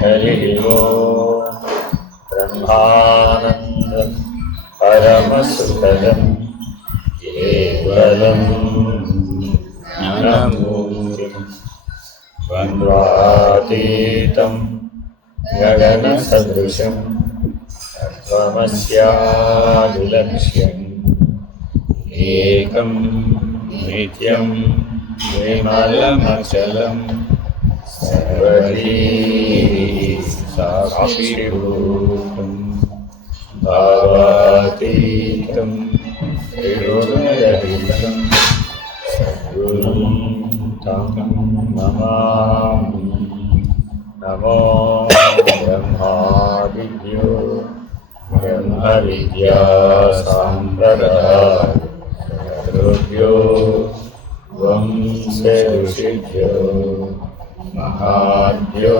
हरिः ओम् ब्रह्मानन्दं परमसुखदं केवलं ज्ञानमूर्तिं द्वन्द्वातीतं गगनसदृशं तत्त्वमस्यादिलक्ष्यम् एकं नित्यं विमलमचलम् सर्वधी साक्षिभूतं भावातीतं त्रिगुणरहितं सद्गुरुं तं नमामि। नमो ब्रह्मादिभ्यो ब्रह्मविद्यासाम्प्रदायेभ्यो वंशे ऋषिभ्यो महाभ्यो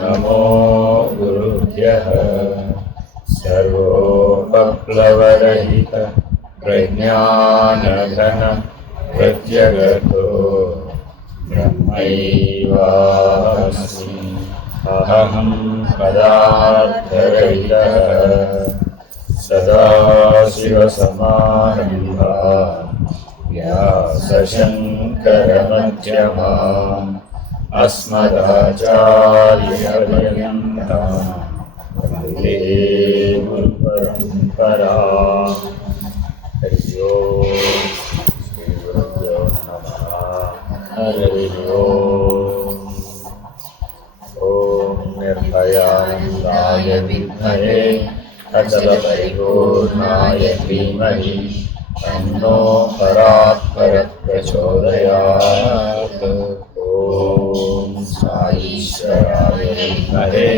नमो गुरुभ्यः। सर्वोपप्लवरहित प्रज्ञानघन प्रत्यगतो ब्रह्मैवास्मि। अहं पदार्थरहितः सदाशिवसमारम्भाः व्यासशङ्करमध्यमाम् अस्मदाचार्यपर्यन्तां वन्दे गुरुपरम्पराम्। हरिः ओम् श्रीगुरुभ्यो नमः। हरिः ओम्। ॐ निर्भयानन्दाय विद्महे अचलपरिपूर्णाय धीमहि तन्नो परात्परः प्रचोदयात्। ॐ साईश्वराय विद्महे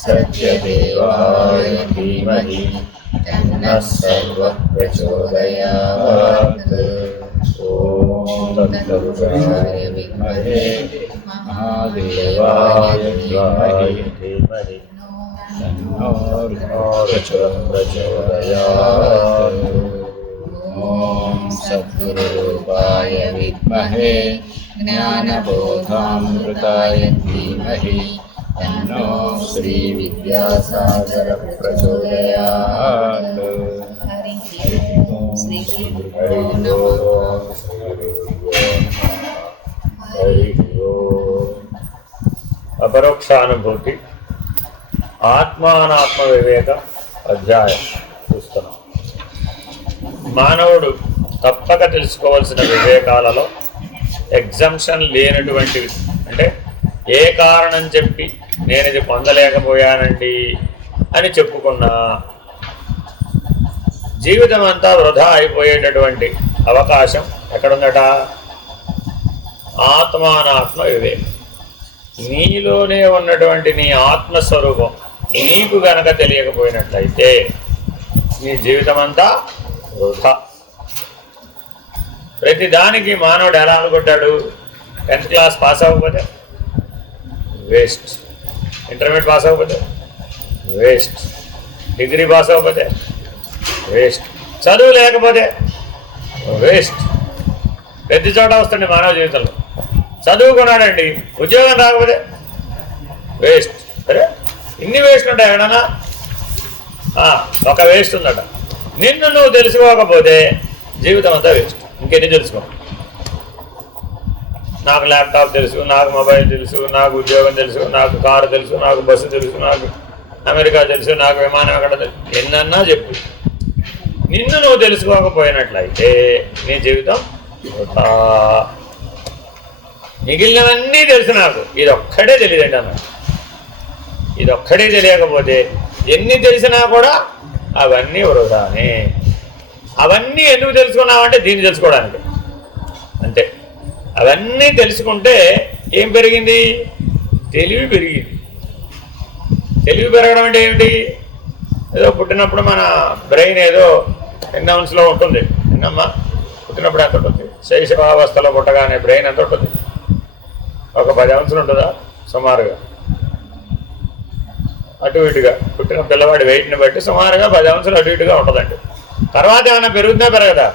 सत्यदेवाय धीमहि तन्नः सर्वः प्रचोदयात्। ॐ तत्पुरुषाय विद्महे महादेवाय धीमहि तन्नो प्रचोदयात्। ॐ सद्गुरुरूपाय विद्महे ज्ञानबोधामृताय धीमहि तन्नो श्रीविद्यासागरः प्रचोदयात्। अपरोक्षानुभूति ఆత్మానాత్మ వివేక అధ్యాయం చూస్తున్నాం. మానవుడు తప్పక తెలుసుకోవాల్సిన వివేకాలలో ఎగ్జంప్షన్ లేనటువంటివి, అంటే ఏ కారణం చెప్పి నేను ఇది పొందలేకపోయానండి అని చెప్పుకున్నా జీవితం అంతా వృధా అయిపోయేటటువంటి అవకాశం ఎక్కడుందట? ఆత్మానాత్మ వివేకం. నీలోనే ఉన్నటువంటి నీ ఆత్మస్వరూపం నీకు గనక తెలియకపోయినట్లయితే నీ జీవితం అంతా వృధా. ప్రతిదానికి మానవుడు ఎలా అనుకుంటాడు? 10th క్లాస్ పాస్ అవ్వకపోతే వేస్ట్, ఇంటర్మీడియట్ పాస్ అవ్వకపోతే వేస్ట్, డిగ్రీ పాస్ అవ్వకపోతే వేస్ట్, చదువు లేకపోతే వేస్ట్. ప్రతి చోట వస్తుంది మానవ జీవితంలో. చదువుకున్నాడండి, ఉద్యోగం రాకపోతే వేస్ట్. సరే, ఇన్ని వేస్ట్ ఉంటాయి ఏమన్నా? ఒక వేస్ట్ ఉందట. నిన్ను నువ్వు తెలుసుకోకపోతే జీవితం అంతా వేస్ట్. ఇంకెన్ని తెలుసుకో? నాకు ల్యాప్టాప్ తెలుసు, నాకు మొబైల్ తెలుసు, నాకు ఉద్యోగం తెలుసు, నాకు కారు తెలుసు, నాకు బస్సు తెలుసు, నాకు అమెరికా తెలుసు, నాకు విమానం ఎక్కడ తెలుసు, ఎన్నన్నా చెప్పు. నిన్ను నువ్వు తెలుసుకోకపోయినట్లయితే నీ జీవితం మిగిలినవన్నీ తెలుసు. నాకు ఇదొక్కడే తెలియదండి అన్న. ఇదొక్కడే తెలియకపోతే ఎన్ని తెలిసినా కూడా అవన్నీ వృధానే. అవన్నీ ఎందుకు తెలుసుకున్నావంటే దీన్ని తెలుసుకోవడానికి అంతే. అవన్నీ తెలుసుకుంటే ఏం పెరిగింది? తెలివి పెరిగింది. తెలివి పెరగడం అంటే ఏమిటి? ఏదో పుట్టినప్పుడు మన బ్రెయిన్ ఏదో ఎన్నౌన్స్లో ఉంటుంది. ఎన్నమ్మా పుట్టినప్పుడు ఎంత ఉంటుంది? శైశవావస్థలో పుట్టగానే బ్రెయిన్ ఎంత ఉంటుంది? ఒక 10 ounces ఉంటుందా సుమారుగా? అటు ఇటుగా పుట్టిన పిల్లవాడి వెయిట్ని బట్టి సుమారుగా 10 ounces అటు ఇటుగా ఉంటుందండి. తర్వాత ఏమైనా పెరుగుతుందా పెరగదా?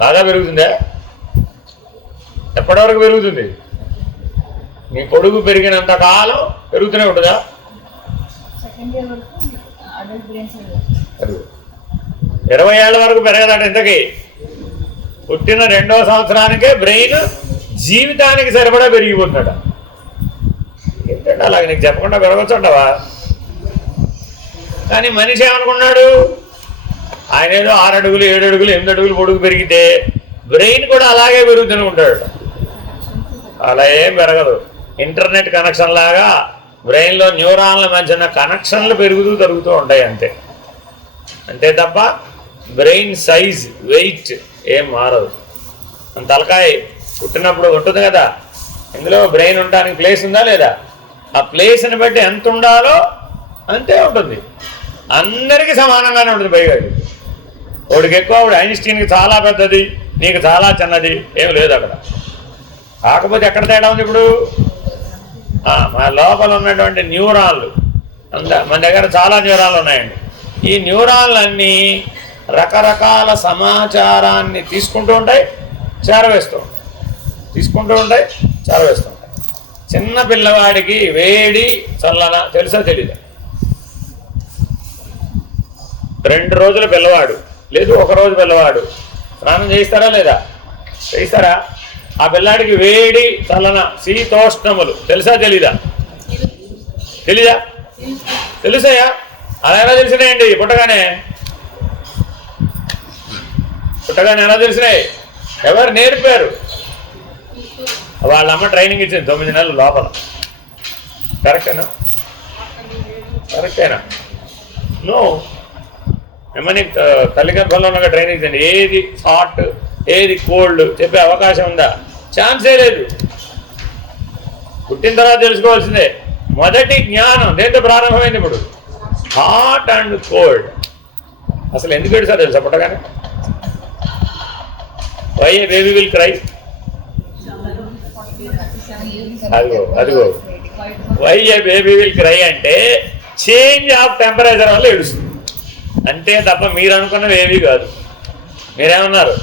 బాగా పెరుగుతుందా? ఎప్పటి వరకు పెరుగుతుంది? నీ పొడుగు పెరిగినంత కాలం పెరుగుతూనే ఉంటుందా? 20 ఏళ్ల వరకు పెరగదట. ఇంతకీ పుట్టిన 2వ సంవత్సరానికే బ్రెయిన్ జీవితానికి సరిపడా పెరిగిపోతుందట. ఏంటంటే అలాగే నీకు చెప్పకుండా పెరగచ్చుంటావా? కానీ మనిషి ఏమనుకున్నాడు, ఆయన ఏదో 6 అడుగులు 7 అడుగులు 8 అడుగులు పొడుగు పెరిగితే బ్రెయిన్ కూడా అలాగే పెరుగుతూనే ఉంటాడు. అలా ఏం పెరగదు. ఇంటర్నెట్ కనెక్షన్ లాగా బ్రెయిన్లో న్యూరాన్ల మధ్యన కనెక్షన్లు పెరుగుతూ తరుగుతూ ఉంటాయి అంతే. అంతే తప్ప బ్రెయిన్ సైజ్ వెయిట్ ఏం మారదు. మన తలకాయ పుట్టినప్పుడు ఉంటుంది కదా, ఇందులో బ్రెయిన్ ఉండడానికి ప్లేస్ ఉందా లేదా? ఆ ప్లేస్ని బట్టి ఎంత ఉండాలో అంతే ఉంటుంది. అందరికీ సమానంగానే ఉంటుంది. పైగా వాడికి ఎక్కువ, వాడు ఐన్స్టీన్కి చాలా పెద్దది, నీకు చాలా చిన్నది ఏం లేదు అక్కడ. కాకపోతే ఎక్కడ తేడా ఉంది ఇప్పుడు? మన లోపల ఉన్నటువంటి న్యూరాన్లు, మన దగ్గర చాలా న్యూరాన్లు ఉన్నాయండి. ఈ న్యూరాన్లన్నీ రకరకాల సమాచారాన్ని తీసుకుంటూ ఉంటాయి, చేరవేస్తూ ఉంటాయి, తీసుకుంటూ ఉంటాయి, చేరవేస్తూ ఉంటాయి. చిన్న పిల్లవాడికి వేడి చల్లన తెలుసా తెలీదా? 2 రోజుల పిల్లవాడు లేదు 1 రోజు పిల్లవాడు స్నానం చేయిస్తారా లేదా? చేయిస్తారా? ఆ పిల్లాడికి వేడి చల్లన శీతోష్ణములు తెలుసా తెలీదా? తెలీదా? తెలుసాయా? అలా ఎలా తెలిసినాయండి? పుట్టగానే ఎలా తెలిసినాయి? ఎవరు నేర్పారు? వాళ్ళమ్మ ట్రైనింగ్ ఇచ్చింది 9 నెలలు లోపల. కరెక్టేనా? కరెక్టేనా? నో. ఏమని తల్లి గర్భంలో ఉన్న ట్రైనింగ్ ఇచ్చింది. ఏది హాట్ ఏది కోల్డ్ చెప్పే అవకాశం ఉందా? ఛాన్సే లేదు. పుట్టిన తర్వాత తెలుసుకోవాల్సిందే. మొదటి జ్ఞానం దేంతో ప్రారంభమైంది? ఇప్పుడు హాట్ అండ్ కోల్డ్. అసలు ఎందుకు ఏడుస్తారు తెలుసా పుట్టగానే? Why a baby will cry? అదిగో why a baby will cry అంటే చేంజ్ ఆఫ్ టెంపరేచర్ వల్ల ఏడుస్తుంది అంతే తప్ప మీరు అనుకున్నవి ఏమీ కాదు. మీరేమన్నారు?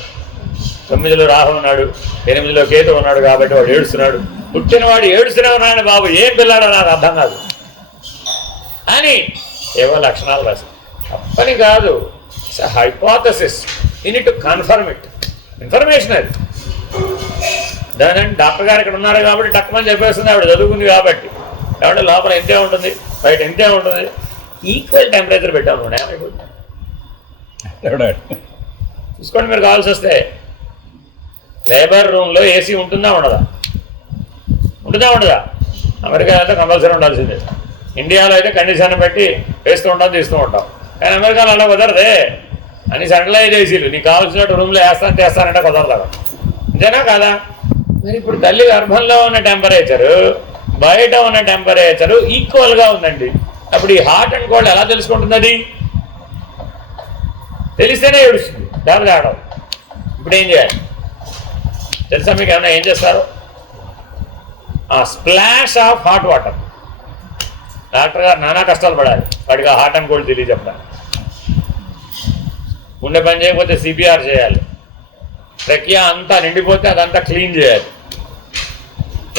9లో రాహు ఉన్నాడు, 8లో కేతు ఉన్నాడు కాబట్టి వాడు ఏడుస్తున్నాడు. పుట్టినవాడు ఏడుస్తూనే ఉన్నాడు బాబు, ఏం పిల్లాడో నాకు అర్థం కాదు అని ఏవో లక్షణాలు రాశారు. తప్పని కాదు, hypothesis. You need to confirm it. Information అది. దాని డాక్టర్ గారు ఇక్కడ ఉన్నారు కాబట్టి టక్కుమని చెప్పేస్తుంది, ఆవిడ చదువుకుంది కాబట్టి. కాబట్టి లోపల ఎంతే ఉంటుంది, బయట ఎంతే ఉంటుంది. ఈక్వల్ టెంపరేచర్ పెట్టాము. ఏమైపోతుంది చూసుకోండి. మీరు కావాల్సి వస్తే లేబర్ రూమ్లో ఏసీ ఉంటుందా ఉండదా? ఉండదా? అమెరికా అయితే కంపల్సరీ ఉండాల్సిందే. ఇండియాలో అయితే కండిషన్ పెట్టి వేస్తూ ఉంటాం, తీస్తూ ఉంటాం. కానీ అమెరికాలో అలా కుదరదే. అని సెంట్రలైజ్ ఏసీలు నీకు కావాల్సినట్టు రూమ్లో చేస్తానంటే కుదరదు. అంతేనా కాదా? మరి ఇప్పుడు తల్లి గర్భంలో ఉన్న టెంపరేచరు బయట ఉన్న టెంపరేచరు ఈక్వల్గా ఉందండి. అప్పుడు ఈ హాట్ అండ్ కోల్డ్ ఎలా తెలుసుకుంటుంది? అది తెలిస్తేనే ఏడుస్తుంది, దాని ఆడవు. ఇప్పుడు ఏం చేయాలి తెలుసా మీకు? ఏమన్నా ఏం చేస్తారు? Splash of hot water. Doctor గారు నానా కష్టాలు పడాలి వాడికి ఆ హాట్ అండ్ కోల్డ్ తెలియజెప్పడానికి. గుండె పని చేయకపోతే సిపిఆర్ చేయాలి. ట్రెకియా అంతా నిండిపోతే అదంతా క్లీన్ చేయాలి,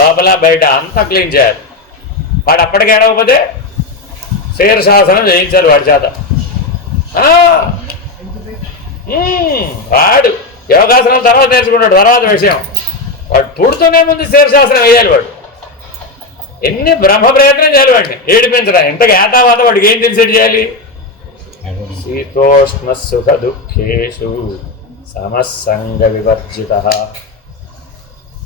లోపల బయట అంతా క్లీన్ చేయాలి. వాడు అప్పటికి ఏడవకపోతే శీర్షాసనం చేయించాలి వాడి చేత. వాడు యోగాసనం తర్వాత నేర్చుకుంటాడు, తర్వాత విషయం. వాడు పుడుతూనే ముందు శీర్షాసనం వేయాలి. వాడు ఎన్ని బ్రహ్మ ప్రయత్నం చేయాలి వాడిని ఏడిపించరా. ఇంతకు ఏతావాత వాడికి ఏం తెలిసేది చేయాలి? శీతోష్ణ సుఖ దుఃఖేషు సమసంగ వివర్జిత.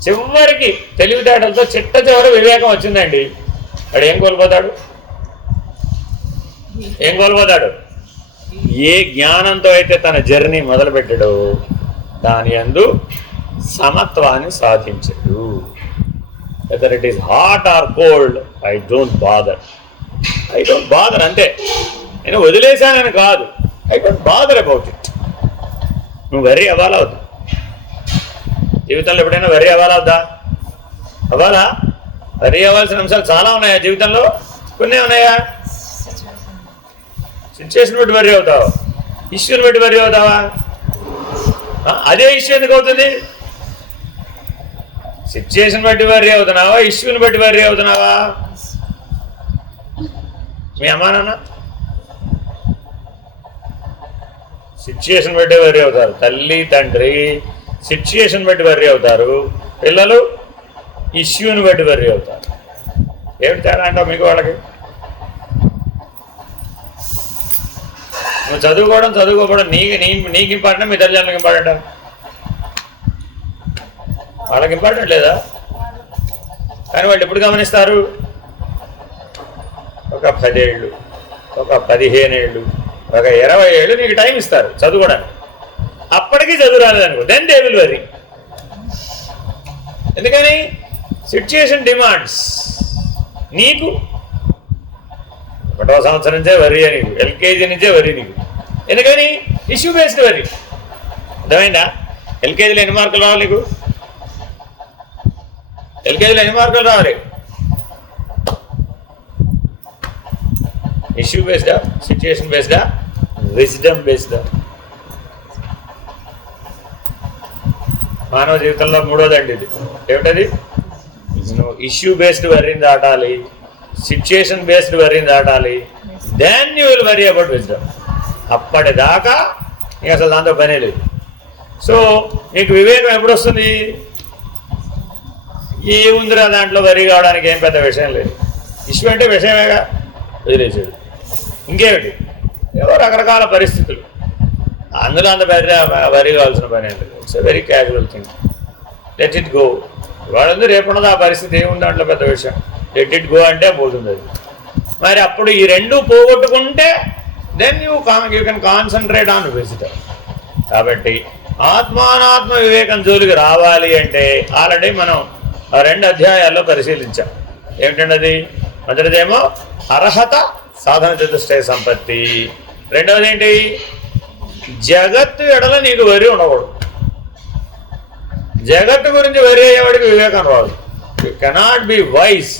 చివరికి తెలివితేటలతో చివరి వివేకం వచ్చిందండి. వాడు ఏం కోల్పోతాడు? ఏ జ్ఞానంతో అయితే తన జర్నీ మొదలుపెట్టాడో దాని యందు సమత్వాన్ని సాధించాడు. Whether it is hot or cold, I don't bother అంతే. నేను వదిలేశానని కాదు, I don't bother about it. నువ్వు వెర్రీ అవ్వాలా వద్దా? జీవితంలో ఎప్పుడైనా వెర్రీ అవ్వాలా? వెర్రీ అవ్వాల్సిన అంశాలు చాలా ఉన్నాయా జీవితంలో? కొన్ని ఉన్నాయా? సిచ్యువేషన్ బట్టి వెర్రీ అవుతావా? ఇష్యూని బట్టి వెర్రీ అవుతావా? అదే ఇష్యూ ఎందుకు అవుతుంది? సిచ్యుయేషన్ బట్టి వర్రీ అవుతున్నావా, ఇష్యూని బట్టి వర్రీ అవుతున్నావా? మీ అమ్మా నాన్న సిచ్యుయేషన్ బట్టి వర్రీ అవుతారు. తల్లి తండ్రి సిచ్యుయేషన్ బట్టి వర్రీ అవుతారు. పిల్లలు ఇష్యూని బట్టి వర్రీ అవుతారు. ఏమిటి తేడా అంటావు మీకు వాళ్ళకి? నువ్వు చదువుకోవడం నీకు ఇంపార్టెంట్, మీ తల్లిదండ్రులకు ఇంపార్టెంటా? వాళ్ళకి ఇంపార్టెంట్ లేదా? కానీ వాళ్ళు ఎప్పుడు గమనిస్తారు? ఒక 10 ఏళ్ళు, ఒక 15 ఏళ్ళు, ఒక 20 ఏళ్ళు నీకు టైం ఇస్తారు చదువుకోవడానికి. అప్పటికీ చదువు రాలేదనుకో, దెన్ దే విల్ వరీ. ఎందుకని? Situation demands. నీకు 1వ సంవత్సరం నుంచే వరీ, నీకు LKG నుంచే వరీ నీకు. ఎందుకని? Issue based worry. అర్థమైందా? LKGలో ఎన్ని మార్కులు రావాలి నీకు? LKGలో ఎన్ని మార్కులు రావాలి? ఇష్యూ బేస్డా, సిచ్యుయేషన్ బేస్డా, విజ్డమ్ బేస్డా? మానవ జీవితంలో 3వదండి ఇది. ఏమిటది? నువ్వు ఇష్యూ బేస్డ్ వరీని దాటాలి, సిచ్యుయేషన్ బేస్డ్ వరీని దాటాలి, then you will worry about wisdom. అప్పటిదాకా నీకు అసలు దాంతో పనే లేదు. సో నీకు వివేకం ఎప్పుడు వస్తుంది? ఏముందిరా దాంట్లో వరీ కావడానికి, ఏం పెద్ద విషయం లేదు. ఇష్యూ అంటే విషయమేగా, వదిలేసేది. ఇంకేమిటి? ఏవో రకరకాల పరిస్థితులు, అందులో అంత పెద్ద వరీ కావాల్సిన పని లేదు. It's a very casual thing. Let it go. వాడు రేపున్నది ఆ పరిస్థితి ఏముంది దాంట్లో పెద్ద విషయం. లెట్ ఇట్ గో అంటే పోతుంది అది. మరి అప్పుడు ఈ రెండు పోగొట్టుకుంటే then you can concentrate on visitor. కాబట్టి ఆత్మానాత్మ వివేకం జోలికి రావాలి అంటే ఆల్రెడీ మనం 2 అధ్యాయాల్లో పరిశీలించాం. ఏమిటండి అది? మొదటిదేమో అర్హత సాధన చతుష్టయ సంపత్తి. రెండవది ఏంటి? జగత్తు ఎడల నీకు వరి ఉండకూడదు. జగత్తు గురించి వరి అయ్యేవాడికి వివేకం రాదు. You cannot be wise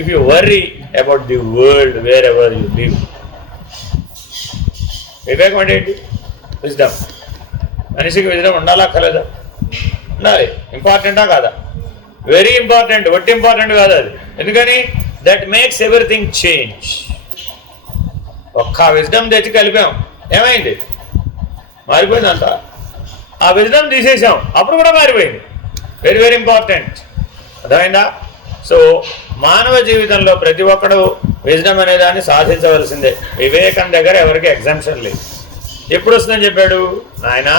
if you worry about the world wherever you live. వివేకం అంటే ఏంటి? విజ్డమ్. మనిషికి విజ్డమ్ ఉండాలా కలదా? ఉండాలి. ఇంపార్టెంటా కాదా? Very important. వట్టి ఇంపార్టెంట్ కాదు అది. ఎందుకని? That makes everything change. ఒక్క విజ్డమ్ తెచ్చి కలిపాం, ఏమైంది? మారిపోయింది అంతా. ఆ విజ్డమ్ తీసేసాం, అప్పుడు కూడా మారిపోయింది. Very very important. అర్థమైందా? సో మానవ జీవితంలో ప్రతి ఒక్కడు విజ్డమ్ అనే దాన్ని సాధించవలసిందే. వివేకం దగ్గర ఎవరికి ఎగ్జామ్షన్ లేదు. ఎప్పుడు వస్తుందని చెప్పాడు ఆయన?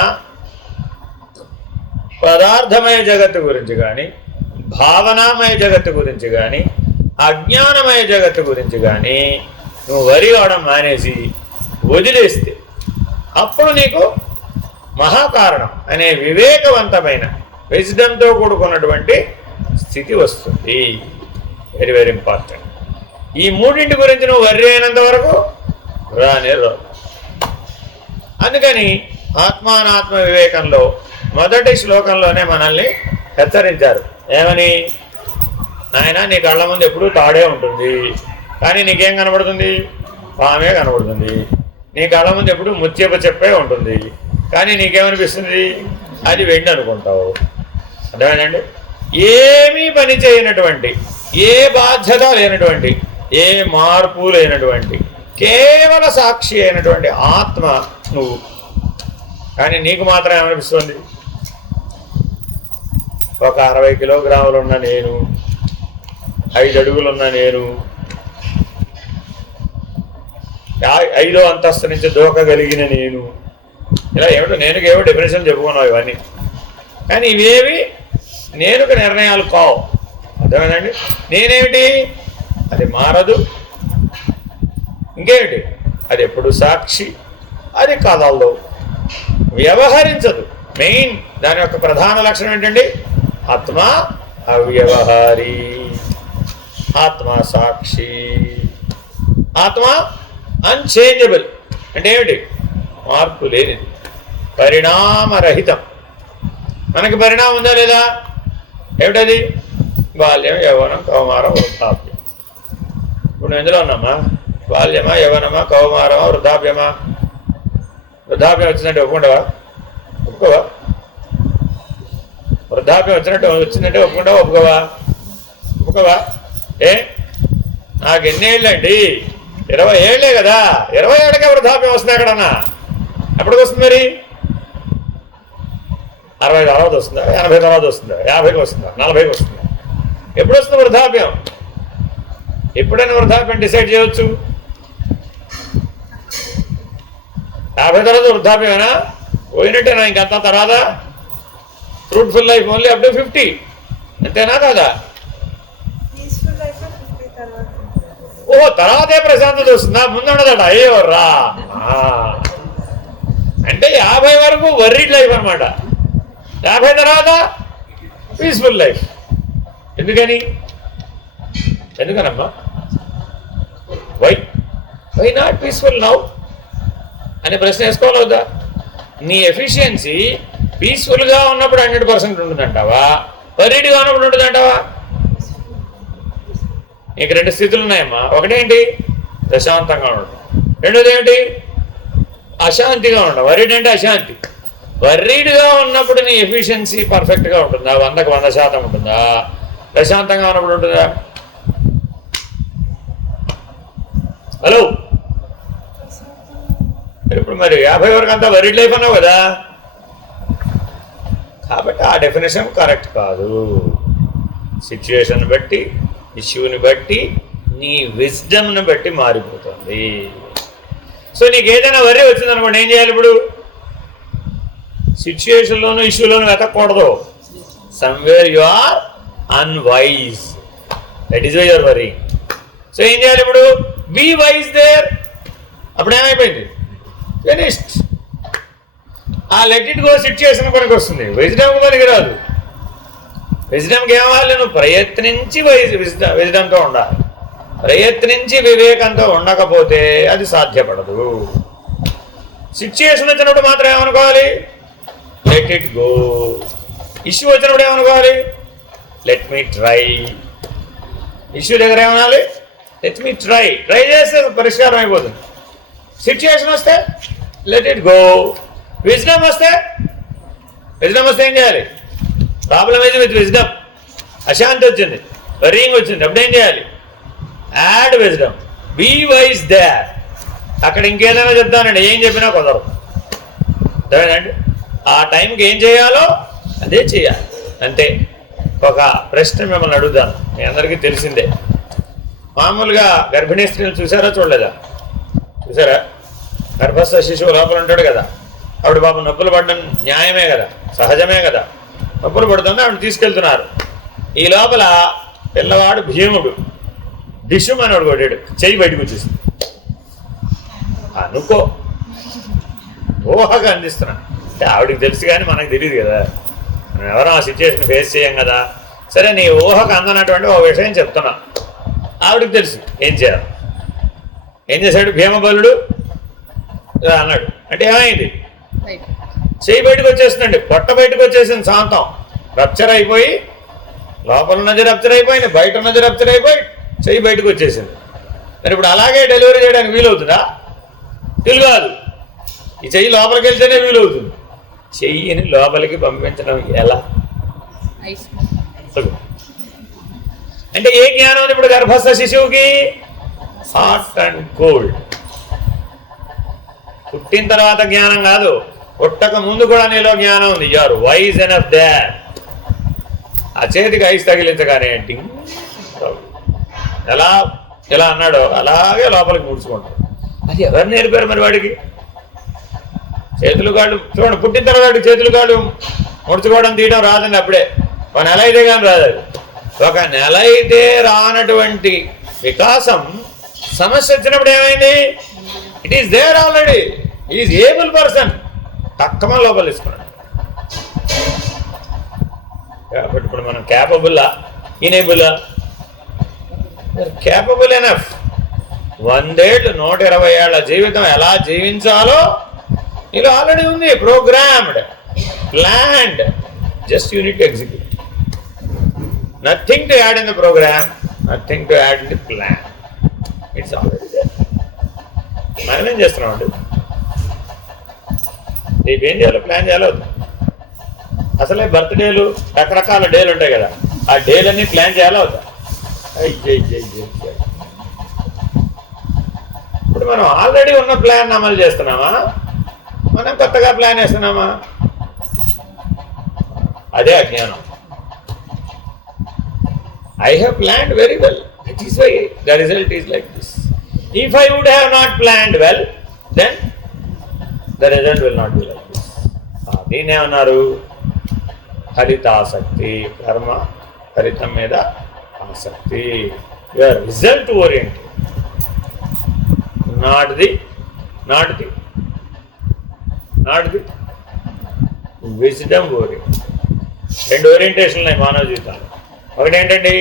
పదార్థమయ జగత్తు గురించి కానీ, భావనామయ జగత్తు గురించి కానీ, అజ్ఞానమయ జగత్తు గురించి కానీ నువ్వు వరి అవడం మానేసి వదిలేస్తే అప్పుడు నీకు మహాకారణం అనే వివేకవంతమైన విజ్డమ్తో కూడుకున్నటువంటి స్థితి వస్తుంది. Very very important. ఈ మూడింటి గురించి నువ్వు వర్రీ అయినంత వరకు రానే రాదు. అందుకని ఆత్మానాత్మ వివేకంలో మొదటి శ్లోకంలోనే మనల్ని హెచ్చరించారు. ఏమని? నాయన, నీ కళ్ళ ముందు ఎప్పుడూ తాడే ఉంటుంది, కానీ నీకేం కనబడుతుంది? పామే కనబడుతుంది. నీ కళ్ళ ముందు ఎప్పుడు ముత్యపు చెప్పే ఉంటుంది, కానీ నీకేమనిపిస్తుంది? అది వెండి అనుకుంటావు. అర్థమేనండి? ఏమీ పని చేయనటువంటి, ఏ బాధ్యత లేనటువంటి, ఏ మార్పు లేనటువంటి కేవల సాక్షి అయినటువంటి ఆత్మ నువ్వు. కానీ నీకు మాత్రం ఏమనిపిస్తుంది? ఒక 60 కిలోగ్రాములు ఉన్న నేను, 5 అడుగులున్న నేను, 5వ అంతస్తు నుంచి దూకగలిగిన నేను, ఇలా ఏమిటో నేనుకేవో డెఫినేషన్ చెప్పుకున్నావు ఇవన్నీ. కానీ ఇవేవి నేనుకు నిర్ణయాలు కావు. అర్థమేనండి? నేనేమిటి? అది మారదు. ఇంకేమిటి? అది ఎప్పుడు సాక్షి, అది కథల్లో వ్యవహరించదు. మెయిన్ దాని యొక్క ప్రధాన లక్షణం ఏంటండి? ఆత్మ అవ్యవహారి, ఆత్మ సాక్షి, ఆత్మ అన్చేంజబుల్. అంటే ఏమిటి? మార్పు లేనిది, పరిణామరహితం. మనకి పరిణామం ఉందా లేదా? ఏమిటది? బాల్యం, యవ్వనం, కౌమారం, వృద్ధాప్యం. ఇప్పుడు నువ్వు ఎందులో ఉన్నామా? బాల్యమా, యవ్వనమా, కౌమారమా, వృద్ధాప్యమా? వృద్ధాప్యం వచ్చిందంటే ఒప్పుకుంటావా? ఒప్పుకోవా? వృద్ధాప్యం వచ్చిందంటే ఒప్పుకోవా? నాకు ఎన్ని ఏళ్ళండి? 20 ఏళ్లే కదా. 20 ఏళ్ళకే వృద్ధాప్యం వస్తుంది ఎక్కడన్నా? ఎప్పటికి వస్తుంది మరి? 60 తర్వాత వస్తుందా? 80 తర్వాత వస్తుందా? 50కి వస్తుందా? 40కి వస్తుందా? ఎప్పుడు వస్తుంది వృద్ధాప్యం? ఎప్పుడైనా వృద్ధాప్యం డిసైడ్ చేయవచ్చు. 50 తర్వాత వృద్ధాప్యమేనా? పోయినట్టేనా ఇంకంతా? తర్వాత fruitful life only up to 50, అంతేనా కాదా? ఓహో, తర్వాతే ప్రశాంతత వస్తుందా? ముందు ఉండదట. అయ్యో రా. అంటే 50 వరకు వర్రీడ్ లైఫ్ అనమాట. 50 తర్వాత పీస్ఫుల్ లైఫ్. ఎందుకనమ్మా? వై నాట్ పీస్ఫుల్ నౌ అనే ప్రశ్న వేసుకోవాలి వద్దా? నీ ఎఫిషియన్సీ పీస్ఫుల్గా ఉన్నప్పుడు 100% ఉంటుందంటావా? వర్రీడ్గా ఉన్నప్పుడు ఉంటుందంటావా? నీకు 2 స్థితులు ఉన్నాయమ్మా. ఒకటేంటి? ప్రశాంతంగా ఉండడం. రెండోది ఏంటి? అశాంతిగా ఉండడం. వర్రీడ్ అంటే అశాంతి. వర్రీడ్గా ఉన్నప్పుడు నీ ఎఫిషియన్సీ పర్ఫెక్ట్గా ఉంటుందా? 100కి 100% ఉంటుందా? ప్రశాంతంగా ఉన్నప్పుడు ఉంటుందా? హలో, ఇప్పుడు మరి 50 వరకు అంతా వర్రీడ్ లైఫ్ అన్నావు కదా. కాబట్టి ఆ డెఫినేషన్ కరెక్ట్ కాదు. సిచ్యువేషన్ బట్టి, ఇష్యూని బట్టి, నీ విజ్డమ్ని బట్టి మారిపోతుంది. సో నీకు ఏదైనా వర్రీ వచ్చిందనుకోండి, ఏం చేయాలి? ఇప్పుడు సిచ్యువేషన్లోనూ ఇష్యూలోనూ వెతకూడదు. Somewhere you are unwise, that is why your worry. So ఏం చేయాలి ఇప్పుడు? Be wise there. అప్పుడు ఏమైపోయింది? ఫినిష్డ్. ఆ లెట్ ఇట్ గో సిచ్యువేషన్ పనికి వస్తుంది, విజ్డమ్ పనికి రాదు. విజ్డమ్కి ఏమాలి? నువ్వు ప్రయత్నించి విజ్డమ్తో ఉండాలి. ప్రయత్నించి వివేకంతో ఉండకపోతే అది సాధ్యపడదు. సిచ్యువేషన్ వచ్చినప్పుడు మాత్రం ఏమనుకోవాలి? Let it go. ఇష్యూ వచ్చినప్పుడు ఏమనుకోవాలి? Let me try. ఇష్యూ దగ్గర ఏమనాలి? Let me try. ట్రై చేస్తే పరిష్కారం అయిపోతుంది. సిచ్యువేషన్ వస్తే లెట్ ఇట్ గో. విజ్డమ్ వస్తే ఏం చేయాలి? ప్రాబ్లం ఏది విత్ విజ్డమ్? అశాంతి వచ్చింది, వరీయింగ్ వచ్చింది, అప్పుడు ఏం చేయాలి? Add wisdom. Be wise there. అక్కడ ఇంకేదైనా చెప్తానండి, ఏం చెప్పినా కుదరదు. అర్థమేనండి? ఆ టైంకి ఏం చేయాలో అదే చేయాలి, అంతే. ఒక ప్రశ్న మిమ్మల్ని అడుగుతాను, మీ అందరికీ తెలిసిందే. మామూలుగా గర్భిణీ స్త్రీలు చూసారా చూడలేదా? చూసారా? గర్భస్థ శిశువు లోపల ఉంటాడు కదా, ఆవిడ పాపం నొప్పులు పడడం న్యాయమే కదా, సహజమే కదా. నొప్పులు పడుతుంది, ఆవిడ తీసుకెళ్తున్నారు. ఈ లోపల పిల్లవాడు భీముడు డిషుమని వాడు కొట్టాడు, చెయ్యి బయటకు వచ్చేసింది. అనుకో, ఊహగా అందిస్తున్నా. అంటే ఆవిడకి తెలుసు కానీ మనకు తెలియదు కదా, మనం ఎవరో ఆ సిచ్యువేషన్ ఫేస్ చేయం కదా. సరే, నీ ఊహకు అందనటువంటి ఒక విషయం చెప్తున్నా. ఆవిడకి తెలుసు ఏం చేయాలి. ఏం చేశాడు భీమబలుడు? అన్నాడు. అంటే ఏమైంది? చెయ్యి బయటకు వచ్చేస్తుందండి, పొట్ట బయటకు వచ్చేసింది. శాంతం రప్చర్ అయిపోయి, లోపల ఉన్నది రప్చర్ అయిపోయింది, బయట ఉన్నది రప్చర్ అయిపోయి చెయ్యి బయటకు వచ్చేసింది. మరి ఇప్పుడు అలాగే డెలివరీ చేయడానికి వీలవుతుందా? వీలు కాదు. ఈ చెయ్యి లోపలికి వెళ్తేనే వీలవుతుంది. చెయ్యిని లోపలికి పంపించడం ఎలా? అంటే ఏ జ్ఞానం ఉంది ఇప్పుడు గర్భస్థ శిశువుకి? Hot and cold. పుట్టిన తర్వాత జ్ఞానం కాదు, పుట్టక ముందు కూడా నీలో జ్ఞానం ఉంది. You are wise enough that. ఆ చేతికి ఐస్ తగిలించగానే ఏంటి ఎలా అన్నాడో అలాగే లోపలికి ముడుచుకుంటాడు. అది ఎవరు నేర్పారు మరి వాడికి? చేతులు కాళ్ళు చూడండి, పుట్టిన తర్వాత చేతులు కాళ్ళు ముడుచుకోవడం తీయడం రాదండి. అప్పుడే ఒక నెల అయితే కానీ రాదు. ఒక నెల అయితే రానటువంటి వికాసం సమస్య వచ్చినప్పుడు ఏమైంది? It is there already. Is able person. తక్కువ లోపల తీసుకున్నాడు. కాబట్టి ఇప్పుడు మనం క్యాపబుల్లా, ఇనేబుల్లా? Capable enough. 100 ఏళ్ళు 120 ఏళ్ల జీవితం ఎలా జీవించాలో ఇది ఆల్రెడీ ఉంది. Programmed, planned. Just you need to execute. Nothing to add in the program, nothing to add in the plan. It's already there. మనం ఏం చేస్తున్నామండి? రేపు ఏం చేయాలో ప్లాన్ చేయాలో అసలే బర్త్డేలు రకరకాల డేలు ఉంటాయి కదా, ఆ డేలన్నీ ప్లాన్ చేయాలా అవుతా. ఇప్పుడు మనం ఆల్రెడీ ఉన్న ప్లాన్ అమలు చేస్తున్నామా, మనం కొత్తగా ప్లాన్ వేస్తున్నామా? అదే అజ్ఞానం. I have planned very well. That is why the result is like this. If I would have not planned well, then the result will not be like this. దీన్ని ఏమన్నారు? ఫలితాసక్తి. కర్మ ఫలితం మీద ఆసక్తి. You're result oriented, not the wisdom oriented. రెండు ఓరియంటేషన్లు ఉన్నాయి మానవ జీవితాలు. ఒకటి ఏంటండి?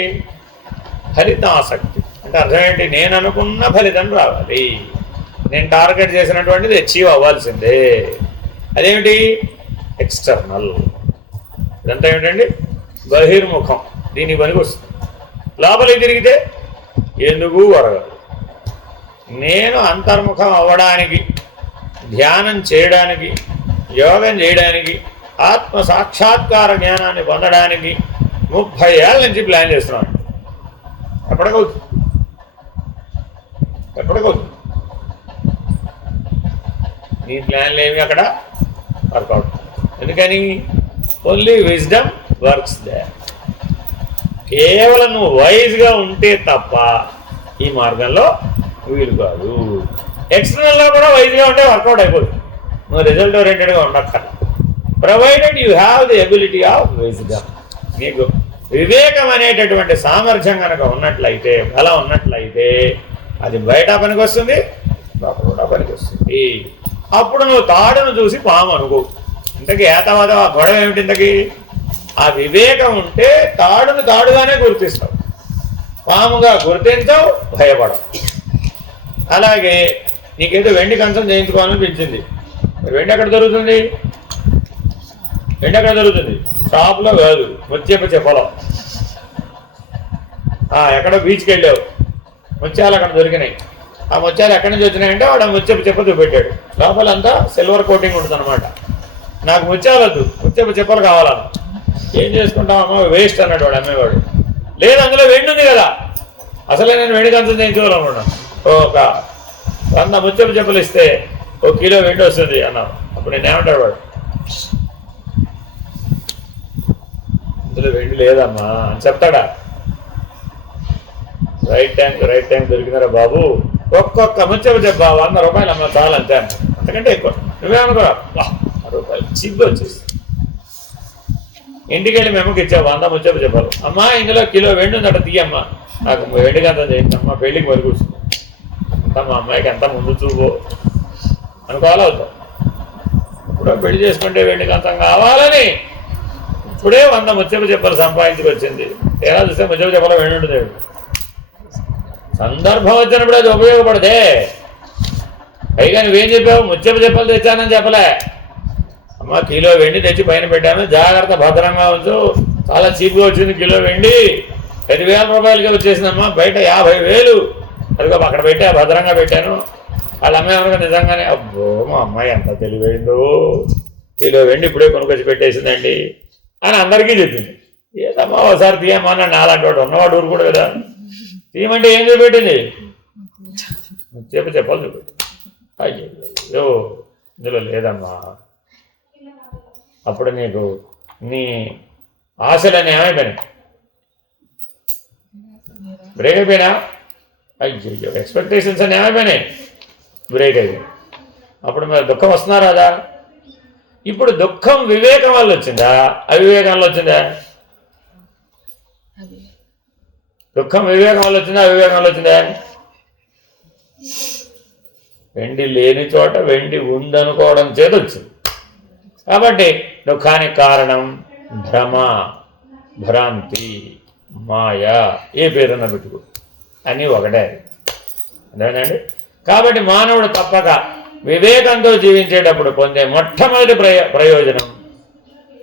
ఫలితాసక్తి. అంటే అర్థం ఏంటి? నేను అనుకున్న ఫలితం రావాలి, నేను టార్గెట్ చేసినటువంటిది అచీవ్ అవ్వాల్సిందే. అదేమిటి? ఎక్స్టర్నల్. ఇదంతా ఏమిటండి? బహిర్ముఖం. దీనికి పనికి వస్తుంది. లోపలికి తిరిగితే ఎందుకు వరగాలి. నేను అంతర్ముఖం అవ్వడానికి, ధ్యానం చేయడానికి, యోగం చేయడానికి, ఆత్మ సాక్షాత్కార జ్ఞానాన్ని పొందడానికి 30 ఏళ్ళ నుంచి ప్లాన్ చేస్తున్నాను. ఎప్పటికవుతుంది? నీ ప్లాన్లు ఏమి అక్కడ వర్కౌట్. ఎందుకని? Only wisdom works they. కేవలం నువ్వు వైజ్గా ఉంటే తప్ప ఈ మార్గంలో వీలు కాదు. ఎక్స్టర్నల్లో కూడా వైజ్గా ఉంటే వర్కౌట్ అయిపోతుంది. నువ్వు రిజల్ట్ ఓరియంటెడ్గా ఉండక్కర్లా. Provided you have the ability of wisdom. నీకు వివేకం అనేటటువంటి సామర్థ్యం కనుక ఉన్నట్లయితే, బలం ఉన్నట్లయితే, అది బయట పనికి వస్తుంది, లోపల కూడా పనికి వస్తుంది. అప్పుడు నువ్వు తాడును చూసి పాము అనుకో. ఇంతకీ ఏతవాద గొడవ ఏమిటి? ఇంతకీ ఆ వివేకం ఉంటే తాడును తాడుగానే గుర్తిస్తావు, పాముగా గుర్తించవు, భయపడవు. అలాగే నీకేదో వెండి కంచం చేయించుకోవాలనిపించింది. వెండి ఎక్కడ దొరుకుతుంది? షాపులో కాదు, ముత్యపు చెప్పలో. ఎక్కడో బీచ్కి వెళ్ళావు, ముత్యాలు అక్కడ దొరికినాయి. ఆ ముత్యాలు ఎక్కడి నుంచి వచ్చినాయంటే వాడు ఆ ముత్యపు చెప్ప చూపెట్టాడు. లోపలంతా సిల్వర్ కోటింగ్ ఉంటుంది అనమాట. నాకు ముత్యాలు వద్దు, ముత్యపు చెప్పలు కావాలన్నా. ఏం చేసుకుంటామమ్మా, వేస్ట్ అన్నాడు వాడు అమ్మేవాడు. లేదు, అందులో వెండి ఉంది కదా, అసలే నేను వెండి కంచం చేయించుకోవాలనుకున్నాను. ఒక 100 ముత్యపు చెప్పలు ఇస్తే 1 కిలో వెండి వస్తుంది అన్నాను. అప్పుడు నేనేమంటాడు వాడు, అందులో వెండి లేదమ్మా అని చెప్తాడా? రైట్ టైం దొరికినారా బాబు, ఒక్కొక్క ముత్యపు చెప్ప 100 రూపాయలు అమ్మ చాలు, అంతే అంట. అంతకంటే ఎక్కువ నువ్వేమనుకో, 10 రూపాయలు చిగ్గు వచ్చేసి ఇంటికి వెళ్ళి మేమకి ఇచ్చావు 100 ముత్యపు చెప్పాలి. అమ్మా ఇందులో కిలో వెండి ఉందట, తీయమ్మా, నాకు వెండి కంతం చేయించమ్మా, పెళ్ళికి మరి కూర్చుంది. అంతా మా అమ్మాయికి ఎంత ముందు చూపో అనుకోవాలి. అవుతాం. ఇప్పుడు పెళ్లి చేసుకుంటే వెండి కంతం కావాలని ఇప్పుడే 100 ముత్యపు చెప్పలు సంపాదించుకొచ్చింది. ఎలా చూస్తే ముత్యపు చెప్పలో వెండి ఉంటుంది. సందర్భం వచ్చినప్పుడు అది ఉపయోగపడదే. పైగా నువ్వేం చెప్పావు? ముత్యపు చెప్పలు తెచ్చానని చెప్పలే. అమ్మ కిలో వెండి తెచ్చి పైన పెట్టాను, జాగ్రత్త, భద్రంగా ఉంచు, చాలా చీప్గా వచ్చింది కిలో వెండి, 10,000 రూపాయలకి వచ్చేసిందమ్మా, బయట 50,000, అదిగో అక్కడ పెట్టా, భద్రంగా పెట్టాను. వాళ్ళ అమ్మాయి కనుక నిజంగానే అబ్బో మా అమ్మాయి ఎంత తెలివైందో, కిలో వెండి ఇప్పుడే కొనుకొచ్చి పెట్టేసిందండి అని అందరికీ చెప్పింది. ఏదమ్మా ఒకసారి తీయమ్మా అన్నాడు. నాలాంటి వాడు ఉన్నవాడు ఊరు కూడా కదా. తీయమంటే ఏం చూపెట్టింది? చెప్పాలి చూపెట్టి. అయ్యో ఇందులో లేదమ్మా. అప్పుడు నీకు నీ ఆశలన్నీ ఏమైపోయినాయి? బ్రేక్ అయిపోయినా? అయ్యో ఎక్స్పెక్టేషన్స్ అన్నీ ఏమైపోయినాయి? బ్రేక్ అయిపోయింది. అప్పుడు మరి దుఃఖం వస్తున్నా రాదా? ఇప్పుడు దుఃఖం వివేకం వల్ల వచ్చిందా, అవివేకం వల్ల వచ్చిందా? దుఃఖం వివేకం వల్ల వచ్చిందా, అవివేకం వల్ల వచ్చిందా? వెండి లేని చోట వెండి ఉందనుకోవడం చేత వచ్చింది. కాబట్టి దుఃఖానికి కారణం భ్రమ, భ్రాంతి, మాయ, ఏ పేరున్న పెట్టుకో, అన్నీ ఒకటే. అదేనండి. కాబట్టి మానవుడు తప్పక వివేకంతో జీవించేటప్పుడు పొందే మొట్టమొదటి ప్రయోజనం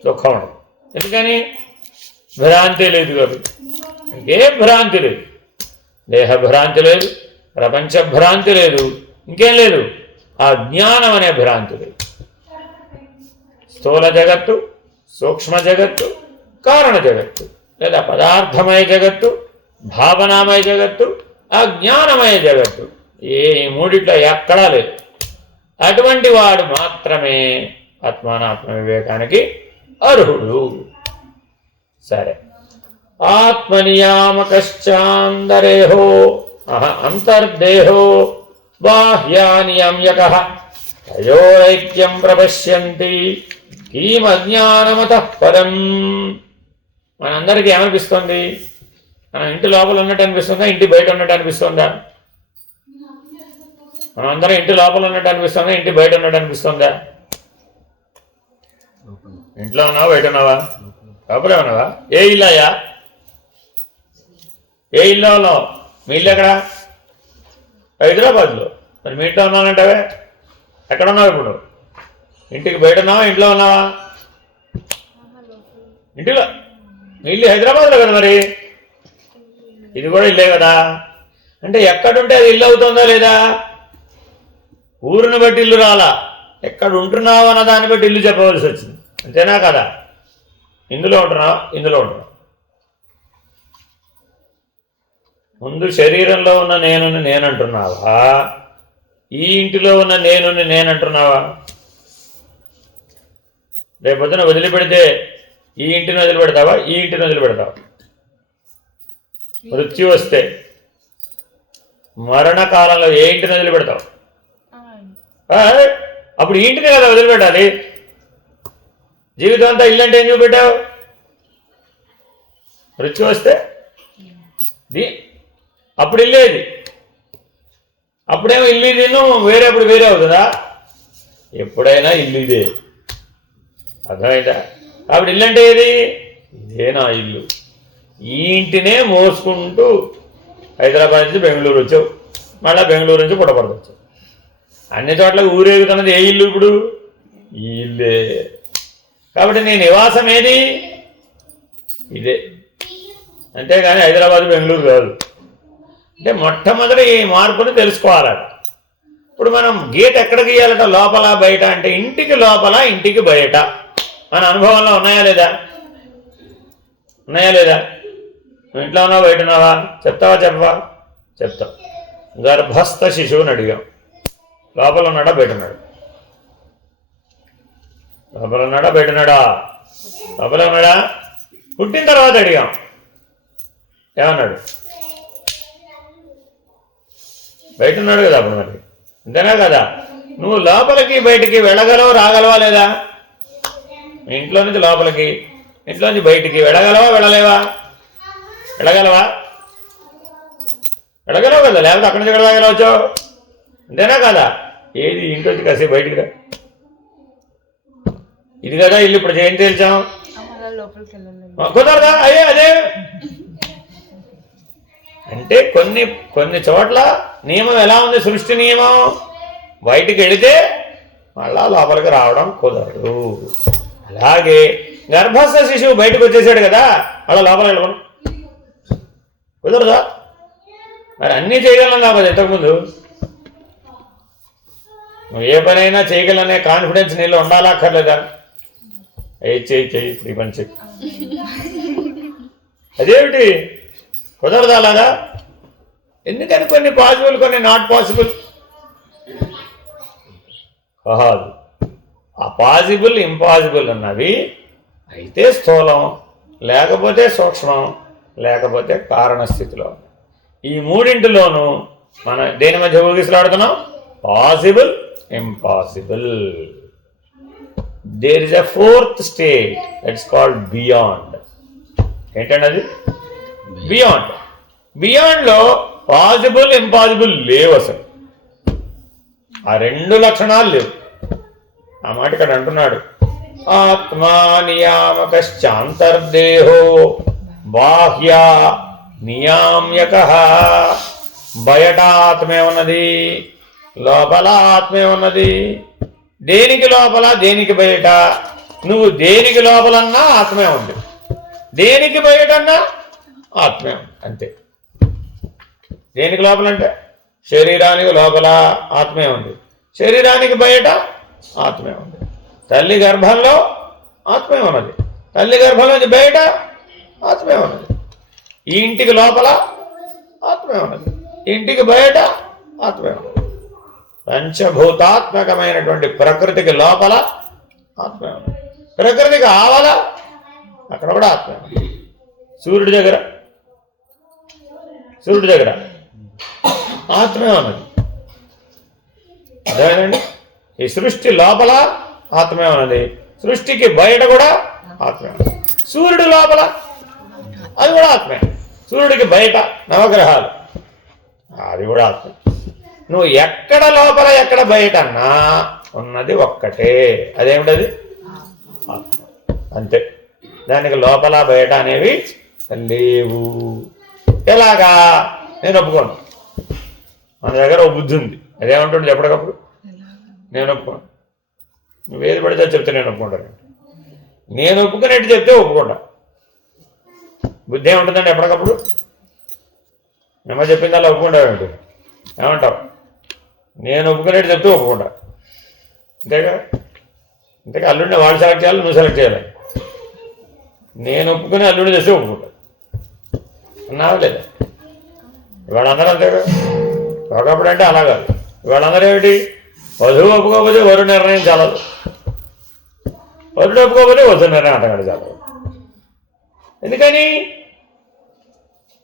దుఃఖం. ఎందుకని? భ్రాంతి లేదు కాబట్టి. ఇంకేం భ్రాంతి లేదు, దేహభ్రాంతి లేదు, ప్రపంచ భ్రాంతి లేదు, ఇంకేం లేదు, ఆ జ్ఞానం అనే భ్రాంతి లేదు. స్థూల జగత్తు, సూక్ష్మ జగత్తు, కారణ జగత్తు, లేదా పదార్థమయ జగత్తు, భావనామయ జగత్తు, అజ్ఞానమయ జగత్తు. ఈ మూడిట్లో ఎక్కడా లేదు. అటువంటి వాడు మాత్రమే ఆత్మానాత్మ వివేకానికి అర్హుడు. సరే, ఆత్మనియామకశ్చాంతరేహో అంతర్దేహో బాహ్యానియమ్యకః తయోరైక్యం ప్రపశ్యంతి కిమజ్ఞానమతః పరం. మనందరికీ ఏమనిపిస్తుంది? మనం ఇంటి లోపల ఉన్నట్టు అనిపిస్తుందా, ఇంటి బయట ఉన్నట్టు అనిపిస్తుందా? మనం అందరం ఇంటి లోపల ఉన్నట్టు అనిపిస్తుందా, ఇంటి బయట ఉన్నట్టు అనిపిస్తుందా? ఇంట్లో ఉన్నావా, బయట ఉన్నావా? లోపలే ఉన్నావా? ఏ ఇల్లాయా? ఏ ఇల్లు ఉన్నావు? మీ ఇల్లు ఎక్కడ? హైదరాబాద్లో. మరి మీ ఇంట్లో ఉన్నానంటావే, ఎక్కడ ఉన్నావు ఇప్పుడు? ఇంటికి బయట ఉన్నావా, ఇంట్లో ఉన్నావా? ఇంటిలో. మీ ఇల్లు హైదరాబాద్లో కదా, మరి ఇది కూడా ఇల్లే కదా. అంటే ఎక్కడుంటే అది ఇల్లు అవుతుందా లేదా? ఊరిని బట్టి ఇల్లు రాలా, ఎక్కడ ఉంటున్నావు అన్న దాన్ని బట్టి ఇల్లు చెప్పవలసి వచ్చింది. అంతేనా కదా? ఇందులో ఉంటున్నావా, ఇందులో ఉంటున్నావు. ముందు శరీరంలో ఉన్న నేనుని నేనంటున్నావా, ఈ ఇంటిలో ఉన్న నేనుని నేనంటున్నావా? రేపొద్దున వదిలిపెడితే ఈ ఇంటిని వదిలిపెడతావా, ఈ ఇంటిని వదిలిపెడతావా? మృత్యు వస్తే మరణకాలంలో ఏ ఇంటిని వదిలిపెడతావు? అప్పుడు ఈ ఇంటిని కదా వదిలిపెట్టాలి. జీవితం అంతా ఇల్లు అంటే ఏం చూపెట్టావు? మృత్యు వస్తే అప్పుడు ఇల్లేది. అప్పుడేమో ఇల్లు ఇదేను, వేరే అప్పుడు వేరే అవుతుందా? ఎప్పుడైనా ఇల్లు ఇదే. అర్థమైందా? అప్పుడు ఇల్లు అంటే ఏది? ఇదే నా ఇల్లు. ఈ ఇంటినే మోసుకుంటూ హైదరాబాద్ నుంచి బెంగళూరు వచ్చావు, మళ్ళీ బెంగళూరు నుంచి పుట్టపర్తి వచ్చావు. అన్ని చోట్ల ఊరేగుతున్నది ఏ ఇల్లు? ఇప్పుడు ఈ ఇల్లే. కాబట్టి నీ నివాసం ఏది? ఇదే. అంతేగాని హైదరాబాద్ బెంగళూరు కాదు. అంటే మొట్టమొదటి ఈ మార్పుని తెలుసుకోవాలట. ఇప్పుడు మనం గీత ఎక్కడ గీయాలట? లోపల బయట అంటే ఇంటికి లోపల, ఇంటికి బయట. మన అనుభవంలో ఉన్నాయా లేదా? ఉన్నాయా లేదా? నువ్వు ఇంట్లో ఉన్నావా, బయట ఉన్నావా? చెప్తావా, చెప్పవా? చెప్తావు. గర్భస్థ శిశువుని అడిగాం, లోపల ఉన్నాడా, బయట ఉన్నాడు? లోపల ఉన్నాడా, బయట ఉన్నాడా? లోపల ఉన్నాడా? పుట్టిన తర్వాత అడిగాం, ఏమన్నాడు? బయట ఉన్నాడు కదా. అప్పుడు మరి అంతేనా కదా? నువ్వు లోపలికి బయటికి వెళ్ళగలవా, రాగలవా లేదా? ఇంట్లో నుంచి లోపలికి, ఇంట్లో నుంచి బయటికి వెళ్ళగలవా, వెళ్ళలేవా? వెళ్ళగలవా? వెళ్ళగలవు కదా, లేకపోతే అక్కడి నుంచి ఎక్కడ వెళ్ళవచ్చు? అంతేనా కదా? ఏది ఇంట్లోంచి కాసేపు బయటికి రా. ఇది కదా ఇల్లు. ఇప్పుడు ఏం తేల్చాం? కుదరదా? అయ్యే అదే. అంటే కొన్ని కొన్ని చోట్ల నియమం ఎలా ఉంది? సృష్టి నియమం. బయటికి వెళితే మళ్ళా లోపలికి రావడం కుదరదు. అలాగే గర్భస్థ శిశువు బయటకు వచ్చేసాడు కదా, మళ్ళీ లోపలికి వెళ్ళడం కుదరదా? మరి అన్నీ చేయగలం కాబట్టి ఇంతకుముందు నువ్వు ఏ పనైనా చేయగలనే కాన్ఫిడెన్స్ నీళ్ళు ఉండాలా, అక్కర్లేదా? చెయ్యి ఈ పని చెయ్యి. అదేమిటి కుదరదా అలాగా? ఎందుకని కొన్ని పాసిబుల్, కొన్ని నాట్ పాసిబుల్ కాదు. ఆ పాసిబుల్, ఇంపాసిబుల్ అన్నవి అయితే స్థూలం, లేకపోతే సూక్ష్మం, లేకపోతే కారణస్థితిలో. ఈ మూడింటిలోనూ మనం దేని మధ్య ఊగిసలాడుతున్నాం? Possible, impossible. There is a fourth state, that's called beyond. ఏంటండి అది? బియాండ్. బియాండ్లో పాసిబుల్, ఇంపాసిబుల్ లేవు అసలు. ఆ రెండు లక్షణాలు లేవు. ఆ మాట ఇక్కడ అంటున్నాడు, ఆత్మా నియామకశ్చాంతర్దేహో బాహ్య నియామ్యకః. బయట ఆత్మే ఉన్నది, లోపల ఆత్మే ఉన్నది. దేనికి లోపల, దేనికి బయట? నువ్వు దేనికి లోపలన్నా ఆత్మే ఉంది, దేనికి బయటన్నా ఆత్మే ఉంది. అంతే. దేనికి లోపలంటే శరీరానికి లోపల ఆత్మే ఉంది, శరీరానికి బయట ఆత్మే ఉంది. తల్లి గర్భంలో ఆత్మే ఉన్నది. తల్లి గర్భంలోంచి బయట ఆత్మే ఉన్నది. ఈ ఇంటికి లోపల ఆత్మే ఉన్నది, ఇంటికి బయట ఆత్మే ఉన్నది. పంచభూతాత్మకమైనటువంటి ప్రకృతికి లోపల ఆత్మే ఉన్నది, ప్రకృతికి ఆవల అక్కడ కూడా ఆత్మే ఉన్నది. సూర్యుడి దగ్గర ఆత్మే ఉన్నది. అదేనండి, ఈ సృష్టి లోపల ఆత్మే ఉన్నది, సృష్టికి బయట కూడా ఆత్మే ఉన్నది. సూర్యుడి లోపల అది కూడా ఆత్మే, సూర్యుడికి బయట నవగ్రహాలు అది కూడా ఆత్మే. నువ్వు ఎక్కడ లోపల ఎక్కడ బయట అన్నా ఉన్నది ఒక్కటే, అదేమిటది? ఆత్మ. అంతే, దానికి లోపల బయట అనేవి లేవు. ఎలాగా? నేను ఒప్పుకోను. మన దగ్గర ఒక బుద్ధి ఉంది, అదేమంటుంది ఎప్పటికప్పుడు నేను ఒప్పుకోను. నువ్వేది పడితే చెప్తే నేను ఒప్పుకుంటాను. నేను ఒప్పుకునేట్టు చెప్తే ఒప్పుకుంటా. బుద్ధి ఏముంటుందండి ఎప్పటికప్పుడు? నిమ్మ చెప్పింది అలా ఒప్పుకుంటావేంటి? ఏమంటావు? నేను ఒప్పుకునేట్టు చెప్తే ఒప్పుకుంటా, అంతేగా. అంతేగా, అల్లుడిని వాడు సెలెక్ట్ చేయాలి, నువ్వు సెలెక్ట్ చేయాలి. నేను ఒప్పుకుని అల్లుడిని చేస్తే ఒప్పుకుంటా అన్నావు లేదా? ఇవాళందరూ అంతేగా. ఒకప్పుడు అంటే అలా కాదు. ఇవాళందరూ ఏమిటి? వధువు ఒప్పుకోకపోతే వరు నిర్ణయం చాలదు, వరుడు ఒప్పుకోకపోతే వధు నిర్ణయం అంటగాడు చాలదు. ఎందుకని?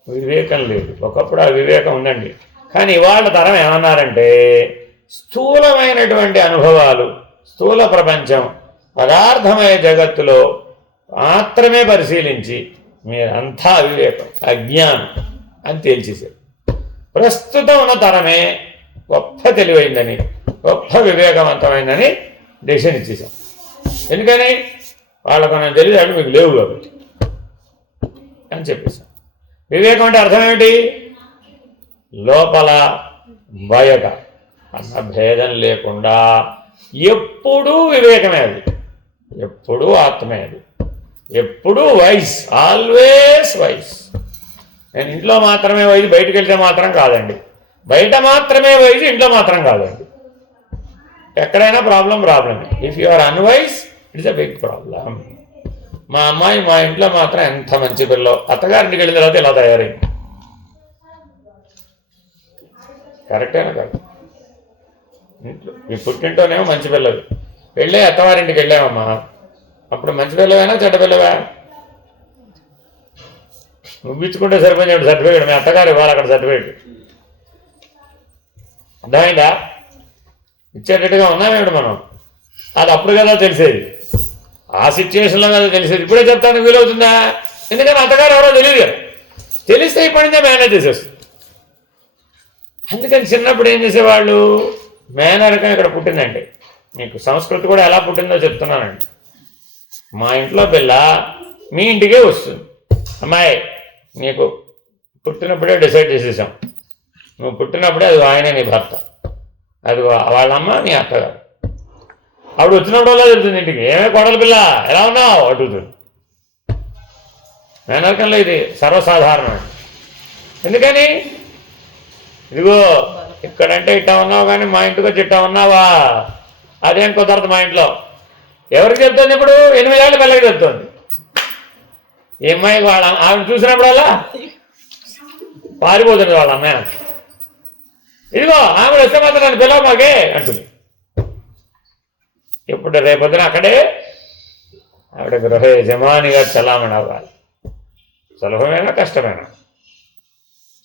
వివేకం లేదు. ఒకప్పుడు ఆ వివేకం ఉందండి. కానీ ఇవాళ తరం ఏమన్నారంటే స్థూలమైనటువంటి అనుభవాలు, స్థూల ప్రపంచం, పదార్థమయ జగత్తులో మాత్రమే పరిశీలించి మీరంతా అవివేకం, అజ్ఞానం అని తేల్చేశారు. ప్రస్తుతం ఉన్న తరమే గొప్ప తెలివైందని, గొప్ప వివేకవంతమైందని డెసిషన్ ఇచ్చేసాం. ఎందుకని? వాళ్ళకు మనం తెలియదు, మీకు లేవు కాబట్టి అని చెప్పేసాం. వివేకం అంటే అర్థం ఏమిటి? లోపల బయట అన్న భేదం లేకుండా ఎప్పుడూ వివేకమే అది, ఎప్పుడూ ఆత్మే అది, ఎప్పుడూ వైస్, ఆల్వేస్ వైస్. నేను ఇంట్లో మాత్రమే వైజ్, బయటకు వెళ్తే మాత్రం కాదండి. బయట మాత్రమే వైజ్, ఇంట్లో మాత్రం కాదండి. ఎక్కడైనా ప్రాబ్లమే. If you are unwise it's a big problem. మా అమ్మాయి మా ఇంట్లో మాత్రం ఎంత మంచి పిల్ల, అత్తగారింటికి వెళ్ళిన తర్వాత ఇలా తయారైంది. కరెక్టేనా కాదు? ఇంట్లో ఈ పుట్టింటోనేమో మంచి పిల్లలు, వెళ్ళే అత్తవారింటికి వెళ్ళామమ్మా, అప్పుడు మంచి పిల్లవేనా చెడ్డ పిల్లవా? నువ్వు ఇచ్చుకుంటే సరిపోయినాడు సర్టిఫికేట్, మీ అత్తగారు ఇవ్వాలి అక్కడ సర్టిఫికేట్. అర్థమైందా? ఇచ్చేటట్టుగా ఉన్నామేమిటి మనం? అది అప్పుడు కదా తెలిసేది, ఆ సిచ్యువేషన్లో కదా తెలిసేది. ఇప్పుడే చెప్తాను వీలవుతుందా? ఎందుకంటే అత్తగారు ఎవరో తెలియదు కదా. తెలిస్తే ఇప్పటి నుంచే మేనేజ్ చేసేస్తుంది. అందుకని చిన్నప్పుడు ఏం చేసేవాళ్ళు? మేనరకం ఇక్కడ పుట్టిందండి. మీకు సంస్కృతి కూడా ఎలా పుట్టిందో చెప్తున్నానండి. మా ఇంట్లో పిల్ల మీ ఇంటికే వస్తుంది. అమ్మాయి నీకు పుట్టినప్పుడే డిసైడ్ చేసేసాం, నువ్వు పుట్టినప్పుడే అది ఆయనే నీ భర్త, అది వాళ్ళమ్మ నీ అత్తగారు. ఆవిడ వచ్చినప్పుడు వల్ల చెప్తుంది ఇంటికి, ఏమే కోడల పిల్ల ఎలా ఉన్నావు అడుగుతుంది. మేనరకంలో ఇది సర్వసాధారణం. ఎందుకని? ఇదిగో ఇక్కడంటే ఇట్టా ఉన్నావు, కానీ మా ఇంటికి వచ్చి ఇట్టా ఉన్నావా, అదేం కుదరదు మా ఇంట్లో. ఎవరికి చెప్తుంది ఇప్పుడు? 8 ఏళ్ళ పిల్లకి చెప్తుంది. ఈ అమ్మాయి వాళ్ళ ఆవిడ చూసినప్పుడల్లా పారిపోతుంది వాళ్ళ అమ్మాయి. ఇదిగో ఆవిడ వస్తే మాత్రం నన్ను పిల్లవ మాకే అంటుంది. ఇప్పుడు రేపొద్దున అక్కడే ఆవిడ గృహ యజమానిగా చలామణి అవ్వాలి. సులభమేనా కష్టమేనా?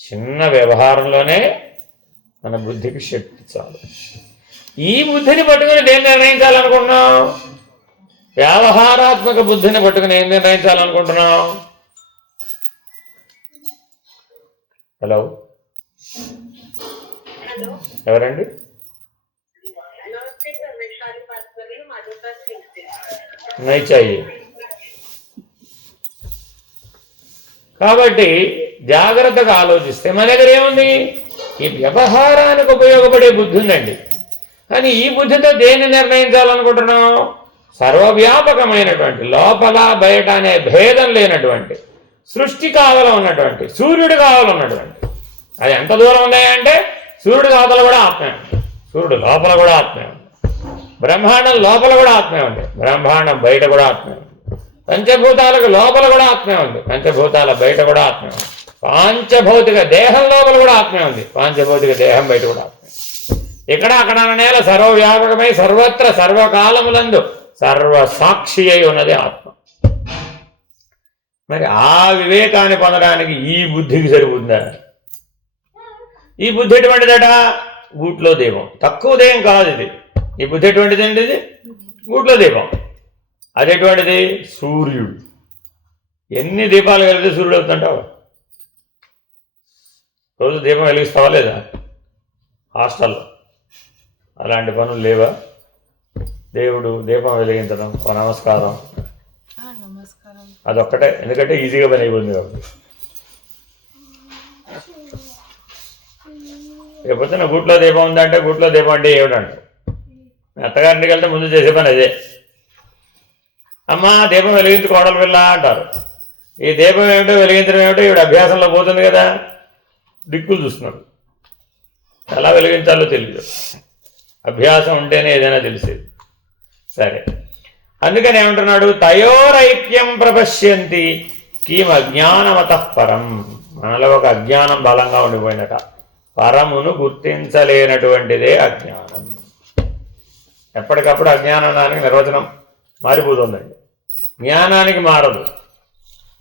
చిన్న వ్యవహారంలోనే మన బుద్ధికి శక్తి చాలు. ఈ బుద్ధిని పట్టుకుని దేన్ని నిర్ణయించాలనుకుంటున్నాం? వ్యవహారాత్మక బుద్ధిని పట్టుకుని ఏం నిర్ణయించాలనుకుంటున్నాం? హలో, ఎవరండి? नहीं चाहिए. కాబట్టి జాగ్రత్తగా ఆలోచిస్తే మన దగ్గర ఏముంది? ఈ వ్యవహారానికి ఉపయోగపడే బుద్ధి ఉందండి. కానీ ఈ బుద్ధితో దేన్ని నిర్ణయించాలనుకుంటున్నాం? సర్వవ్యాపకమైనటువంటి లోపల బయట అనే భేదం లేనటువంటి సృష్టి కావల ఉన్నటువంటి సూర్యుడు కావల ఉన్నటువంటి, అది ఎంత దూరం ఉన్నాయంటే సూర్యుడు కావల కూడా ఆత్మే, సూర్యుడు లోపల కూడా ఆత్మే. బ్రహ్మాండం లోపల కూడా ఆత్మే ఉంది, బ్రహ్మాండం బయట కూడా ఆత్మే ఉంది. పంచభూతాలకు లోపల కూడా ఆత్మే ఉంది, పంచభూతాల బయట కూడా ఆత్మే ఉంది. పాంచభౌతిక దేహం లోపల కూడా ఆత్మే ఉంది, పాంచభౌతిక దేహం బయట కూడా ఆత్మే. ఇక్కడ అక్కడ నేల సర్వవ్యాపకమై సర్వత్ర సర్వకాలములందు సర్వసాక్షి అయి ఉన్నది ఆత్మ. మరి ఆ వివేకాన్ని పొందడానికి ఈ బుద్ధికి సరిపోతుందా? ఈ బుద్ధి ఎటువంటిదట? గూట్లో దీపం. తక్కువ దేహం కాదు ఇది. ఈ బుద్ధి ఎటువంటిది అండి? ఇది గూట్లో దీపం. అది ఎటువంటిది? సూర్యుడు. ఎన్ని దీపాలు వెలిగితే సూర్యుడు అవుతుంటావు? రోజు దీపం వెలిగిస్తావా లేదా? హాస్టల్లో అలాంటి పనులు లేవా? దేవుడు దీపం వెలిగించడం, ఒక నమస్కారం, అదొక్కటే. ఎందుకంటే ఈజీగా పని అయిపోతుంది కాబట్టి. లేకపోతే నా గూట్లో దీపం ఉందంటే గూట్లో దీపం అంటే ఏమిటంటే, అత్తగారింటికి వెళ్తే ముందు చేసే పని అదే. అమ్మ దీపం వెలిగించుకోవడం పిల్ల అంటారు. ఈ దీపం ఏమిటో వెలిగించడం ఏమిటో ఈవిడ అభ్యాసంలో పోతుంది కదా, దిక్కులు చూస్తున్నాడు. ఎలా వెలిగించాలో తెలియదు. అభ్యాసం ఉంటేనే ఏదైనా తెలిసేది. సరే, అందుకని ఏమంటున్నాడు? తయోరైక్యం ప్రపశ్యంతి కీం అజ్ఞానమత పరం. మనలో ఒక అజ్ఞానం బలంగా ఉండిపోయినట. పరమును గుర్తించలేనటువంటిదే అజ్ఞానం. ఎప్పటికప్పుడు అజ్ఞానానికి నిర్వచనం మారిపోతుందండి. జ్ఞానానికి మారదు.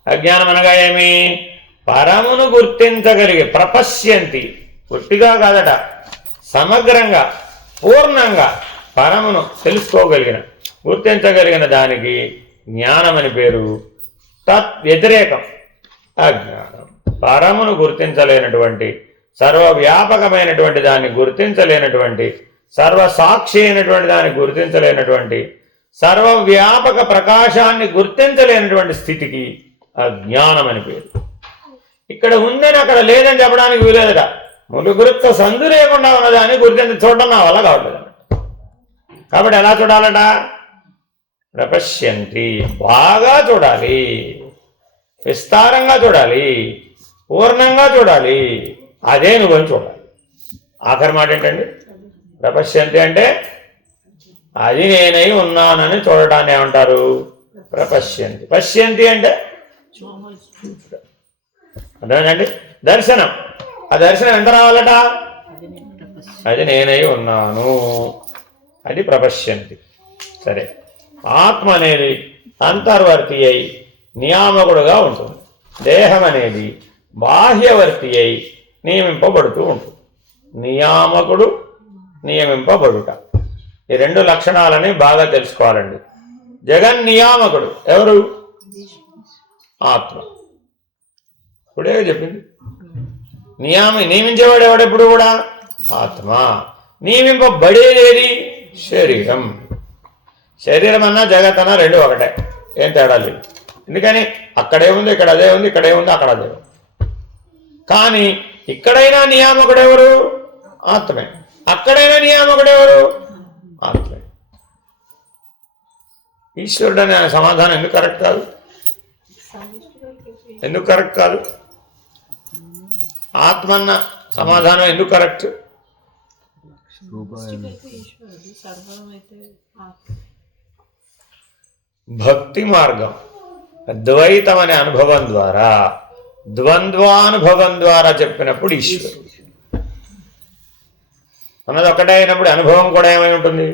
అజ్ఞానం అనగా ఏమి? పరమును గుర్తించగలిగే, ప్రపశ్యంతి, పొట్టిగా కాదట, సమగ్రంగా పూర్ణంగా పరమును తెలుసుకోగలిగిన, గుర్తించగలిగిన దానికి జ్ఞానం అని పేరు. తత్ వ్యతిరేకం అజ్ఞానం. పరమును గుర్తించలేనటువంటి, సర్వవ్యాపకమైనటువంటి దాన్ని గుర్తించలేనటువంటి, సర్వసాక్షి అయినటువంటి దాన్ని గుర్తించలేనటువంటి, సర్వవ్యాపక ప్రకాశాన్ని గుర్తించలేనటువంటి స్థితికి అజ్ఞానం అని పేరు. ఇక్కడ ఉందని అక్కడ లేదని చెప్పడానికి వీలేదట. ములుగురుతో సందు లేకుండా ఉన్నదాన్ని గుర్తించి చూడడం నా వల్ల కావట్లేదు. కాబట్టి ఎలా చూడాలట? ప్రపశ్యంతి, బాగా చూడాలి, విస్తారంగా చూడాలి, పూర్ణంగా చూడాలి. అదే నువ్వని చూడాలి. ఆఖరి మాట ఏంటండి? ప్రపశ్యంతి అంటే అది నేనై ఉన్నానని చూడటాన్ని ఏమంటారు? ప్రపశ్యంతి. పశ్యంతి అంటే అర్థమేనండి? దర్శనం. ఆ దర్శనం ఎంత రావాలట? అది నేనై ఉన్నాను, అది ప్రపశ్యంతి. సరే, ఆత్మ అనేది అంతర్వర్తి అయి నియామకుడుగా ఉంటుంది. దేహం అనేది బాహ్యవర్తి అయి నియమింపబడుతూ ఉంటుంది. నియామకుడు, నియమింపబడుట, ఈ రెండు లక్షణాలని బాగా తెలుసుకోవాలండి. జగన్నియామకుడు ఎవరు? ఆత్మ. ఇప్పుడే చెప్పింది. నియమించేవాడు ఎవడెప్పుడు కూడా ఆత్మ. నియమింపబడేది శరీరం. శరీరం అన్నా జగత్ అన్నా రెండు ఒకటే, ఏం తేడా లేదు. ఎందుకని అక్కడే ఉంది, ఇక్కడ అదే ఉంది, ఇక్కడే ఉంది, అక్కడ అదే ఉంది. కానీ ఇక్కడైనా నియామకుడు ఎవరు? ఆత్మే. అక్కడైనా నియామకుడు ఎవరు? ఆత్మే. ఈశ్వరుడు అనే సమాధానం ఎందుకు కరెక్ట్ కాదు? ఎందుకు కరెక్ట్ కాదు? ఆత్మన్న సమాధానం ఎందుకు కరెక్ట్? భక్తి మార్గం ద్వైతం అనే అనుభవం ద్వారా, ద్వంద్వానుభవం ద్వారా చెప్పినప్పుడు ఈశ్వరుడు అన్నది ఒకటే అయినప్పుడు అనుభవం కూడా ఏమై ఉంటుంది?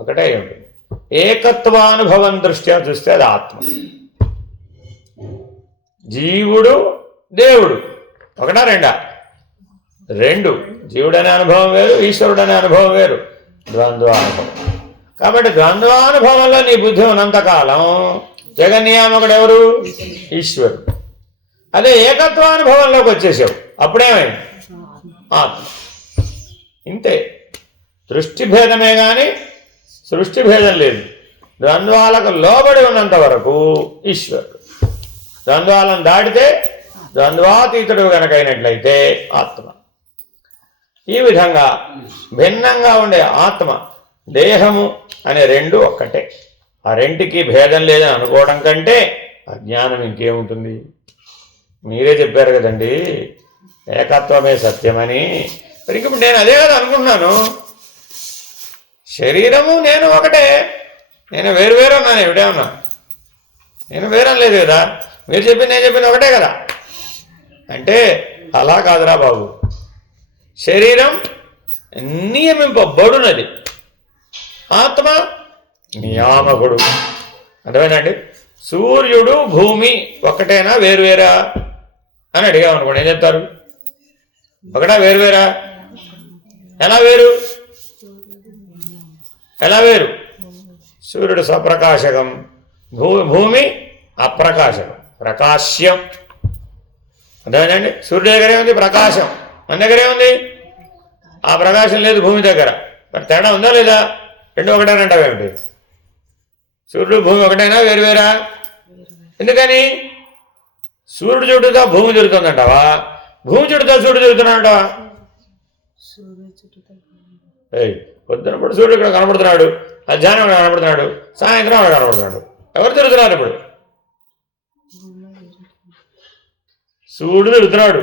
ఒకటే అయి ఉంటుంది. ఏకత్వానుభవం దృష్ట్యా చూస్తే అది ఆత్మ. జీవుడు దేవుడు ఒకటా రెండా? రెండు. జీవుడు అనే అనుభవం వేరు, ఈశ్వరుడు అనే అనుభవం వేరు, ద్వంద్వానుభవం. కాబట్టి ద్వంద్వానుభవంలో నీ బుద్ధి ఉన్నంతకాలం జగన్నియామకుడు ఎవరు? ఈశ్వరుడు. అదే ఏకత్వానుభవంలోకి వచ్చేసావు, అప్పుడేమైంది? ఆత్మ. ఇంతే. దృష్టి భేదమే కానీ సృష్టి భేదం లేదు. ద్వంద్వాలకు లోబడి ఉన్నంత వరకు ఈశ్వరుడు. ద్వంద్వాలను దాటితే ద్వంద్వాతీతుడు కనుకైనట్లయితే ఆత్మ. ఈ విధంగా భిన్నంగా ఉండే ఆత్మ, దేహము అనే రెండు ఒక్కటే. ఆ రెంటికి భేదం లేదని అనుకోవడం కంటే అజ్ఞానం ఇంకేముంటుంది? మీరే చెప్పారు కదండి ఏకత్వమే సత్యమని. మరి ఇప్పుడు నేను అదే కదా అనుకుంటున్నాను. శరీరము నేను ఒకటే, నేను వేరు అన్నాను. ఎవిడేమన్నా నేను వేరనలేదు కదా, మీరు చెప్పింది నేను చెప్పింది ఒకటే కదా. అంటే అలా కాదురా బాబు, శరీరం నియమింపబడునది, ఆత్మ నియామకుడు. అర్థమైందండి? సూర్యుడు భూమి ఒకటేనా వేరువేరా అని అడిగామనుకోండి, ఏం చెప్తారు? ఒకటా వేరువేరా? ఎలా వేరు? సూర్యుడు స్వప్రకాశకం, భూమి అప్రకాశకం, ప్రకాశ్యం. అర్థమైందండి? సూర్యుడి దగ్గరే ఉంది ప్రకాశం, మన దగ్గరే ఉంది ఆ ప్రకాశం లేదు భూమి దగ్గర. మరి తేడా ఉందా లేదా? రెండు ఒకటేనంటావేమిటి? సూర్యుడు భూమి ఒకటైనా వేరువేరా? ఎందుకని? సూర్యుడు చుట్టూతో భూమి తిరుగుతుందంటావా, భూమి చుట్టూతో సూర్యుడు తిరుగుతున్నాడంటావా? పొద్దునప్పుడు సూర్యుడు ఇక్కడ కనపడుతున్నాడు, మధ్యాహ్నం ఇక్కడ కనపడుతున్నాడు, సాయంత్రం అక్కడ కనపడుతున్నాడు. ఎవరు తిరుగుతున్నారు ఇప్పుడు? సూర్యుడు తిరుగుతున్నాడు,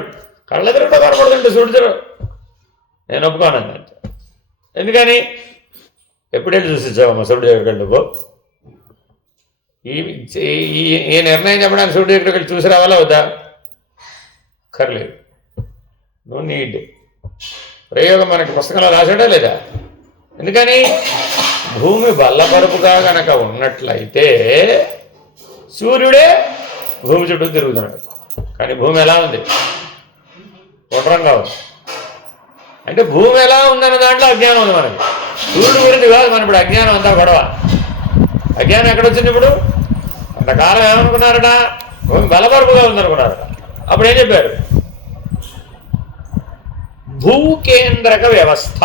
కళ్ళ తిరుగుతూ కనపడుతుంటే సూర్యుడు తిరుగు. నేను ఒప్పుకోను. ఎందుకని? ఎప్పుడెళ్ళి చూసిచ్చావమ్మా సూర్యుడు దగ్గరికి వెళ్ళి? ఈ నిర్ణయం చెప్పడానికి సూర్యుడు దగ్గరికి వెళ్ళి చూసి రావాలా వద్దా? కర్లేదు. నువ్వు నీడ్ ప్రయోగం మనకి పుస్తకంలో రాసాడా లేదా? ఎందుకని? భూమి బల్లపరుపుగా కనుక ఉన్నట్లయితే సూర్యుడే భూమి చుట్టూ తిరుగుతున్నాడు. కానీ భూమి ఎలా ఉంది? గుండ్రంగా ఉంది. అంటే భూమి ఎలా ఉందన్న దాంట్లో అజ్ఞానం ఉంది మనకి. సూర్యుడు గురించి కాదు మన ఇప్పుడు అజ్ఞానం అంతా గొడవ. అజ్ఞానం ఎక్కడొచ్చింది ఇప్పుడు? అంతకాలం ఏమనుకున్నారట? భూమి బలపరుపుగా ఉందనుకున్నారట. అప్పుడు ఏం చెప్పారు? భూకేంద్రక వ్యవస్థ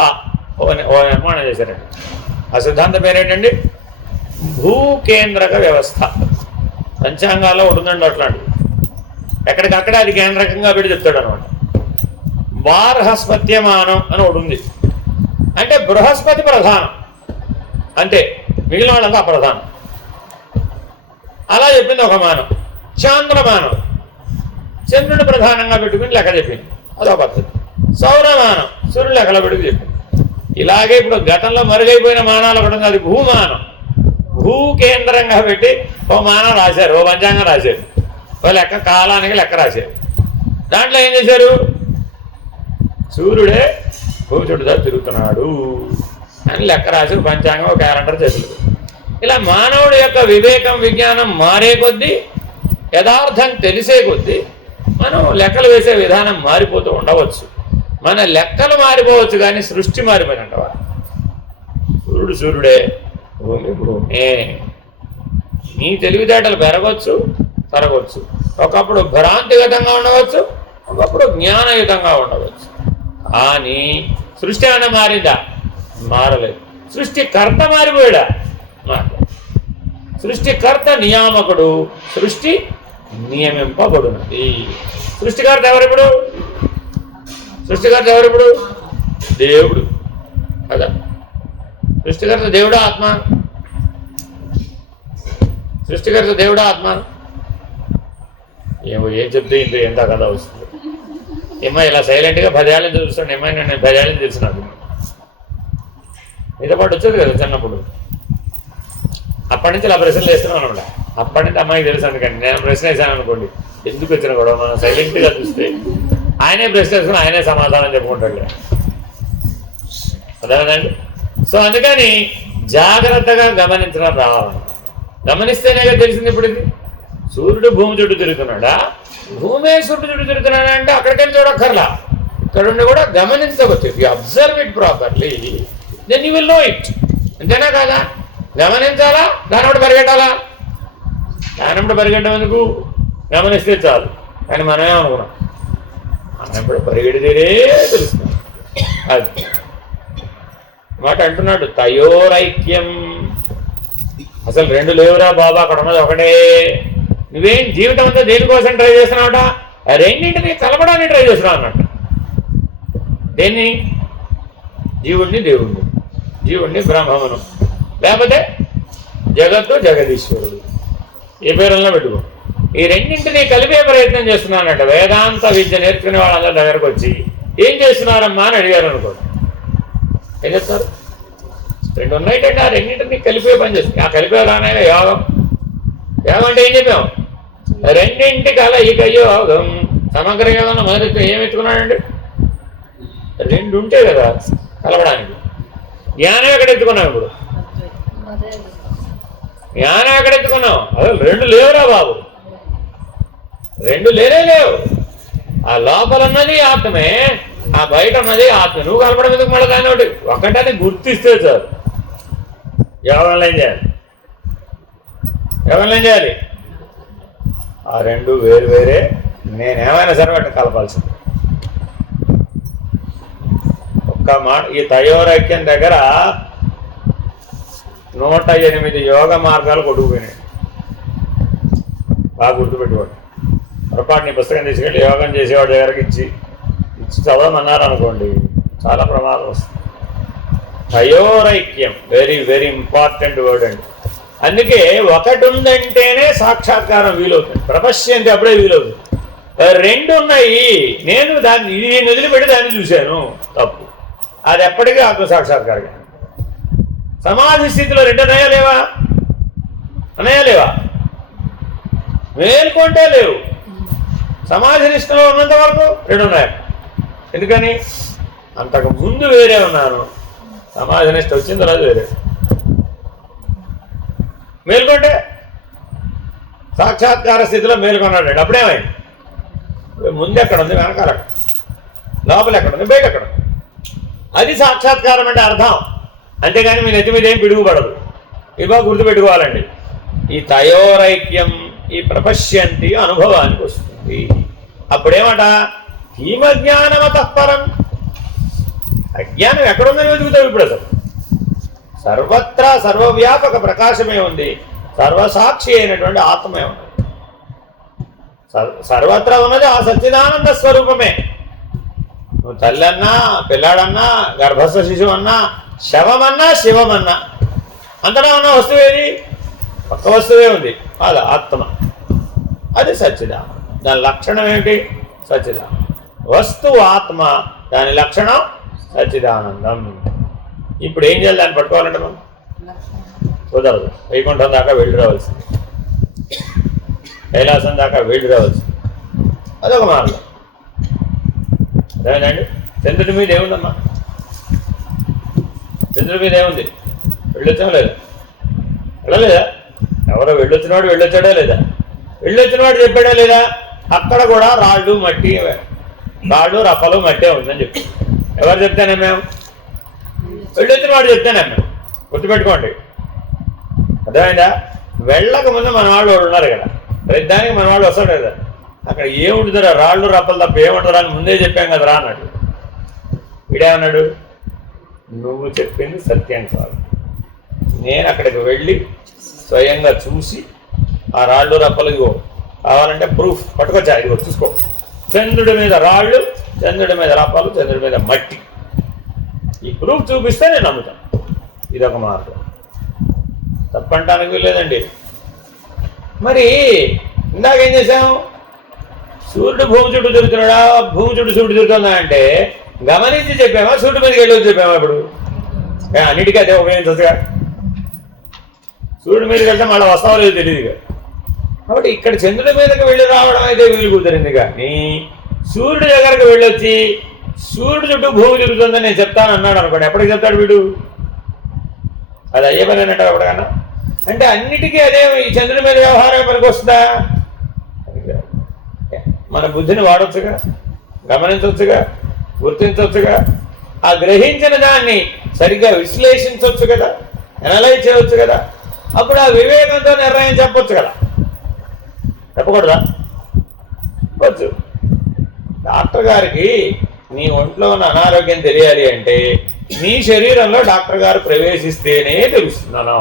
ఓ నిర్మాణం చేశారండి. ఆ సిద్ధాంతం పేరేంటండి? భూకేంద్రక వ్యవస్థ. పంచాంగాల్లో ఉంటుందండి అట్లాంటివి. ఎక్కడికక్కడే అది కేంద్రకంగా పెట్టి చెప్తాడు అనమాట. బార్హస్పత్యమానం అని ఒకటి ఉంది. అంటే బృహస్పతి ప్రధానం, అంటే మిగిలిన వాళ్ళంతా అప్రధానం. అలా చెప్పింది ఒక మానం. చాంద్రమానం చంద్రుని ప్రధానంగా పెట్టుకుని లెక్క చెప్పింది, అదొక పద్ధతి. సౌరమానం సూర్యుడు లెక్కలో పెట్టుకు చెప్పింది. ఇలాగే ఇప్పుడు గతంలో మరుగైపోయిన మానాలు ఒకటి ఉంది, అది భూమానం. భూ కేంద్రంగా పెట్టి ఓ మానం రాశారు, ఓ పంచాంగం రాశారు, ఓ లెక్క కాలానికి లెక్క రాశారు. దాంట్లో ఏం చేశారు? సూర్యుడే భూమి చుట్టూ తిరుగుతున్నాడు అని లెక్క రాసి పంచాంగం ఒక క్యాలెండర్ చేతులు. ఇలా మానవుడి యొక్క వివేకం విజ్ఞానం మారే కొద్దీ, యథార్థం తెలిసే కొద్దీ మనం లెక్కలు వేసే విధానం మారిపోతూ ఉండవచ్చు. మన లెక్కలు మారిపోవచ్చు కానీ సృష్టి మారిపోయినట్టవా? సూర్యుడు సూర్యుడే, భూమి భూమే. నీ తెలివితేటలు పెరగవచ్చు, తరగవచ్చు. ఒకప్పుడు భ్రాంతిగతంగా ఉండవచ్చు, ఒకప్పుడు జ్ఞానయుతంగా ఉండవచ్చు. కానీ సృష్టి ఏమైనా మారిందా? మారలేదు. సృష్టికర్త మారిపోయాడా? మారలేదు. సృష్టికర్త నియామకుడు, సృష్టి నియమింపబడినది. సృష్టికర్త ఎవరిప్పుడు? దేవుడు కదా. సృష్టికర్త దేవుడా ఆత్మ? సృష్టికర్త దేవుడా ఆత్మ? ఏం చెప్తే ఇంత ఎంత కథ వస్తుంది. ఏమో ఇలా సైలెంట్గా 10 ఏళ్ళ నుంచి చూస్తాను. ఏమైనా నేను 10 ఏళ్ళ నుంచి తెలిసినాను. మీతో పాటు వచ్చేది కదా చిన్నప్పుడు. అప్పటి నుంచి ఇలా ప్రశ్నలు వేస్తున్నాను అనమాట. అప్పటి నుంచి అమ్మాయికి తెలుసు. అందుకని నేను ప్రశ్న వేసాను అనుకోండి, ఎందుకు వచ్చిన కూడా మనం సైలెంట్గా చూస్తే ఆయనే ప్రశ్న వేసుకుని ఆయనే సమాధానం చెప్పుకుంటాడు. అదేనండి. సో అందుకని జాగ్రత్తగా గమనించడం రావాలన్నమాట. గమనిస్తేనే తెలిసింది. ఇప్పుడు ఇది సూర్యుడు భూమి చుట్టూ తిరుగుతున్నాడా, భూమే సూర్యుడు చుట్టూ తిరుగుతున్నాడా అంటే అక్కడికెళ్ళి చూడక్కర్లా, ఇక్కడ ఉండి కూడా గమనించవచ్చు. If you observe it properly then you will know it. అంతేనా కాదా? గమనించాలా, దానిప్పుడు పరిగెట్టాలా? దానిప్పుడు పరిగెట్టడం ఎందుకు? గమనిస్తే చాలు. కానీ మనమేమనుకున్నాం, అన్నప్పుడు పరిగెడితేనే తెలుస్తుంది. అది మాట అంటున్నాడు. తయోరైక్యం. అసలు రెండు లేవురా బాబా, అక్కడ ఉన్నది ఒకటే. నువ్వేం జీవితం అంతా దేనికోసం ట్రై చేస్తున్నావుట? రెండింటిని కలపడానికి ట్రై చేస్తున్నావు అన్నట్టు. దేన్ని? జీవుణ్ణి దేవుణ్ణి, జీవుణ్ణి బ్రహ్మమును, లేకపోతే జగత్తు జగదీశ్వరుడు, ఏ పేరులో పెట్టుకో. ఈ రెండింటినీ కలిపే ప్రయత్నం చేస్తున్నానంట. వేదాంత విద్య నేర్చుకునే వాళ్ళందరి దగ్గరకు వచ్చి ఏం చేస్తున్నారమ్మా అని అడిగారు అనుకోండి, ఏం చేస్తారు? రెండు ఉన్నాయంటే ఆ రెండింటిని కలిపే పని చేస్తుంది. ఆ కలిపే రానే యోగం. యోగం అంటే ఏం చెప్పాం? రెండింటి కలయిక యోగం. సమగ్ర యోగంలో మొదటి ఏం ఎత్తుకున్నాడండి? రెండు ఉంటే కదా కలవడానికి. జ్ఞానం ఎక్కడ ఎత్తుకున్నాం? ఇప్పుడు జ్ఞానం ఎక్కడ ఎత్తుకున్నాం? అసలు రెండు లేవురా బాబు, రెండు లేవు. ఆ లోపల ఉన్నది ఆత్మే, ఆ బయట ఉన్నది ఆత్మ. నువ్వు కలపడం ఎందుకు? మళ్ళీ దాని ఒకటి ఒకటని గుర్తిస్తే సార్ యోగంలో ఏం చేయాలి? యోగంలో ఏం చేయాలి? ఆ రెండు వేరు వేరే. నేనేమైనా సరే వాటిని కలపాల్సింది. ఒక్క మాట, ఈ తయోరైక్యం దగ్గర 108 యోగ మార్గాలు కొట్టుకుపోయినాయి. బాగా గుర్తుపెట్టుకోండి. పొరపాటు నీ పుస్తకం తీసుకెళ్ళి యోగం చేసేవాడి దగ్గరకు ఇచ్చి చదవమన్నారు అనుకోండి, చాలా ప్రమాదం వస్తుంది. తయోరైక్యం వెరీ వెరీ ఇంపార్టెంట్ వర్డ్ అండి. అందుకే ఒకటి ఉందంటేనే సాక్షాత్కారం వీలవుతుంది. ప్రపశ్య అంటే అప్పుడే వీలవుతుంది. రెండు ఉన్నాయి, నేను దాన్ని ఇది వదిలిపెట్టి దాన్ని చూశాను, తప్పు. అది ఎప్పటికీ ఆత్మ సాక్షాత్కారం. సమాధి స్థితిలో రెండు ఉన్నాయా లేవా? ఉన్నాయా లేవా? మేల్కొంటే లేవు. సమాధి నిష్టలో ఉన్నంత వరకు రెండు ఉన్నాయి. ఎందుకని? అంతకు ముందు వేరే ఉన్నాను, సమాధి నిష్ట వచ్చిన తర్వాత వేరే. మేల్కొంటే సాక్షాత్కార స్థితిలో మేల్కొన్నాడు. అప్పుడేమైంది? ముందు ఎక్కడ ఉంది, వెనకాల ఎక్కడ, లోపల ఎక్కడ ఉంది, బయట ఎక్కడ ఉంది. అది సాక్షాత్కారం అంటే అర్థం. అంతేగాని మీ నెత్తి మీద ఏం పిడుగుపడదు. ఇవా గుర్తుపెట్టుకోవాలండి. ఈ తయోరైక్యం, ఈ ప్రపశ్యంతి అనుభవానికి వస్తుంది. అప్పుడేమట? హిమజ్ఞానమతఃపరం. అజ్ఞానం ఎక్కడుందని వెతుకుతావు ఇప్పుడు? అసలు సర్వత్రా సర్వవ్యాపక ప్రకాశమే ఉంది, సర్వసాక్షి అయినటువంటి ఆత్మే ఉన్నది. సర్వత్రా ఉన్నది ఆ సచ్చిదానంద స్వరూపమే. నువ్వు తల్లన్నా, పిల్లాడన్నా, గర్భస్థ శిశువు అన్నా, శవమన్నా, శివమన్నా, అంతటా ఉన్న వస్తువేది? ఒక్క వస్తువే ఉంది, అది ఆత్మ. అది సచ్చిదానందం. దాని లక్షణం ఏమిటి? సచ్చిదానందం. వస్తువు ఆత్మ, దాని లక్షణం సచ్చిదానందం. ఇప్పుడు ఏం చేయాలి? దాన్ని పట్టుకోవాలంటే మనం కుదరదు. వైకుంఠం దాకా వెళ్ళి రావాల్సింది, కైలాసం దాకా వెళ్ళి రావాల్సింది. అదొక మార్గం. అదేనండి. చంద్రుడి మీద ఏముందమ్మా? చంద్రుడి మీద ఏముంది? వెళ్ళొచ్చాం లేదా? వెళ్ళలేదా? ఎవరో వెళ్ళొచ్చినవాడు వెళ్ళొచ్చాడా లేదా? వెళ్ళొచ్చినవాడు చెప్పాడా లేదా? అక్కడ కూడా రాళ్ళు మట్టి, రాళ్ళు రప్పలు మట్టే ఉందని చెప్పి ఎవరు చెప్తానే? మేము వెళ్ళొచ్చిన వాడు చెప్తానే. మేము గుర్తుపెట్టుకోండి. అర్థమైందా? వెళ్ళక ముందు మన వాళ్ళు ఉన్నారు కదా, ప్రతిదానికి మన వాళ్ళు వస్తాడు కదా. అక్కడ ఏముంటుందిరా? రాళ్ళు రప్పలు తప్ప ఏముంటుందా అని ముందే చెప్పాం కదరా అన్నాడు. వీడేమన్నాడు? నువ్వు చెప్పింది సత్యం కాదు, నేను అక్కడికి వెళ్ళి స్వయంగా చూసి ఆ రాళ్ళు రప్పలు ఇదిగో కావాలంటే ప్రూఫ్ పట్టుకొచ్చా, ఇదిగో చూసుకో, చంద్రుడి మీద రాళ్ళు, చంద్రుడి మీద రప్పలు, చంద్రుడి మీద మట్టి, ఈ ప్రూఫ్ చూపిస్తే నేను నమ్ముతాను. ఇదొక మార్గం. తప్పంటానికి లేదండి. మరి ఇందాకేం చేసాం? సూర్యుడు భూమి చుట్టూ తిరుగుతున్నాడా, భూమి చుట్టూ సూర్యుడు తిరుగుతుందా అంటే గమనించి చెప్పామా, సూర్యుడి మీదకి వెళ్ళి చెప్పామా? ఇప్పుడు అన్నిటికీ అదే ఉపయోగించగా. సూర్యుడి మీదకి వెళ్తే మళ్ళీ వస్తావో లేదో తెలియదు. కాబట్టి ఇక్కడ చంద్రుడి మీదకి వెళ్ళి రావడం అయితే వీలు కుదిరింది. కానీ సూర్యుడి దగ్గరకు వెళ్ళొచ్చి సూర్యుడు చుట్టూ భూమి తిరుగుతుందని నేను చెప్తాను అన్నాడు అనుకోండి, ఎప్పటికి చెప్తాడు వీడు? అది అయ్యే పని అన్నట్టు ఎప్పటికన్నా. అంటే అన్నిటికీ అదే ఈ చంద్రుడి మీద వ్యవహారం పనికి వస్తుందా? మన బుద్ధిని వాడొచ్చుగా, గమనించవచ్చుగా, గుర్తించవచ్చుగా, ఆ గ్రహించిన దాన్ని సరిగ్గా విశ్లేషించవచ్చు కదా, అనలైజ్ చేయవచ్చు కదా. అప్పుడు ఆ వివేకంతో నిర్ణయం చెప్పొచ్చు కదా. చెప్పకూడదా? వచ్చు. డాక్టర్ గారికి నీ ఒంట్లో ఉన్న అనారోగ్యం తెలియాలి అంటే నీ శరీరంలో డాక్టర్ గారు ప్రవేశిస్తేనే తెలుస్తున్నాను.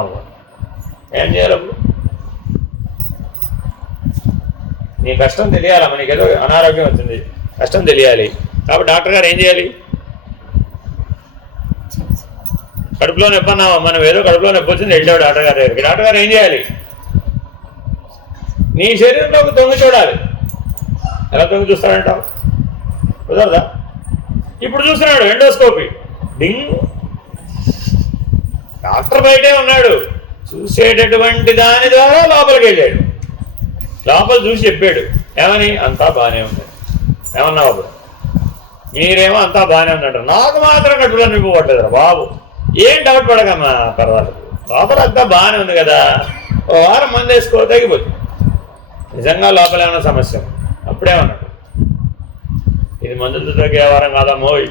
ఏం చేయాలి అప్పుడు? నీ కష్టం తెలియాలి. మనకి ఏదో అనారోగ్యం వచ్చింది, కష్టం తెలియాలి. కాబట్టి డాక్టర్ గారు ఏం చేయాలి? కడుపులో నొప్పి అన్నావా, మనం ఏదో కడుపులో నొప్పి వచ్చింది, వెళ్ళావు డాక్టర్ గారి దగ్గరికి. డాక్టర్ గారు ఏం చేయాలి? నీ శరీరంలోకి తొంగి చూడాలి. ఎలా తొంగి చూస్తాడంటావు? కుదరదా? ఇప్పుడు చూస్తున్నాడు ఎండోస్కోపీ, డింగ్ డాక్టర్ బయటే ఉన్నాడు, చూసేటటువంటి దాని ద్వారా లోపలికి వెళ్ళాడు. లోపల చూసి చెప్పాడు ఏమని, అంతా బాగానే ఉంది. ఏమన్నా బాబు మీరేమో అంతా బాగానే ఉందంటారు, నాకు మాత్రం కట్టులో నింపుకోవట్లేదురా బాబు. ఏం డౌట్ పడకమ్మా, పర్వాలేదు, లోపల అంతా బాగానే ఉంది కదా, ఓ వారం మందు వేసుకో తగ్గిపోతుంది. నిజంగా లోపల ఏమైనా సమస్య అప్పుడేమన్నాడు, ఇది మందులతో తగ్గే వారం కాదమ్మోయ్,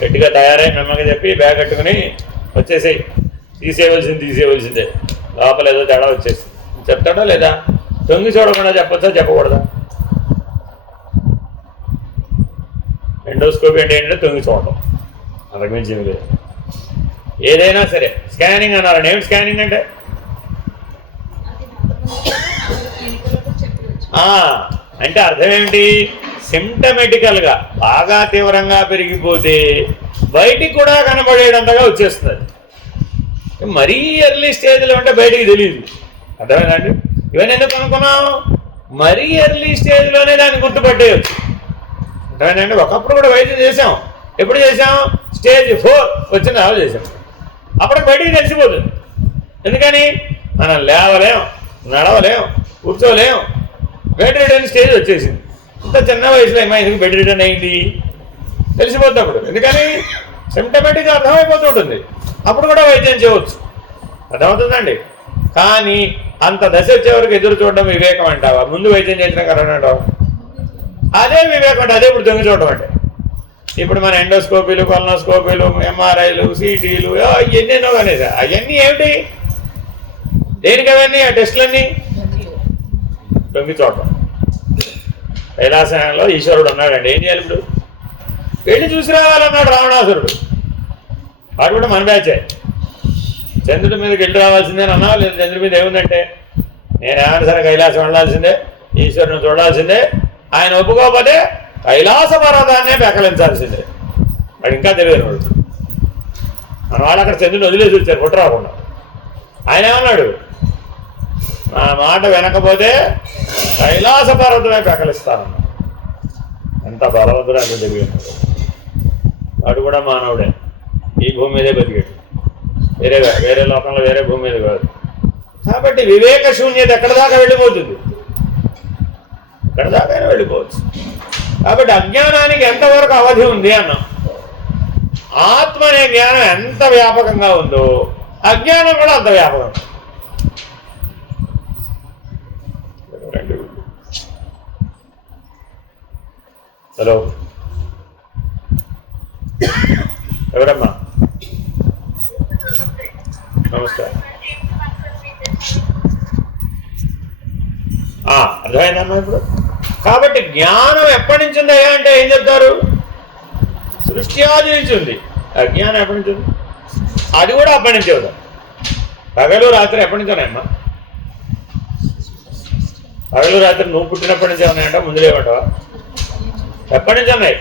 గట్టిగా తయారై మిమ్మల్ని చెప్పి బ్యాగ్ కట్టుకుని వచ్చేసేయి, తీసేయవలసిందే, లోపల ఏదో తేడా వచ్చేసింది చెప్తాడా లేదా? తొంగి చూడకుండా చెప్పచ్చా చెప్పకూడదా? ఎండోస్కోపీ అంటే ఏంటంటే తొంగి చూడటం, అంతకుమించి ఏమి లేదు. ఏదైనా సరే స్కానింగ్ అన్నారు, ఏం స్కానింగ్ అంటే అంటే అర్థం ఏమిటి, సిమ్టమెటికల్గా బాగా తీవ్రంగా పెరిగిపోతే బయటికి కూడా కనబడేటంతగా వచ్చేస్తుంది. మరీ ఎర్లీ స్టేజ్లో ఉంటే బయటికి తెలియదు. అర్థమైందండి? ఇవన్నీ ఎందుకు అనుకున్నాం, మరీ ఎర్లీ స్టేజ్లోనే దాన్ని గుర్తుపట్టేయచ్చు. అర్థమైందండి? ఒకప్పుడు కూడా వైద్యం చేసాం, ఎప్పుడు చేసాం, స్టేజ్ 4 వచ్చిన తర్వాత చేసాం. అప్పుడు బయటికి తెలిసిపోతుంది. ఎందుకని మనం లేవలేం, నడవలేం, కూర్చోలేం, బెడ్ రిటర్న్ స్టేజ్ వచ్చేసింది. ఇంత చిన్న వయసులో ఏమైంది బెడ్ రిటర్న్ అయింది తెలిసిపోతుంది అప్పుడు. ఎందుకని సిమ్టమేటిక్గా అర్థమైపోతుంటుంది. అప్పుడు కూడా వైద్యం చేయవచ్చు. అర్థమవుతుందండి? కానీ అంత దశ వచ్చే వరకు ఎదురు చూడడం వివేకం అంటావా, ముందు వైద్యం చేసిన కరోనా అంటావా? అదే వివేకం అంటే, అదే ఇప్పుడు దొంగ చూడడం అంటే. ఇప్పుడు మన ఎండోస్కోపీలు, కొలనోస్కోపీలు, ఎంఆర్ఐలు, సిటీలు ఎన్నెన్నో కానీ అవన్నీ ఏమిటి, దేనికి అవన్నీ ఆ టెస్టులన్నీ? దొంగి చూడటం. కైలాసంలో ఈశ్వరుడు ఉన్నాడండి, ఏం చేయాలి ఇప్పుడు? వెళ్ళి చూసి రావాలన్నాడు రావణాసురుడు. వాడు కూడా మన బ్యాచే. చంద్రుడి మీదకి వెళ్ళి రావాల్సిందే అన్నా, లేదు చంద్రుడి మీద ఏముందంటే నేనేమైనా సరే కైలాసం వెళ్ళాల్సిందే, ఈశ్వరుని చూడాల్సిందే, ఆయన ఒప్పుకోకపోతే కైలాస పర్వతాన్నే పెకలించాల్సిందే. వాడు ఇంకా తెలియదు వాడు. మన వాళ్ళు అక్కడ చంద్రుని వదిలేసి వచ్చారు పుట్ట రాకుండా. ఆయన ఏమన్నాడు, నా మాట వినకపోతే కైలాస పర్వతమే పెకలిస్తానన్నా. ఎంత బలవంతుడు అంత తెలియదు. వాడు కూడా మానవుడే, ఈ భూమి మీదే బతికాడు, వేరే లోకంలో వేరే భూమి మీద కాదు. కాబట్టి వివేక శూన్యత ఎక్కడ దాకా వెళ్ళిపోతుంది, ఎక్కడ దాకా వెళ్ళిపోవచ్చు. కాబట్టి అజ్ఞానానికి ఎంతవరకు అవధి ఉంది అన్నాం. ఆత్మ అనే జ్ఞానం ఎంత వ్యాపకంగా ఉందో అజ్ఞానం కూడా అంత వ్యాపకం. హలో, ఎవరమ్మా? నమస్కారం. అర్థమైందమ్మా ఇప్పుడు? కాబట్టి జ్ఞానం ఎప్పటి నుంచి ఉందయ్యా అంటే ఏం చెప్తారు, సృష్టి ఆది నుంచి ఉంది. అజ్ఞానం ఎప్పటి నుంచి ఉంది, అది కూడా అప్పటి నుంచి అవుతాం. పగలు రాత్రి ఎప్పటి నుంచి ఉన్నాయమ్మా? పగలు రాత్రి నువ్వు పుట్టినప్పటి నుంచి ఉన్నాయంట, ముందు లేవంటావా? ఎప్పటి నుంచి ఉన్నాయి?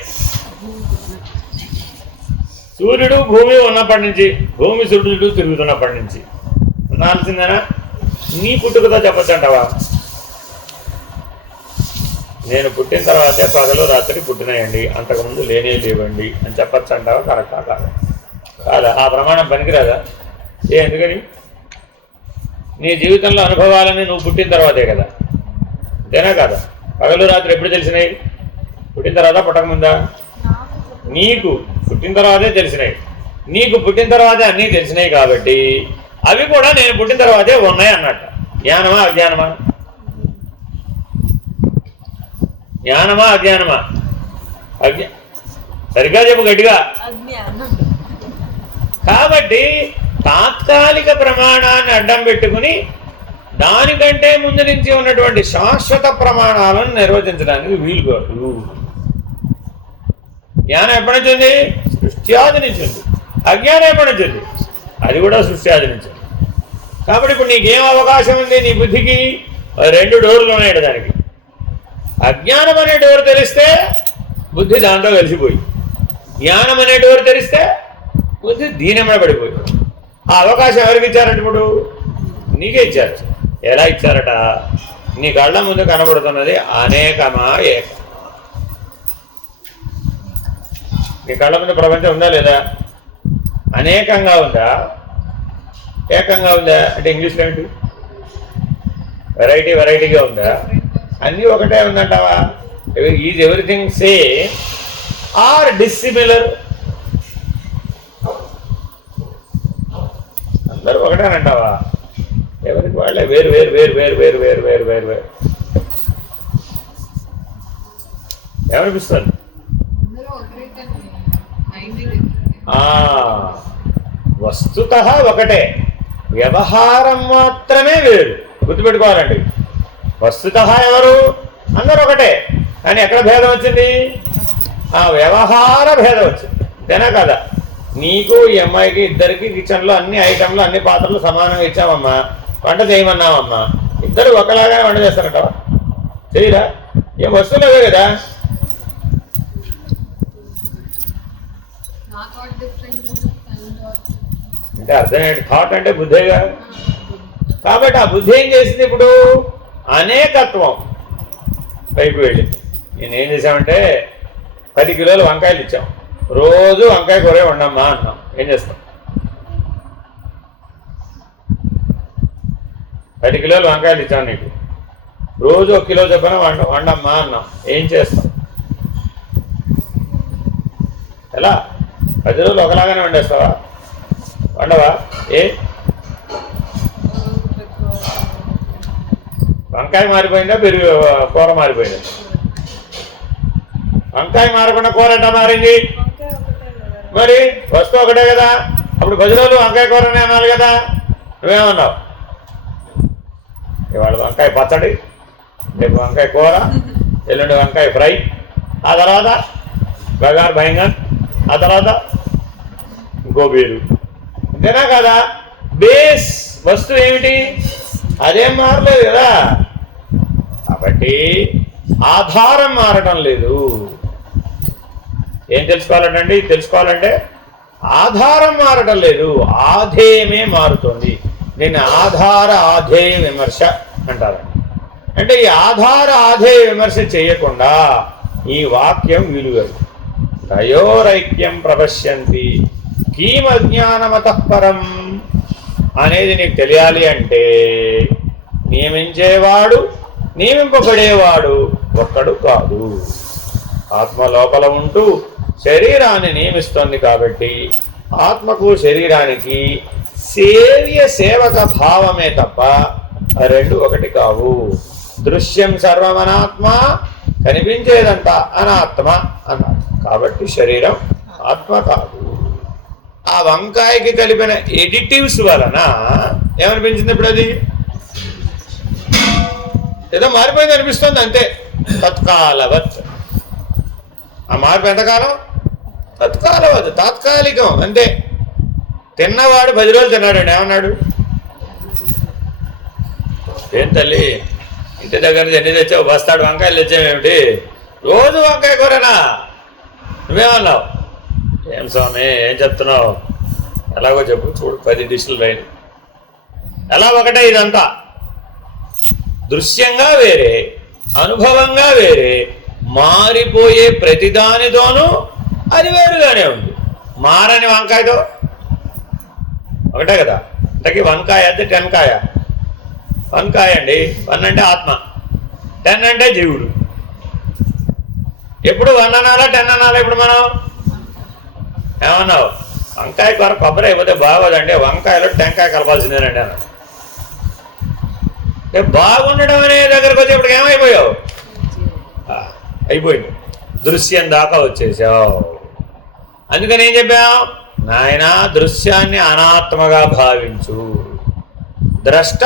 సూర్యుడు భూమి ఉన్నప్పటి నుంచి, భూమి సూర్యుడు తిరుగుతున్నప్పటి నుంచి ఉండాల్సిందేనా? నీ పుట్టుకతో చెప్పచ్చు అంటావా? నేను పుట్టిన తర్వాతే పగలు రాత్రి పుట్టినాయండి, అంతకుముందు లేవండి అని చెప్పచ్చు అంటావా? కరెక్టా కాదా? కాదా? ఆ ప్రమాణం పనికిరాదా? ఎందుకని? నీ జీవితంలో అనుభవాలని నువ్వు పుట్టిన తర్వాతే కదా, అంతేనా కాదా? పగలు రాత్రి ఎప్పుడు తెలిసినాయి? పుట్టిన తర్వాత పుట్టకముందా? నీకు పుట్టిన తర్వాతే తెలిసినాయి. నీకు పుట్టిన తర్వాతే అన్నీ తెలిసినాయి కాబట్టి అవి కూడా నేను పుట్టిన తర్వాతే ఉన్నాయి అన్నట్ట. జ్ఞానమా అజ్ఞానమా? జ్ఞానమా అజ్ఞానమా? సరిగ్గా చెప్పు గట్టిగా. కాబట్టి తాత్కాలిక ప్రమాణాన్ని అడ్డం పెట్టుకుని దానికంటే ముందు నుంచి ఉన్నటువంటి శాశ్వత ప్రమాణాలను నిర్వచించడానికి వీలు కాదు. జ్ఞానం ఎప్పటి నుంచి ఉంది? సృష్టి ఆది నుంచి ఉంది. అజ్ఞానం ఎప్పటి నుంచి ఉంది? అది కూడా సృష్టి ఆది నుంచి. కాబట్టి ఇప్పుడు నీకేం అవకాశం ఉంది? నీ బుద్ధికి 2 డోర్లు ఉన్నాయి దానికి. అజ్ఞానం అనే డోర్ తెలిస్తే బుద్ధి దాంట్లో కలిసిపోయి, జ్ఞానం అనే డోర్ తెరిస్తే బుద్ధి దీనెమ్మడ పడిపోయి. ఆ అవకాశం ఎవరికి ఇచ్చారట? ఇప్పుడు నీకే ఇచ్చారు. ఎలా ఇచ్చారట? నీ కళ్ళ ముందు కనబడుతున్నది అనేకమా ఏక? నీ కళ్ళ ముందు ప్రపంచం ఉందా లేదా? అనేకంగా ఉందా ఏకంగా ఉందా అంటే ఇంగ్లీష్లో ఏంటి వెరైటీగా ఉందా? అన్నీ ఒకటే ఉందంటావా? Is everything same or dissimilar? అందరూ ఒకటేనంటావా? ఎవరికి వాళ్ళే వేరు వేరు వేరు వేరు వేరు వేరు వేరు వేరు వేరు ఏమనిపిస్తుంది? వస్తుతః ఒకటే, వ్యవహారం మాత్రమే వేరు. గుర్తుపెట్టుకోవాలండి. వస్తుతః ఎవరు? అందరూ ఒకటే, కానీ ఎక్కడ భేదం వచ్చింది? వ్యవహార భేదం వచ్చింది. అంతేనా కదా? నీకు ఈ అమ్మాయికి ఇద్దరికి కిచెన్లో అన్ని ఐటెంలు అన్ని పాత్రలు సమానంగా ఇచ్చామమ్మా, వంట చేయమన్నామమ్మా, ఇద్దరు ఒకలాగానే వంట చేస్తారంటావా? చేయరా? ఏం వస్తువులేవే కదా. అంటే అర్థం ఏంటి? థాట్ అంటే బుద్ధేగా. కాబట్టి ఆ బుద్ధి ఏం చేసింది? ఇప్పుడు అనేకత్వం పైకి వెళ్ళింది. నేనేం చేశామంటే 10 కిలోలు వంకాయలు ఇచ్చాం, రోజు వంకాయ కూర వండమ్మా అన్నాం. ఏం చేస్తాం? 10 కిలోలు వంకాయలు ఇచ్చాం నీకు, రోజు 1 కిలో చొప్పున వండమ్మా అన్నాం. ఏం చేస్తాం? ఎలా? 10 రోజులు ఒకలాగానే వండేస్తావా? వండవా? వంకాయ మారిపోయిందా? పెరుగు కూర మారిపోయిందా? వంకాయ మారకుండా కూర ఎట్లా మారింది? మరి వస్తువు ఒకటే కదా. అప్పుడు 10 రోజులు వంకాయ కూరనే అనాలి కదా. నువ్వేమన్నావు? ఇవాళ వంకాయ పచ్చడి, రేపు వంకాయ కూర, ఎల్లుండి వంకాయ ఫ్రై, ఆ తర్వాత బగారు బైంగన్, ఆ తర్వాత గోబీలు. అంతేనా కదా? బేస్ వస్తువు ఏమిటి? అదేం మారలేదు కదా. కాబట్టి ఆధారం మారటం లేదు. ఏం తెలుసుకోవాలంటే ఆధారం మారటం లేదు, ఆధేయమే మారుతుంది. దీన్ని ఆధార ఆధేయ విమర్శ అంటారండి. అంటే ఈ ఆధార ఆధేయ విమర్శ చేయకుండా ఈ వాక్యం విలువలు. తయోరైక్యం ప్రపశ్యంతి కీమజ్ఞానమతఃపరం అనేది నీకు తెలియాలి అంటే నియమించేవాడు నియమింపబడేవాడు ఒక్కడు కాదు. ఆత్మ లోపల ఉంటూ శరీరాన్ని నియమిస్తోంది. కాబట్టి ఆత్మకు శరీరానికి సేవక భావమే తప్ప రెండు ఒకటి కావు. దృశ్యం సర్వమనాత్మ, కనిపించేదంతా అనాత్మ అన్నారు. కాబట్టి శరీరం ఆత్మ కాదు. ఆ వంకాయకి కలిపిన ఎడిటివ్స్ వలన ఏమనిపించింది? ఇప్పుడు అది ఏదో మారిపోయింది అనిపిస్తుంది అంతే. తత్కాలవత్. ఆ మార్పు ఎంతకాలం? తత్కాలవత్, తాత్కాలికం అంతే. తిన్నవాడు 10 రోజులు తిన్నాడండి, ఏమన్నాడు? ఏం తల్లి ఇంటి దగ్గర నుంచి ఎన్ని తెచ్చావు? బస్తాడు వంకాయలు తెచ్చావేమిటి? రోజు వంకాయ కూరనా? నువ్వేమన్నావు? ఏం స్వామి ఏం చెప్తున్నావు? ఎలాగో చెప్పు. చూడు 10 డిష్లు రైన్. ఎలా ఒకటే ఇదంతా దృశ్యంగా వేరే, అనుభవంగా వేరే, మారిపోయే ప్రతిదానితోనూ అది వేరుగానే ఉంది. మారని వంకాయతో ఒకటే కదా. ఇంతకీ వంకాయ అంటే 10 కాయ. వంకాయ అండి. 1 అంటే ఆత్మ, 10 అంటే జీవుడు. ఎప్పుడు 1 అనాలా 10 అనాలా? ఇప్పుడు మనం ఏమన్నావు? వంకాయ కూర కొబ్బరి అయిపోతే బాగోదండి, వంకాయలో టెంకాయ కలపాల్సిందేనండి అన్నాడు. బాగుండడం అనే దగ్గరకు వచ్చి ఇప్పుడు ఏమైపోయావు? అయిపోయింది. దృశ్యం దాకా వచ్చేసావు. అందుకని ఏం చెప్పావు? నాయన దృశ్యాన్ని అనాత్మగా భావించు, ద్రష్ట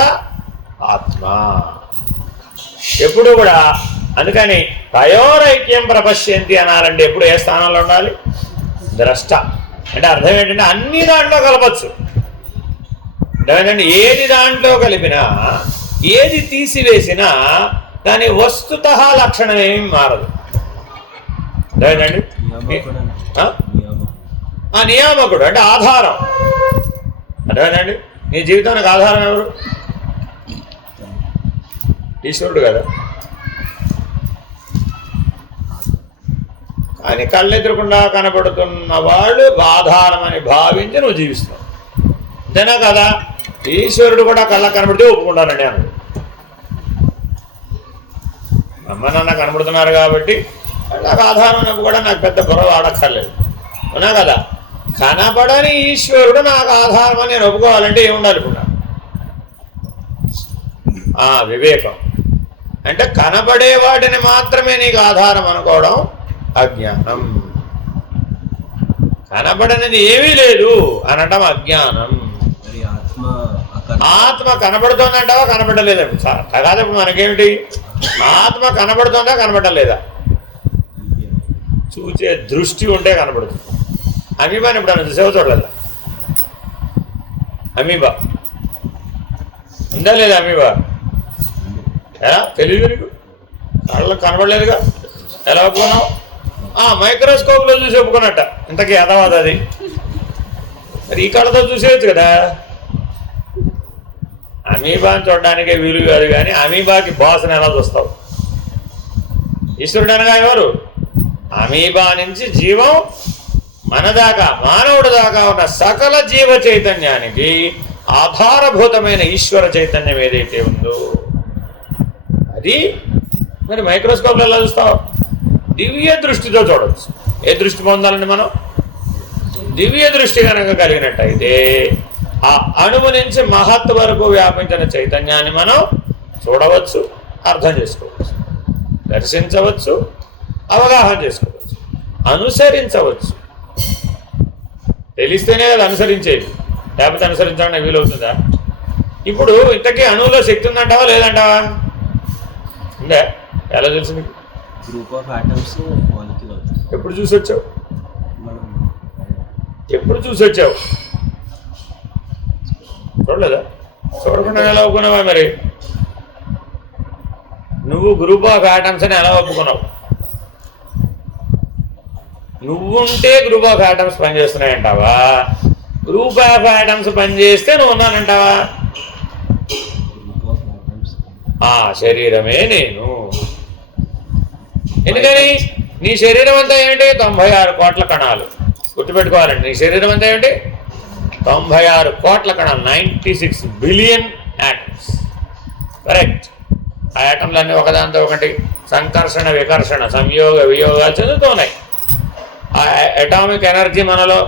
ఆత్మ ఎప్పుడు కూడా. అందుకని తయోరైక్యం ప్రపశ్యంతి అనాలంటే ఎప్పుడు ఏ స్థానంలో ఉండాలి? ద్రష్ట. అంటే అర్థం ఏంటంటే అన్ని దాంట్లో కలపచ్చు. ఏంటంటే ఏది దాంట్లో కలిపినా, ఏది తీసివేసినా దాని వస్తుతః లక్షణం ఏమి మారదు. అర్థమైందండి? నియామకుడు అంటే ఆధారం. అర్థమైందండి? నీ జీవితానికి ఆధారం ఎవరు? ఈశ్వరుడు కదా. కానీ కళ్ళెదురకుండా కనబడుతున్న వాళ్ళు ఆధారం అని భావించి నువ్వు జీవిస్తున్నావు. అంతేనా కదా? ఈశ్వరుడు కూడా కళ్ళకు కనబడితే ఒప్పుకుంటానండి అన్నాడు. అమ్మ నాన్న కనబడుతున్నారు కాబట్టి నాకు ఆధారం కూడా నాకు పెద్ద గొడవ ఆడక్కర్లేదు, అవునా కదా. కనబడని ఈశ్వరుడు నాకు ఆధారం అని నేను ఒప్పుకోవాలంటే ఏముండాలి ఇప్పుడు? వివేకం. అంటే కనబడే వాటిని మాత్రమే నీకు ఆధారం అనుకోవడం అజ్ఞానం. కనబడనిది ఏమీ లేదు అనటం అజ్ఞానం. ఆత్మ కనబడుతోందంటావా కనబడలేదా? కాదు, ఇప్పుడు మనకేమిటి? ఆత్మ కనబడుతోందా కనబడలేదా? చూసే దృష్టి ఉంటే కనబడుతుంది. అమీబాని ఇప్పుడు చూసేవో చూడలేదా? అమీబా ఉందా లేదా? అమీబా ఎలా తెలియదు నీకు? కళ్ళకు కనబడలేదుగా, ఎలా ఒప్పుకున్నావు? మైక్రోస్కోప్లో చూసి ఒప్పుకున్నట్ట. ఇంతకీ అదవాదు అది. మరి ఈ కళ్ళతో చూసేయచ్చు కదా. అమీబాని చూడడానికే వీలు కాదు, కానీ అమీబాకి బాస్ని ఎలా చూస్తావు? ఈశ్వరుడు అనగా ఎవరు? అమీబా నుంచి జీవం మన దాకా, మానవుడి దాకా ఉన్న సకల జీవ చైతన్యానికి ఆధారభూతమైన ఈశ్వర చైతన్యం ఏదైతే ఉందో అది మరి మైక్రోస్కోప్లో ఎలా చూస్తావు? దివ్య దృష్టితో చూడవచ్చు. ఏ దృష్టి పొందాలండి మనం? దివ్య దృష్టి కనుక కలిగినట్టయితే ఆ అణువు నుంచి మహత్ వరకు వ్యాపించిన చైతన్యాన్ని మనం చూడవచ్చు, అర్థం చేసుకోవచ్చు, దర్శించవచ్చు, అవగాహన చేసుకోవచ్చు, అనుసరించవచ్చు. తెలిస్తేనే కదా అనుసరించేది, లేకపోతే అనుసరించడానికి వీలవుతుందా? ఇప్పుడు ఇంతకీ అణువులో శక్తి ఉందంటావా లేదంటావా? ఉందా? ఎలా తెలుసు నీకు? గ్రూప్ ఆఫ్ ఆటమ్స్ మాలిక్యూల్ అవుతుంది. ఎప్పుడు చూసి వచ్చావు? ఎప్పుడు చూసి వచ్చావు? చూడలేదా? చూడకుండా ఎలా ఒప్పుకున్నావా? మరి నువ్వు గ్రూప్ ఆఫ్ ఆటమ్స్ అని ఎలా ఒప్పుకున్నావు? నువ్వుంటే గ్రూప్ ఆఫ్ ఆటమ్స్ పనిచేస్తున్నాయంటావా? గ్రూప్ ఆఫ్ ఆటమ్స్ పనిచేస్తే నువ్వు ఉన్నానంటావా? శరీరమే నేను. ఎందుకని? నీ శరీరం అంతా ఏమిటి? 96 కోట్ల కణాలు. గుర్తుపెట్టుకోవాలండి, నీ శరీరం అంతా ఏమిటి? 96 కోట్ల కణాలు, 96 బిలియన్ యాటమ్స్. కరెక్ట్. ఆ యాటంలన్నీ ఒకదాంతో ఒకటి సంకర్షణ వికర్షణ సంయోగ వియోగాలు చెందుతున్నాయి. ఆ అటామిక్ ఎనర్జీ మనలో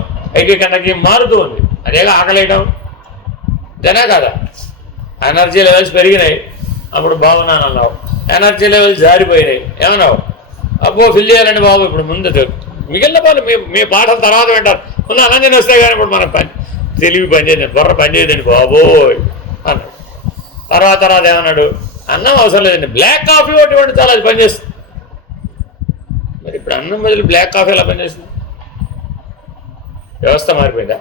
ఐకిక్ ఎనర్జీ మారుతూ ఉంది. అదేగా ఆకలేయటం, ఇదేనా కదా? ఎనర్జీ లెవెల్స్ పెరిగినాయి, అప్పుడు బాగున్నాను అన్నావు. ఎనర్జీ లెవెల్స్ జారిపోయినాయి, ఏమన్నావు? అబ్బో ఫిల్ చేయాలండి బాబు, ఇప్పుడు ముందు మిగిలిన వాళ్ళు మీ పాటల తర్వాత వింటారు. ముందు అనంజన వస్తే కానీ ఇప్పుడు మన తెలివి పనిచేయదండి, బుర్ర పనిచేయదండి బాబోయ్ అన్నాడు. తర్వాత ఏమన్నాడు? అన్నం అవసరం లేదండి, బ్లాక్ కాఫీ ఒకటి ఇవ్వండి చాలా, అది పనిచేస్తుంది. మరి ఇప్పుడు అన్నం బదులు బ్లాక్ కాఫీ ఎలా పనిచేస్తుంది? వ్యవస్థ మారిపోయిందా?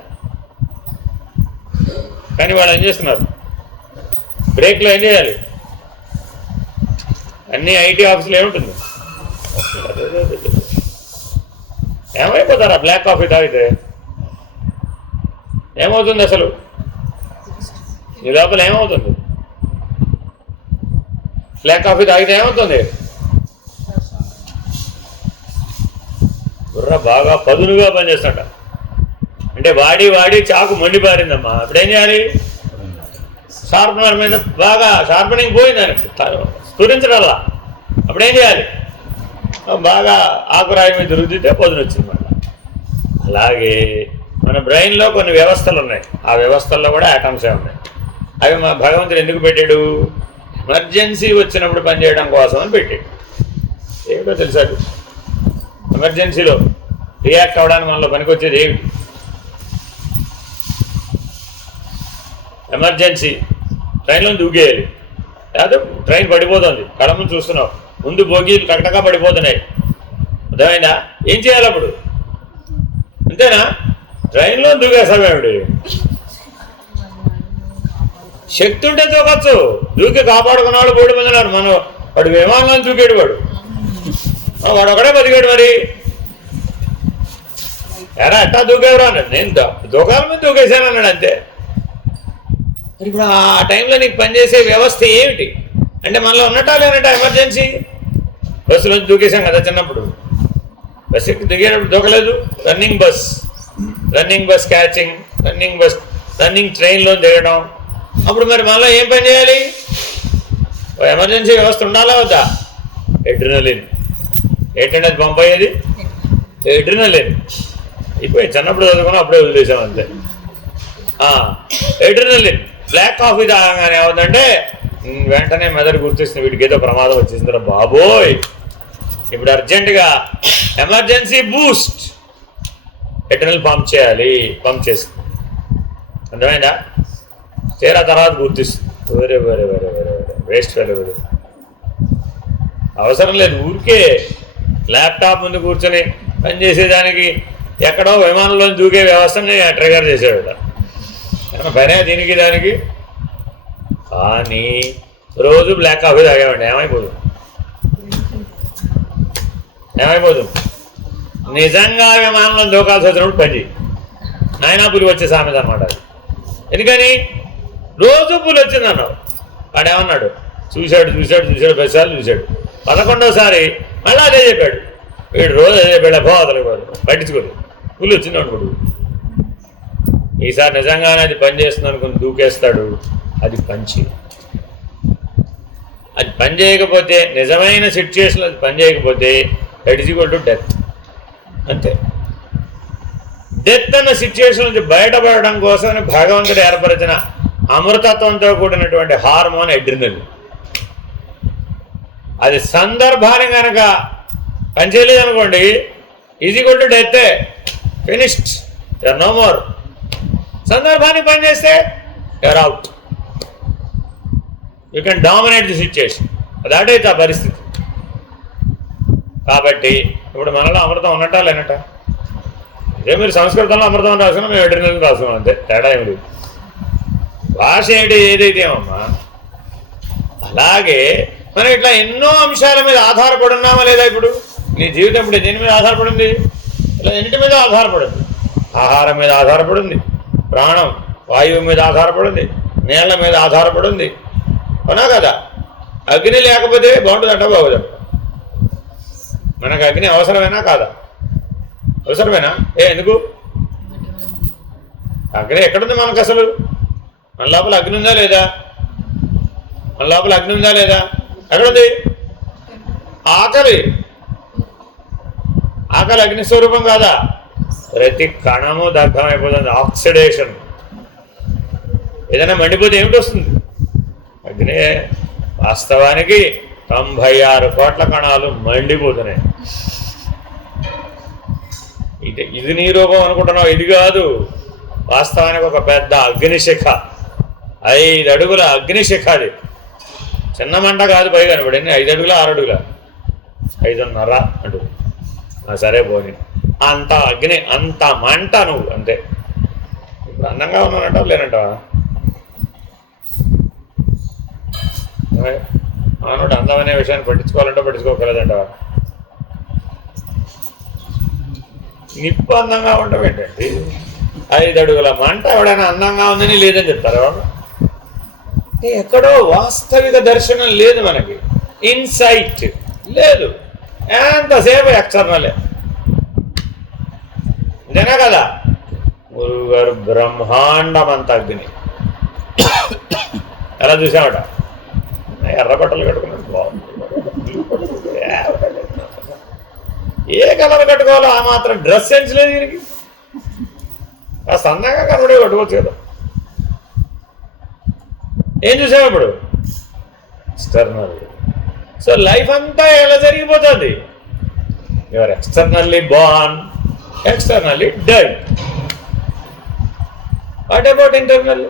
కానీ వాళ్ళు ఏం చేస్తున్నారు? బ్రేక్లో ఏం చేయాలి? అన్ని ఐటీ ఆఫీసులు ఏముంటుంది? ఏమైపోతారా బ్లాక్ కాఫీ తాగితే? ఏమవుతుంది అసలు? ఈ లోపల ఏమవుతుంది? బ్లాక్ కాఫీ తాగితే ఏమవుతుంది? బుర్ర బాగా పదునుగా పనిచేస్తాడ. అంటే వాడి చాకు మండిపారిందమ్మా. అప్పుడేం చేయాలి? షార్పనర్ మీద బాగా షార్పనింగ్ పోయిందానికి స్ఫురించడల్లా. అప్పుడేం చేయాలి? బాగా ఆకురాయి మీద రుద్దితే పదును వచ్చింది మళ్ళీ. అలాగే మన బ్రెయిన్లో కొన్ని వ్యవస్థలు ఉన్నాయి, ఆ వ్యవస్థల్లో కూడా ఆటమ్సే ఉన్నాయి. అవి మా భగవంతుడు ఎందుకు పెట్టాడు? ఎమర్జెన్సీ వచ్చినప్పుడు పనిచేయడం కోసం అని పెట్టాడు. ఏమిటో తెలుసా? ఎమర్జెన్సీలో రియాక్ట్ అవ్వడానికి మనలో పనికొచ్చేది ఏమిటి? ఎమర్జెన్సీ ట్రైన్లో దూకేయాలి, లేదా ట్రైన్ పడిపోతుంది, కళ్ళ ముందు చూస్తున్నావు, ముందు బోగీలు కటకగా పడిపోతున్నాయి, అర్థమైందా? ఏం చేయాలి అప్పుడు? అంతేనా? ట్రైన్లో దూకేసామేమిటి? శక్తి ఉంటే దూకొచ్చు, దూకి కాపాడుకున్నవాడు 3 మంది ఉన్నారు. మనం వాడు విమానంలో దూకేడు, వాడు ఒకడే బతికాడు. మరి ఎట్టా దూకేవరా అన్నాడు. నేను దూకాల మీద దూకేశాను అన్నాడు, అంతే. మరి ఇప్పుడు ఆ టైంలో నీకు పనిచేసే వ్యవస్థ ఏమిటి అంటే మనలో ఉన్నట్టా లేనట్టా? ఎమర్జెన్సీ బస్సులో దూకేశాం కదా చిన్నప్పుడు, బస్ ఎక్కి దిగేటప్పుడు దూకలేదు. రన్నింగ్ బస్ క్యాచింగ్, రన్నింగ్ ట్రైన్లో దిగడం, అప్పుడు మరి మళ్ళీ ఏం పని చేయాలి? ఎమర్జెన్సీ వ్యవస్థ ఉండాలా వద్దా? ఎడ్రినలిన్. ఏంటంటే అది పంపయ్యేది ఎడ్రినలిన్. ఇప్పుడు చిన్నప్పుడు చదువుకున్నా అప్పుడే వదిలేసాం అంతే. ఎడ్రినలిన్. బ్లాక్ కాఫీ తాగగానే ఏమవుతుందంటే వెంటనే మెదడు గుర్తిస్తుంది, వీడికి ఏదో ప్రమాదం వచ్చేసిందిరా బాబోయ్, ఇప్పుడు అర్జెంటుగా ఎమర్జెన్సీ బూస్ట్ ఎడ్రినల్ పంప్ చేయాలి. పంప్ చేస్తుంది. అర్థమైందా? తీరా తర్వాత గుర్తిస్తుంది, వేరే వేరే వేరే వేరే వేరే వేస్ట్ వేరే అవసరం లేదు. ఊరికే ల్యాప్టాప్ ముందు కూర్చొని పనిచేసేదానికి ఎక్కడో విమానంలో దూకే వ్యవస్థని ట్రిగర్ చేసేవాడు. పనే దీనికి దానికి. కానీ రోజు బ్లాక్ కాఫీ తాగేవాడి ఏమైపోతుంది? నిజంగా విమానంలో దూకాల్సి వచ్చినప్పుడు పని చేయి. నాయనా పులి వచ్చే సామెత అనమాట అది. ఎందుకని? రోజు పులి వచ్చిందన్నావు. వాడేమన్నాడు? చూశాడు 10 సార్లు చూశాడు. 11వసారి మళ్ళీ అదే చెప్పాడు. వీడు రోజు అదే చెప్పాడు. అతలకు పట్టించుకోదు. పులి వచ్చింది అనుకోడు. ఈసారి నిజంగానే అది పని చేస్తుంది అనుకుని దూకేస్తాడు. అది పని చేయకపోతే, నిజమైన సిచ్యుయేషన్లో అది పని చేయకపోతే that is equal to death. అంతే. డెత్ అన్న సిచ్యుయేషన్ నుంచి బయటపడడం కోసం భగవంతుడు ఏర్పరిచిన అమృతత్వంతో కూడినటువంటి హార్మోన్ ఎడ్రినలిన్. అది సందర్భాన్ని కనుక పనిచేయలేదనుకోండి, is equal to death. Finished, you're no more. సందర్భాన్ని పనిచేస్తే you're out. You can dominate the situation. అదైతే ఆ పరిస్థితి. కాబట్టి ఇప్పుడు మనలో అమృతం ఉన్నట్టా లేనట్టా? ఇదే మీరు సంస్కృతంలో అమృతం రాసుకున్నాం, మేము ఎడ్రినలిన్ రాసుకున్నాం, అంతే. తేడా ఏమి లేదు. భాష ఏదైతే ఏమమ్మా. అలాగే మనం ఇట్లా ఎన్నో అంశాల మీద ఆధారపడి ఉన్నామా లేదా? ఇప్పుడు నీ జీవితం ఇప్పుడు దేని మీద ఆధారపడింది? ఇలా ఎన్నిటి మీద ఆధారపడింది? ఆహారం మీద ఆధారపడింది, ప్రాణం వాయువు మీద ఆధారపడింది, నీళ్ల మీద ఆధారపడింది. అవునా కదా? అగ్ని లేకపోతే బాగుంటుందంట బాగుందంట. మనకు అగ్ని అవసరమేనా కాదా? అవసరమేనా? ఎందుకు? అగ్ని ఎక్కడుంది మనకు అసలు? మన లోపల అగ్ని ఉందా లేదా? ఎక్కడుంది? ఆకలి అగ్ని స్వరూపం కాదా? ప్రతి కణము దగ్ధమైపోతుంది. ఆక్సిడేషన్. ఏదైనా మండిపోతే ఏమిటి వస్తుంది? అగ్ని. వాస్తవానికి 96 కోట్ల కణాలు మండిపోతున్నాయి. ఇది నీ రూపం అనుకుంటున్నావు, ఇది కాదు. వాస్తవానికి ఒక పెద్ద అగ్నిశిఖ, 5 అడుగుల అగ్నిశిఖ. అది చిన్న మంట కాదు. పైగా పడింది 5 అడుగుల 6 అడుగుల 5.5 అడుగు. సరే పోనీ. అంత అగ్ని, అంత మంట నువ్వు. అంతే. ఇప్పుడు అందంగా ఉన్నానంటావు లేనంటావా? మానవుడు అందం అనే విషయాన్ని పట్టించుకోవాలంటే పట్టించుకోగలదంటావా? నిప్పు అందంగా ఉండడం ఏంటండి? 5 అడుగుల మంట ఎవడైనా అందంగా ఉందని లేదని చెప్తారా? ఎక్కడో వాస్తవిక దర్శనం లేదు మనకి. ఇన్సైట్ లేదు. ఎంతసేపు ఎక్స్టర్నలే. ఇదేనా కదా? గురువు గారు బ్రహ్మాండం అంత అగ్ని. ఎలా చూసామట? ఎర్ర బట్టలు కట్టుకున్నాడు. బాగుంది. ఏ కలర్ కట్టుకోవాలో ఆ మాత్రం డ్రెస్ సెన్స్ లేదు దీనికి. కాస్త అందంగా కనబడే కట్టుకోవచ్చు కదా. ఏం చూసాము ఇప్పుడు? ఎక్స్టర్నల్. సో లైఫ్ అంతా ఎలా జరిగిపోతుంది? Your externally born, externally dead. What about internal?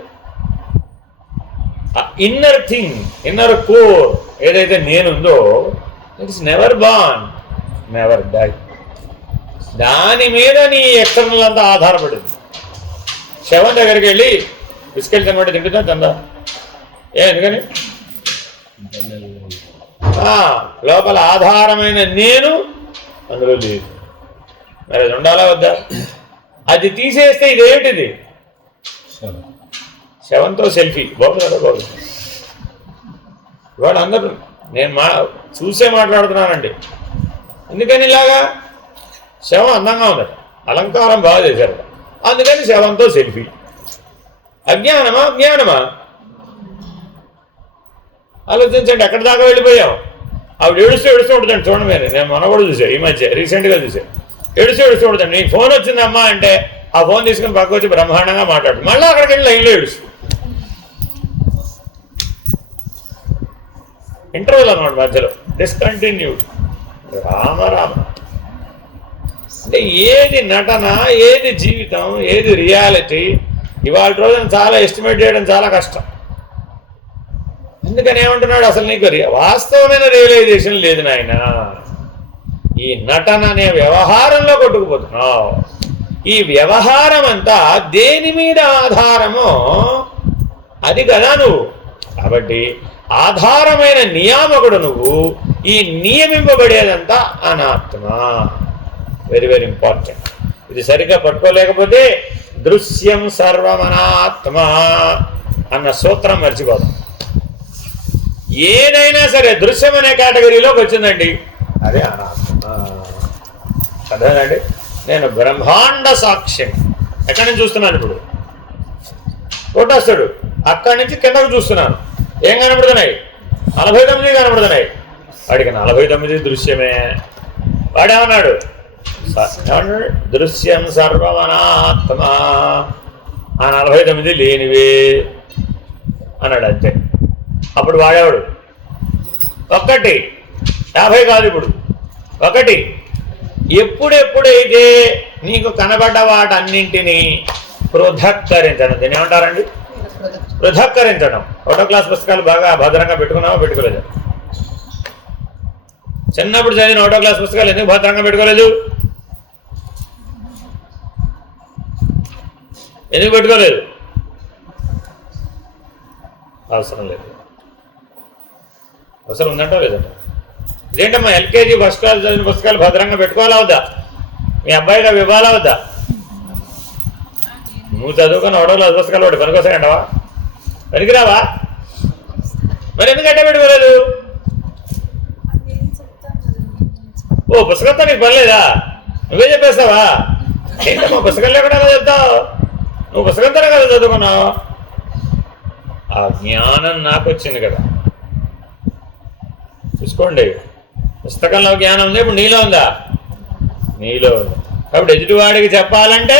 Inner thing, inner core ఏదైతే నేనుందో, it is never born, never die. దాని మీద నీ ఎక్స్టర్నల్ అంతా ఆధారపడింది. శవం దగ్గరికి వెళ్ళి బిస్కెట్ తినబడి తింటుందా తందా? ఎందుకని? లోపల ఆధారమైన నేను అందులో లేదు. మరి అది ఉండాలా వద్దా? అది తీసేస్తే ఇదేమిటిది? శవంతో సెల్ఫీ. బాగుందా? బాగుంది. ఇవాళ అందరూ నేను చూసే మాట్లాడుతున్నానండి. ఎందుకని ఇలాగా? శవం అందంగా ఉందట, అలంకారం బాగా చేశారట, అందుకని శవంతో సెల్ఫీ. అజ్ఞానమా జ్ఞానమా? ఆలోచించండి, ఎక్కడి దాకా వెళ్ళిపోయావు. ఆవిడ ఏడుస్తూ ఉంటుందండి. చూడండి మీరు, నేను మొన్న కూడా చూసాను, ఈ మధ్య రీసెంట్గా చూసాను. ఏడుస్తూ ఉంటుందండి. నీకు ఫోన్ వచ్చిందమ్మా అంటే ఆ ఫోన్ తీసుకుని పక్క వచ్చి బ్రహ్మాండంగా మాట్లాడుతుంది. మళ్ళీ అక్కడికి వెళ్ళి లైన్లో ఏడుస్తుంది. ఇంటర్వ్యూలు అనమాట, మధ్యలో డిస్కంటిన్యూడ్. రామ అంటే ఏది నటన, ఏది జీవితం, ఏది రియాలిటీ, ఇవాళ రోజున చాలా ఎస్టిమేట్ చేయడం చాలా కష్టం. అందుకని ఏమంటున్నాడు, అసలు నీకు వాస్తవమైన రియలైజేషన్ లేదు నాయన. ఈ నటన అనే వ్యవహారంలో కొట్టుకుపోతున్నావు. ఈ వ్యవహారం అంతా దేని మీద ఆధారమో అది కదా నువ్వు. కాబట్టి ఆధారమైన నియామకుడు నువ్వు. ఈ నియమింపబడేదంతా అనాత్మ. Very very important. ఇది సరిగ్గా పట్టుకోలేకపోతే దృశ్యం సర్వమనాత్మ అన్న సూత్రం మర్చిపోదాం. ఏదైనా సరే దృశ్యం అనే కేటగిరీలోకి వచ్చిందండి, అదే అనాత్మ. అదేనండి, నేను బ్రహ్మాండ సాక్ష్యం. ఎక్కడి నుంచి చూస్తున్నాను? ఇప్పుడు కొట్టేస్తాడు, అక్కడి నుంచి కిందకు చూస్తున్నాను. ఏం కనబడుతున్నాయి? 49 కనబడుతున్నాయి. వాడికి 49 దృశ్యమే. వాడేమన్నాడు? దృశ్యం సర్వమనాత్మ, ఆ 49 లేనివే అన్నాడు. అంతే. అప్పుడు వాడేవాడు ఒక్కటి 50 కాదు, ఇప్పుడు ఒకటి. ఎప్పుడెప్పుడైతే నీకు కనబడ్డ వాటన్నింటినీ పృథక్కరించడం, దీన్ని ఏమంటారండి? పృథక్కరించడం. 1వ క్లాస్ పుస్తకాలు బాగా భద్రంగా పెట్టుకున్నావా, పెట్టుకోలేదు? చిన్నప్పుడు చదివిన 1వ క్లాస్ పుస్తకాలు ఎందుకు భద్రంగా పెట్టుకోలేదు? ఎందుకు పెట్టుకోలేదు? అవసరం లేదు. అవసరం ఉందంటో లేదంట? ఇదేంటమ్మా, ఎల్కేజీ ఫస్ట్ క్లాస్ చదివిన పుస్తకాలు భద్రంగా పెట్టుకోవాలా వద్దా? మీ అబ్బాయిగా ఇవ్వాలా వద్దా? నువ్వు చదువుకున్న 1వ క్లాస్ పుస్తకాలు వాడు పనికొస్తాయంటవా? పనికిరావా? మరి ఎందుకంటే పెట్టుకోలేదు? ఓ పుస్తకంతో నీకు పనిలేదా? నువ్వే చెప్పేస్తావా? ఏంటమ్మా పుస్తకం లేకుండా చెప్తావు? నువ్వు పుస్తకంతోనే కదా చదువుకున్నావు. ఆ జ్ఞానం నాకు వచ్చింది కదా, చూసుకోండి. పుస్తకంలో జ్ఞానం ఉంది, ఇప్పుడు నీలో ఉందా? నీలో ఉంది. కాబట్టి ఎదుటివాడికి చెప్పాలంటే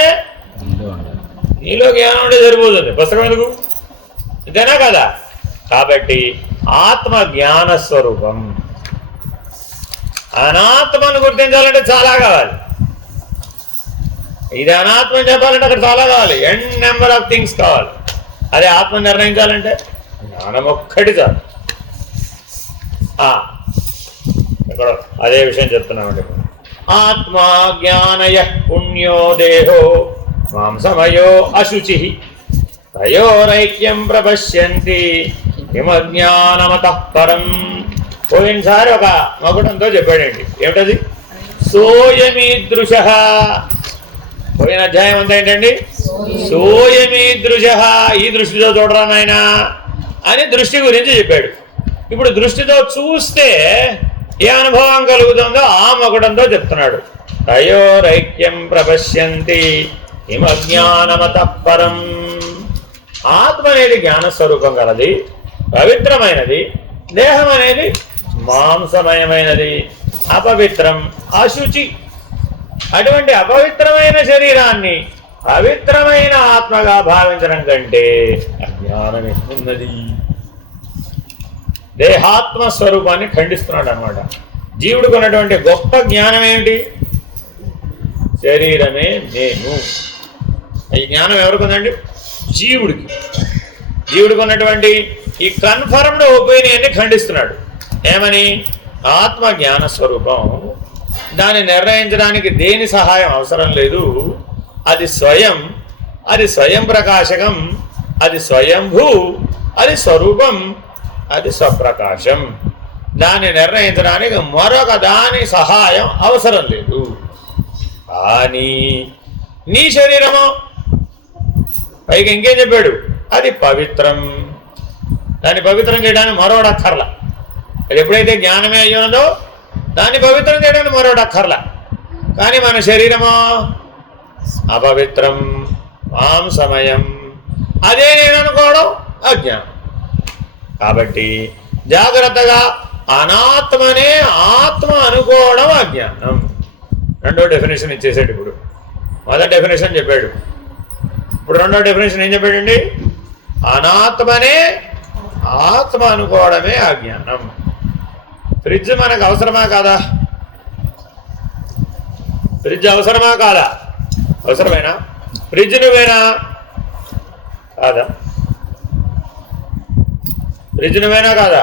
నీలో జ్ఞానం ఉంటే సరిపోతుంది, పుస్తకం ఎందుకు? ఇదేనా కదా? కాబట్టి ఆత్మ జ్ఞాన స్వరూపం. అనాత్మను గుర్తించాలంటే చాలా కావాలి. ఇది అనాత్మని చెప్పాలంటే అక్కడ చాలా కావాలి, ఎన్ నెంబర్ ఆఫ్ థింగ్స్ కావాలి. అదే ఆత్మ నిర్ణయించాలంటే జ్ఞానం ఒక్కటి చాలు. ఇక్కడ అదే విషయం చెప్తున్నామండి. ఆత్మా జ్ఞానయ పుణ్యో దేహో మాంసమయో అశుచి తయోరైక్యం ప్రపశ్యంతి హిమజ్ఞానమతః పరం. పోయినసారి ఒక మగుడంతో చెప్పాడండి. ఏమిటది? సోయమీదృశ. పోయిన అధ్యాయం అంతా ఏంటండి? సోయమీదృశ. ఈ దృష్టితో చూడరా నాయనా అని దృష్టి గురించి చెప్పాడు. ఇప్పుడు దృష్టితో చూస్తే ఏ అనుభవం కలుగుతుందో ఆ మగుడంతో చెప్తున్నాడు. తయోరైక్యం ప్రపశ్యంతి హిమజ్ఞానమతః పరం. ఆత్మ అనేది జ్ఞానస్వరూపం కలది, పవిత్రమైనది. దేహం అనేది మాంసమయమైనది, అపవిత్రం, అశుచి. అటువంటి అపవిత్రమైన శరీరాన్ని పవిత్రమైన ఆత్మగా భావించడం కంటే అజ్ఞానం ఎక్కున్నది. దేహాత్మ స్వరూపాన్ని ఖండిస్తున్నాడు అన్నమాట. జీవుడికి ఉన్నటువంటి గొప్ప జ్ఞానం ఏమిటి? శరీరమే నేను. ఈ జ్ఞానం ఎవరికి ఉందండి? జీవుడికి. జీవుడికి ఉన్నటువంటి ఈ కన్ఫర్మ్డ్ ఒపీనియన్ని ఖండిస్తున్నాడు. ఏమని? ఆత్మ జ్ఞాన స్వరూపం, దాన్ని నిర్ణయించడానికి దేని సహాయం అవసరం లేదు. అది స్వయం, అది స్వయం ప్రకాశకం, అది స్వయంభూ, అది స్వరూపం, అది స్వప్రకాశం. దాన్ని నిర్ణయించడానికి మరొక దాని సహాయం అవసరం లేదు. కానీ నీ శరీరము పైకి ఇంకేం చెప్పాడు? అది పవిత్రం. దాన్ని పవిత్రం చేయడానికి మరోడు అక్కర్లా. అది ఎప్పుడైతే జ్ఞానమే అయ్యున్నదో దాన్ని పవిత్రం చేయడానికి మరోడు అక్కర్లా. కానీ మన శరీరమో అపవిత్రం, మాంసమయం. అదే నేను అనుకోవడం అజ్ఞానం. కాబట్టి జాగ్రత్తగా అనాత్మనే ఆత్మ అనుకోవడం అజ్ఞానం. రెండో డెఫినేషన్ ఇచ్చేసాడు. ఇప్పుడు మొదటి డెఫినేషన్ చెప్పాడు, ఇప్పుడు రెండో డెఫినేషన్ ఏం చెప్పాడండి? అనాత్మనే ఆత్మ అనుకోవడమే అజ్ఞానం. ఫ్రిడ్జ్ మనకు అవసరమా కాదా? ఫ్రిడ్జ్ అవసరమా కాదా? అవసరమేనా? ఫ్రిడ్జ్ నువ్వేనా కాదా? ఫ్రిడ్జ్ నువ్వేనా కాదా?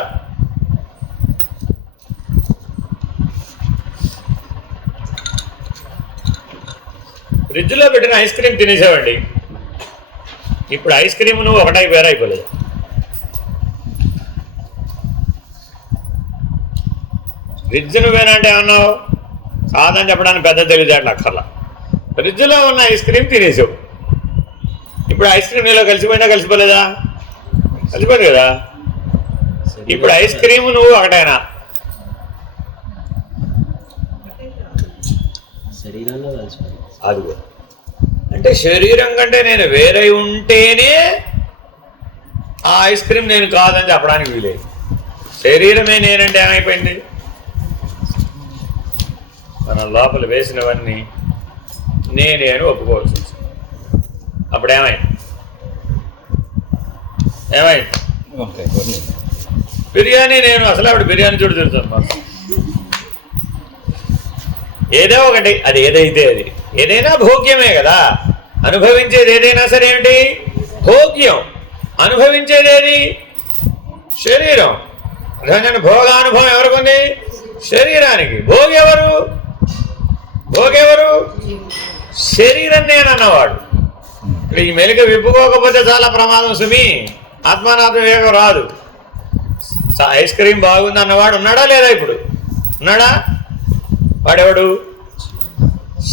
ఫ్రిడ్జ్లో పెట్టిన ఐస్ క్రీమ్ తినేసావండి. ఇప్పుడు ఐస్ క్రీమ్ నువ్వు ఒకటై వేరైపోలేదు. ఫ్రిడ్జ్ నువ్వేనా అంటే ఏమన్నావు? కాదని చెప్పడానికి పెద్ద తెలియజేయట్లే అక్కర్లా. ఫ్రిడ్జ్లో ఉన్న ఐస్ క్రీమ్ తినేసావు. ఇప్పుడు ఐస్ క్రీమ్ నీలో కలిసిపోయినా కలిసిపోలేదా? కలిసిపోదు కదా. ఇప్పుడు ఐస్ క్రీమ్ నువ్వు ఒకటేనా? శరీరంలో కలిసిపోయింది. అదిగో, అంటే శరీరం కంటే నేను వేరే ఉంటేనే ఆ ఐస్ క్రీమ్ నేను కాదని చెప్పడానికి వీలేదు. శరీరమే నేనంటే ఏమైపోయింది? మన లోపల వేసినవన్నీ నేనే అని ఒప్పుకోవాల్సి వచ్చింది. అప్పుడు ఏమైంది? బిర్యానీ నేను అసలు ఆవిడ బిర్యానీ చూడు తిరుగుతాను. ఏదో ఒకటి, అది ఏదైతే అది ఏదైనా భోగ్యమే కదా. అనుభవించేది ఏదైనా సరే ఏమిటి? భోగ్యం. అనుభవించేదేది? శరీరం. భోగానుభవం ఎవరికి ఉంది? శరీరానికి. భోగెవరు? భోగెవరు? శరీరం నేనన్నవాడు. ఇక్కడ ఈ మెలిక విప్పుకోకపోతే చాలా ప్రమాదం సుమి. ఆత్మానాత్మ వివేకం రాదు. ఐస్ క్రీమ్ బాగుంది అన్నవాడు ఉన్నాడా లేదా? ఇప్పుడు ఉన్నాడా? వాడెవడు?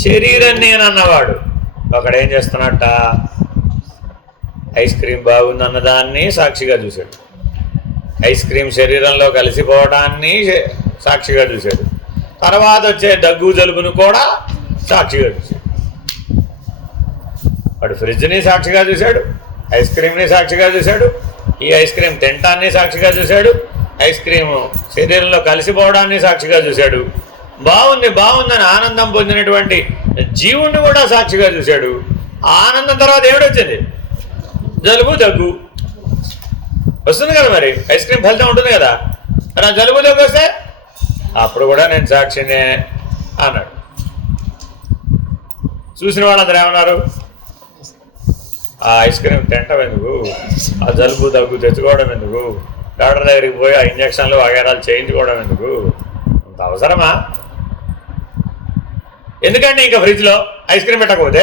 శరీరం నేనన్నవాడు. ఒకడేం చేస్తున్నట్ట? ఐస్ క్రీమ్ బాగుంది అన్నదాన్ని సాక్షిగా చూశాడు. ఐస్ క్రీమ్ శరీరంలో కలిసిపోవడాన్ని సాక్షిగా చూశాడు. తర్వాత వచ్చే దగ్గు జలుబును కూడా సాక్షిగా చూశాడు. వాడు ఫ్రిడ్జ్ని సాక్షిగా చూశాడు, ఐస్ క్రీమ్ని సాక్షిగా చూశాడు, ఈ ఐస్ క్రీమ్ తింటాన్ని సాక్షిగా చూశాడు, ఐస్ క్రీమ్ శరీరంలో కలిసిపోవడాన్ని సాక్షిగా చూశాడు. బాగుంది బాగుందని ఆనందం పొందినటువంటి జీవుణ్ణి కూడా సాక్షిగా చూశాడు. ఆనందం తర్వాత ఏమిటొచ్చింది? జలుబు దగ్గు వస్తుంది కదా. మరి ఐస్ క్రీమ్ ఫలితం ఉంటుంది కదా. మరి ఆ జలుబు దగ్గు వస్తే అప్పుడు కూడా నేను సాక్షినే అన్నాడు. చూసిన వాళ్ళందరూ ఏమన్నారు? ఆ ఐస్ క్రీమ్ తింటాం ఎందుకు, ఆ జలుబు దగ్గు తెచ్చుకోవడం ఎందుకు, డాక్టర్ దగ్గరికి పోయి ఆ ఇంజక్షన్లు వగేరాలు చేయించుకోవడం ఎందుకు, అంత అవసరమా? ఎందుకంటే ఇంకా ఫ్రిడ్జ్లో ఐస్ క్రీమ్ పెట్టకపోతే,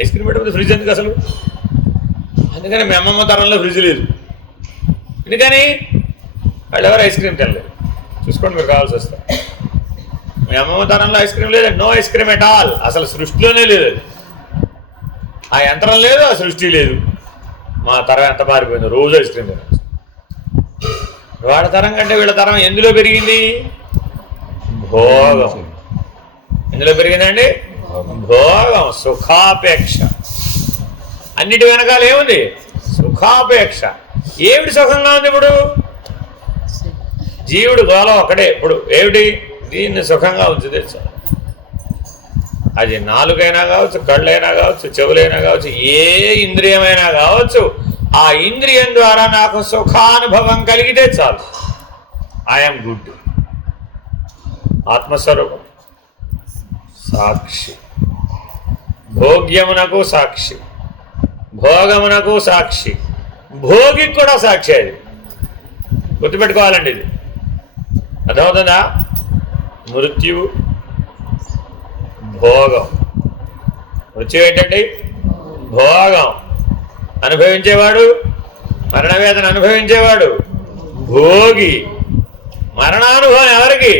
ఐస్ క్రీమ్ పెట్టకపోతే ఫ్రిడ్జ్ ఎందుకు అసలు? అందుకని మీ అమ్మమ్మ తరంలో ఫ్రిడ్జ్ లేదు. ఎందుకని? వాళ్ళు ఎవరు ఐస్ క్రీమ్ తినలేదు. చూసుకోండి, మీరు కావాల్సి వస్తే. మీ అమ్మమ్మ తరంలో ఐస్ క్రీమ్ లేదు. No ice cream at all. అసలు సృష్టిలోనే లేదు. ఆ యంత్రం లేదు, ఆ సృష్టి లేదు. మా తరం ఎంత మారిపోయింది, రోజు ఐస్ క్రీమ్ తినచ్చు. వాళ్ళ తరం కంటే వీళ్ళ తరం ఎందులో పెరిగింది? భోగం. ఎందులో పెరిగిందండి? భోగం. సుఖాపేక్ష. అన్నిటి వెనకాల ఏముంది? సుఖాపేక్ష. ఏమిటి సుఖంగా ఉంది ఇప్పుడు? జీవుడు గోళం ఒకటే ఇప్పుడు. ఏమిటి? దీన్ని సుఖంగా ఉంచితే చాలు. అది నాలుగైనా కావచ్చు, కళ్ళైనా కావచ్చు, చెవులైనా కావచ్చు, ఏ ఇంద్రియమైనా కావచ్చు. ఆ ఇంద్రియం ద్వారా నాకు సుఖానుభవం కలిగితే చాలు. I'm good. ఆత్మస్వరూపం సాక్షి. భోగ్యమునకు సాక్షి, భోగమునకు సాక్షి, భోగికి కూడా సాక్షి. అది గుర్తుపెట్టుకోవాలండి. ఇది అర్థమవుతుందా? మృత్యువు, భోగం. మృత్యు ఏంటండి? భోగం. అనుభవించేవాడు, మరణవేదన అనుభవించేవాడు భోగి. మరణానుభవం ఎవరికి?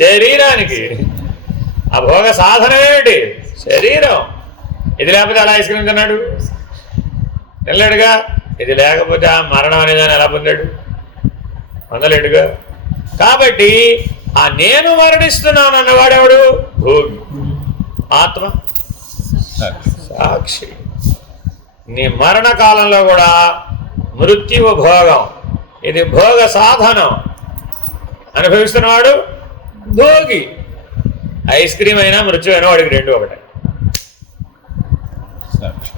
శరీరానికి. ఆ భోగ సాధనం ఏమిటి? శరీరం. ఇది లేకపోతే అలా ఐస్ క్రీమ్ తిన్నాడు? తినలేడుగా. ఇది లేకపోతే ఆ మరణం అనేదాన్ని ఎలా పొందాడు? పొందలేడుగా. కాబట్టి ఆ నేను మరణిస్తున్నాను అన్నవాడెవడు? భోగి. ఆత్మ సాక్షి. నీ మరణ కాలంలో కూడా మృత్యువు భోగం, ఇది భోగ సాధనం. అనుభవిస్తున్నవాడు భోగి. ఐస్ క్రీమ్ అయినా మృత్యు అయినా వాడికి రెండు ఒకటే.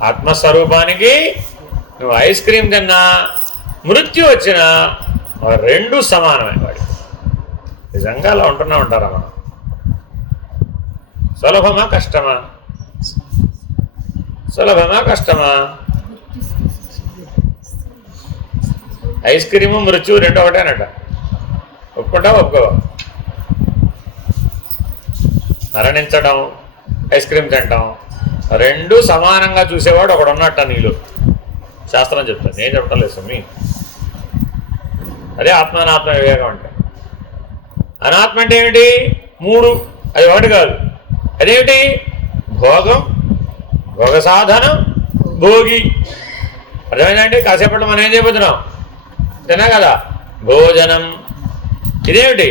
ఆత్మస్వరూపానికి నువ్వు ఐస్ క్రీమ్ తిన్నా మృత్యు వచ్చినా రెండు సమానమే వాడికి. నిజంగా అలా ఉంటున్నా ఉంటారా మనం? సులభమా కష్టమా? సులభమా కష్టమా? ఐస్ క్రీము మృత్యు రెండు ఒకటేనట. ఒప్పుకుంటా ఒప్పుకోవా? మరణించడం, ఐస్ క్రీమ్ తింటాం రెండు సమానంగా చూసేవాడు ఒకడు ఉన్నట్ట నీళ్ళు. శాస్త్రం చెప్తాను, నేను చెప్పడం లేదు స్వామి. అదే ఆత్మానాత్మ వివేకం అంటే. అనాత్మ అంటే ఏమిటి? మూడు, అది ఒకటి కాదు. అదేమిటి? భోగం, భోగ సాధనం, భోగి. అర్థమైందండి? కాసేపట్లో మనం ఏం చేయబోతున్నాం? తినా కదా, భోజనం. ఇదేమిటి?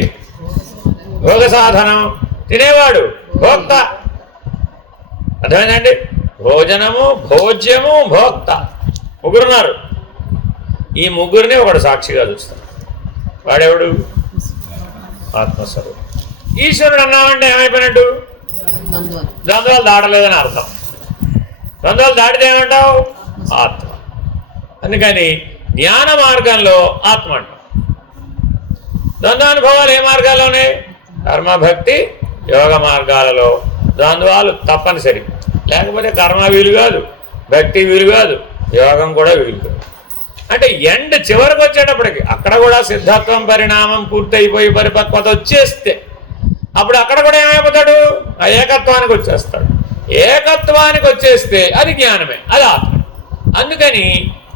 భోగ సాధనం. తినేవాడు భోక్త. అర్థమైందండి? భోజనము, భోజ్యము, భోక్త ముగ్గురున్నారు. ఈ ముగ్గురిని ఒకడు సాక్షిగా చూస్తాడు. వాడెవడు? ఆత్మస్వరూపం. ఈశ్వరుడు అన్నామంటే ఏమైపోయినట్టు? ద్వంద్వాలు దాటలేదని అర్థం. ద్వంద్వాలు దాటితే ఏమంటావు? ఆత్మ. అందుకని జ్ఞాన మార్గంలో ఆత్మ అంటాం. ద్వంద్వానుభవాలు ఏ మార్గాల్లోనే? కర్మభక్తి యోగ మార్గాలలో ద్వంద్వాలు తప్పనిసరి. లేకపోతే కర్మ వీలు కాదు, భక్తి వీలు కాదు, యోగం కూడా వీలు కాదు. అంటే ఎండ్ చివరికి వచ్చేటప్పటికి అక్కడ కూడా సిద్ధత్వం పరిణామం పూర్తయిపోయి పరిపక్వత వచ్చేస్తే అప్పుడు అక్కడ కూడా ఏమైపోతాడు? ఆ ఏకత్వానికి వచ్చేస్తాడు. ఏకత్వానికి వచ్చేస్తే అది జ్ఞానమే, అది ఆత్మ. అందుకని